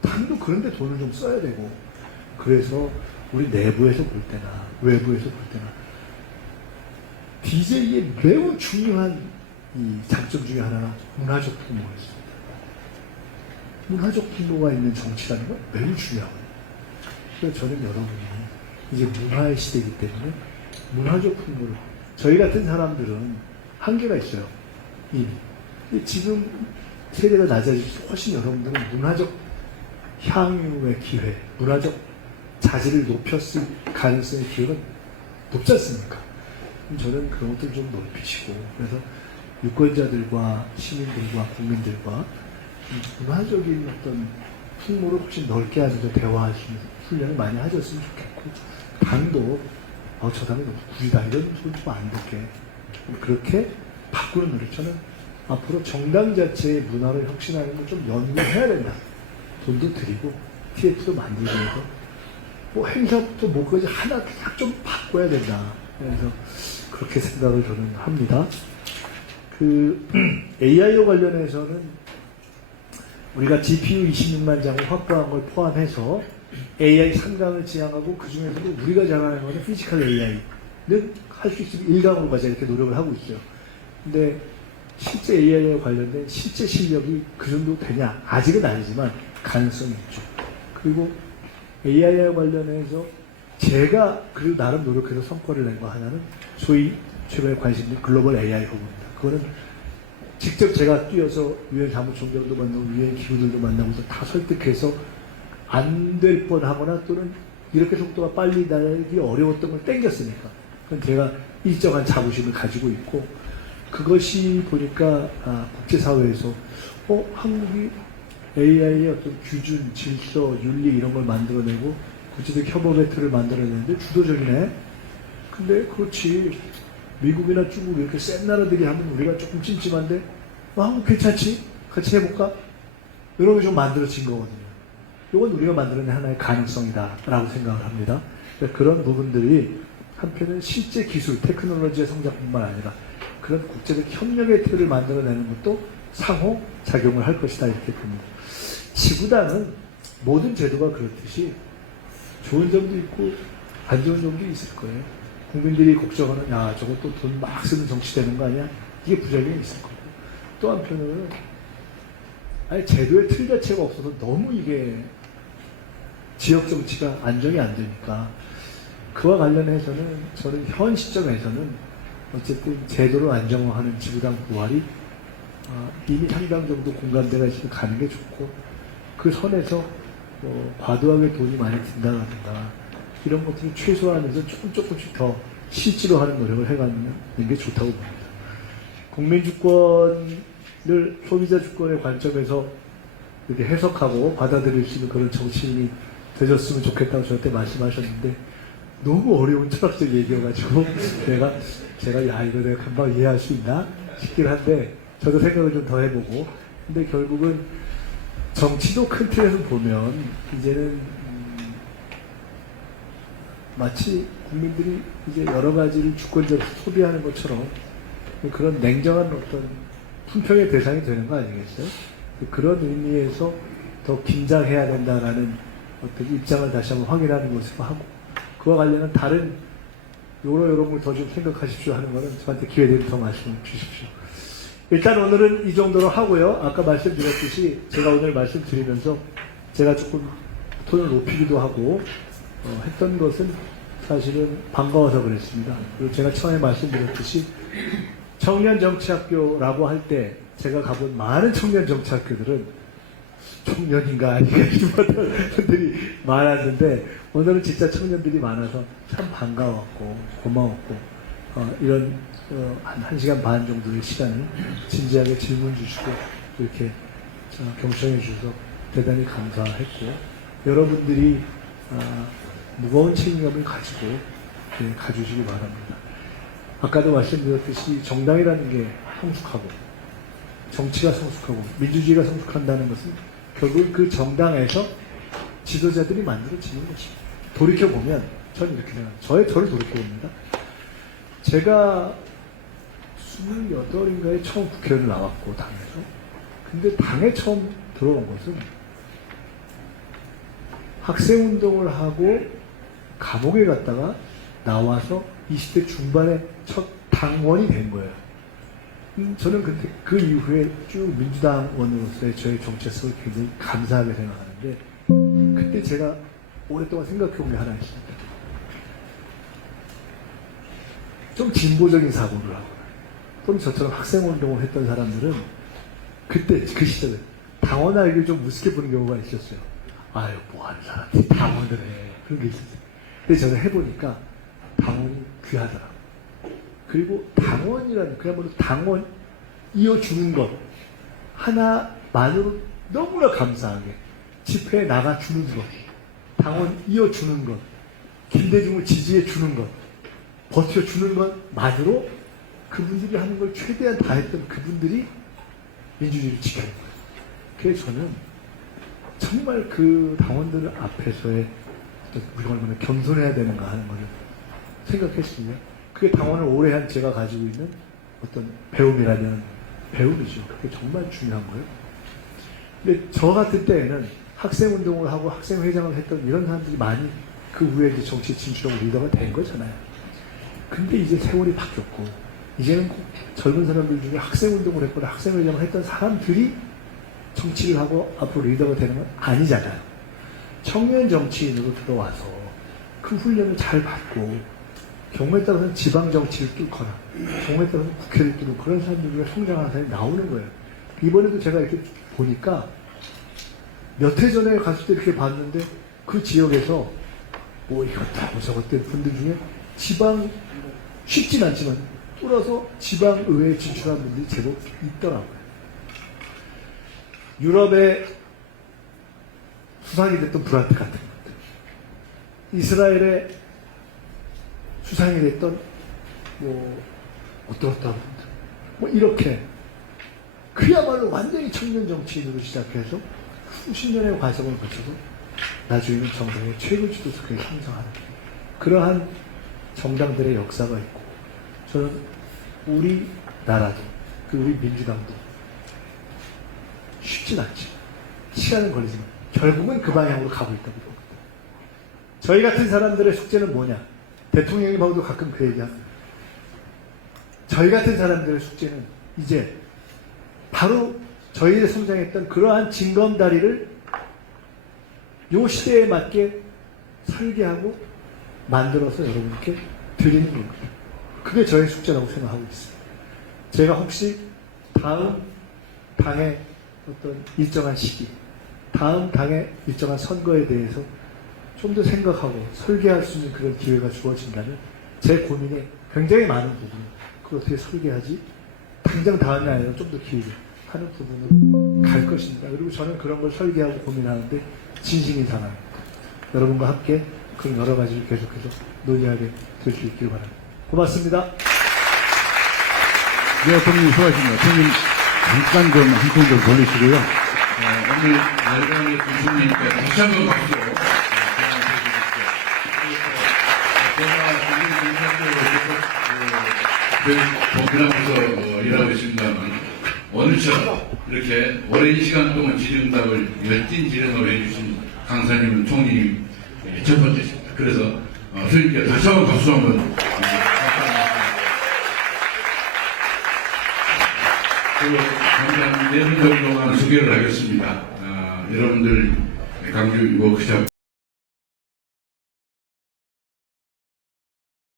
당도 그런데 돈을 좀 써야 되고 그래서 우리 내부에서 볼 때나 외부에서 볼 때나 DJ의 매우 중요한 이 장점 중에 하나가 문화적 풍모가 있습니다. 문화적 풍모가 있는 정치라는 건 매우 중요하거든요. 그래서 저는 여러분이 이제 문화의 시대이기 때문에 문화적 풍모를 저희 같은 사람들은 한계가 있어요. 이미. 근데 지금 세대가 낮아질수록 훨씬 여러분들은 문화적 향유의 기회, 문화적 자질을 높였을 가능성의 기회가 높지 않습니까? 저는 그런 것들 좀 넓히시고 그래서 유권자들과 시민들과 국민들과 문화적인 어떤 풍모를 훨씬 넓게 하면서 대화하시는 훈련을 많이 하셨으면 좋겠고 당도 저 사람이 너무 구리다 이런 소리 좀 안 듣게 그렇게 바꾸는 노력 저는 앞으로 정당 자체의 문화를 혁신하는 걸 좀 연구해야 된다. 돈도 드리고 TF도 만들고 해서 행사부터 뭐까지 하나 좀 바꿔야 된다. 그래서 그렇게 생각을 저는 합니다. AI와 관련해서는 우리가 GPU 26만 장을 확보한 걸 포함해서 AI 3강을 지향하고 그 중에서도 우리가 잘하는 거는 피지컬 AI는 할 수 있으면 1강으로 가자 이렇게 노력을 하고 있어요. 근데 실제 AI와 관련된 실제 실력이 그 정도 되냐? 아직은 아니지만 가능성이 있죠. 그리고 AI와 관련해서 제가 그리고 나름 노력해서 성과를 낸 거 하나는 소위 최근에 관심 있는 글로벌 AI 허브입니다. 그거는 직접 제가 뛰어서 유엔 사무총장도 만나고 유엔 기구들도 만나고서 다 설득해서 안 될 뻔하거나 또는 이렇게 속도가 빨리 나기 어려웠던 걸 땡겼으니까 그건 제가 일정한 자부심을 가지고 있고 그것이 보니까 국제사회에서 한국이 AI의 어떤 규준, 질서, 윤리 이런 걸 만들어내고 국제적 협업의 틀을 만들어내는데 주도적이네. 근데 그렇지 미국이나 중국 이렇게 센 나라들이 하면 우리가 조금 찜찜한데 한국 괜찮지? 같이 해볼까? 이런 게 좀 만들어진 거거든요. 이건 우리가 만들어낸 하나의 가능성이다 라고 생각을 합니다. 그런 부분들이 한편은 실제 기술, 테크놀로지의 성장뿐만 아니라 그런 국제적 협력의 틀을 만들어내는 것도 상호 작용을 할 것이다 이렇게 봅니다. 지구단은 모든 제도가 그렇듯이 좋은 점도 있고 안 좋은 점도 있을 거예요. 국민들이 걱정하는 저것도 돈 막 쓰는 정치 되는 거 아니야? 이게 부작용이 있을 거고 또 한편으로는 아니 제도의 틀 자체가 없어서 너무 이게 지역 정치가 안정이 안 되니까 그와 관련해서는 저는 현 시점에서는 어쨌든 제도를 안정화하는 지구당 부활이 이미 상당 정도 공감대가 있으면 가는 게 좋고 그 선에서 과도하게 돈이 많이 든다든가 이런 것들을 최소화하면서 조금씩 더 실제로 하는 노력을 해가는 게 좋다고 봅니다. 국민주권을 소비자 주권의 관점에서 이렇게 해석하고 받아들일 수 있는 그런 정치인이 되셨으면 좋겠다고 저한테 말씀하셨는데 너무 어려운 철학적 얘기여가지고 제가 야 이거 내가 금방 이해할 수 있나 싶긴 한데 저도 생각을 좀 더 해보고 근데 결국은 정치도 큰 틀에서 보면 이제는 마치 국민들이 이제 여러 가지를 주권적으로 소비하는 것처럼 그런 냉정한 어떤 품평의 대상이 되는 거 아니겠어요? 그런 의미에서 더 긴장해야 된다라는 어떤 입장을 다시 한번 확인하는 것으로 하고 그와 관련한 다른 요런 걸 더 좀 생각하십시오 하는 거는 저한테 기회 되면 더 말씀 주십시오. 일단 오늘은 이 정도로 하고요. 아까 말씀드렸듯이 제가 오늘 말씀드리면서 제가 조금 톤을 높이기도 하고 했던 것은 사실은 반가워서 그랬습니다. 그리고 제가 처음에 말씀드렸듯이 청년정치학교라고 할 때 제가 가본 많은 청년정치학교들은 청년인가 아닌가 싶었던 분들이 많았는데 오늘은 진짜 청년들이 많아서 참 반가웠고 고마웠고 이런 한 1시간 반 정도의 시간을 진지하게 질문 주시고 이렇게 경청해 주셔서 대단히 감사했고 여러분들이 무거운 책임감을 가지고 가주시기 바랍니다. 아까도 말씀드렸듯이 정당이라는 게 성숙하고 정치가 성숙하고 민주주의가 성숙한다는 것은 결국 그 정당에서 지도자들이 만들어지는 것입니다. 돌이켜보면 저는 이렇게 생각합니다. 저를 돌이켜봅니다. 제가 28인가에 처음 국회의원을 나왔고 당에서 근데 당에 처음 들어온 것은 학생운동을 하고 감옥에 갔다가 나와서 20대 중반에 첫 당원이 된 거예요. 저는 그때 그 이후에 쭉 민주당원으로서의 저의 정체성을 굉장히 감사하게 생각하는데 그때 제가 오랫동안 생각해본 게 하나 있습니다. 좀 진보적인 사고를 하고 또는 저처럼 학생운동을 했던 사람들은 그때 그 시절에 당원하기를 좀 우습게 보는 경우가 있었어요. 아유 뭐하는 사람들이 당원을 해 그런 게 있었어요. 근데 저는 해보니까 당원이 귀하더라고요. 그리고 당원이라는 그야말로 당원 이어주는 것 하나만으로 너무나 감사하게 집회에 나가주는 것 당원 이어주는 것 김대중을 지지해주는 것 버텨주는 것만으로 그분들이 하는 걸 최대한 다했던 그분들이 민주주의를 지켜낸 거예요. 그래서 저는 정말 그 당원들 앞에서의 우리가 얼마나 겸손해야 되는가 하는 것을 생각했습니다. 그게 당원을 오래 한 제가 가지고 있는 어떤 배움이라면 배움이죠. 그게 정말 중요한 거예요. 근데 저 같은 때에는 학생운동을 하고 학생회장을 했던 이런 사람들이 많이 그 후에 이제 정치에 진출하고 리더가 된 거잖아요. 근데 이제 세월이 바뀌었고 이제는 꼭 젊은 사람들 중에 학생운동을 했거나 학생회장을 했던 사람들이 정치를 하고 앞으로 리더가 되는 건 아니잖아요. 청년 정치인으로 들어와서 그 훈련을 잘 받고 경우에 따라서는 지방 정치를 뚫거나 경우에 따라서는 국회를 뚫고 그런 사람들 중에 성장하는 사람이 나오는 거예요. 이번에도 제가 이렇게 보니까 몇 해 전에 갔을 때 이렇게 봤는데 그 지역에서 뭐 이것도 하고 저것도 분들 중에 지방 쉽진 않지만 뚫어서 지방의회에 진출한 분들이 제법 있더라고요. 유럽의 수상이 됐던 브란트 같은 것들, 이스라엘의 수상이 됐던 어떤 분들, 이렇게 그야말로 완전히 청년 정치인으로 시작해서 수십 년의 과정을 거쳐서 나중에는 정당의 최고 지도석에 형성하는 그러한 정당들의 역사가 있고 저는 우리나라도 우리 민주당도 쉽진 않지만 시간은 걸리지만 결국은 그 방향으로 가고 있다고 봅니다. 저희 같은 사람들의 숙제는 뭐냐? 대통령이 봐도 가끔 그 얘기합니다. 저희 같은 사람들의 숙제는 이제 바로 저희들이 성장했던 그러한 징검다리를 요 시대에 맞게 설계하고 만들어서 여러분께 드리는 겁니다. 그게 저의 숙제라고 생각하고 있습니다. 제가 혹시 다음 당의 어떤 일정한 시기, 다음 당의 일정한 선거에 대해서 좀 더 생각하고 설계할 수 있는 그런 기회가 주어진다면 제 고민에 굉장히 많은 부분, 그걸 어떻게 설계하지? 당장 다음이 아니라 좀 더 길게 하는 부분으로 갈 것입니다. 그리고 저는 그런 걸 설계하고 고민하는데 진심이 상합니다. 여러분과 함께 그런 여러 가지를 계속해서 논의하게 될 수 있기를 바랍니다. 고맙습니다. 네, 총리님 수고하셨습니다. 총리님 잠깐 좀 한 톤 좀 돌리시고요. 오늘 열강의 총리님께 다시 한번 박수. 제가 공사적으로 일하고 있습니다만 오늘처럼 이렇게 오랜 시간 동안 질의응답을 열띤 질의응답을 해주신 강사님은 총리님 첫 번째십니다. 그래서 선생님께 다시 한번 박수 한번. 감사합니다. 내부적으로만 소개를 하겠습니다. 여러분들 강주 워크숍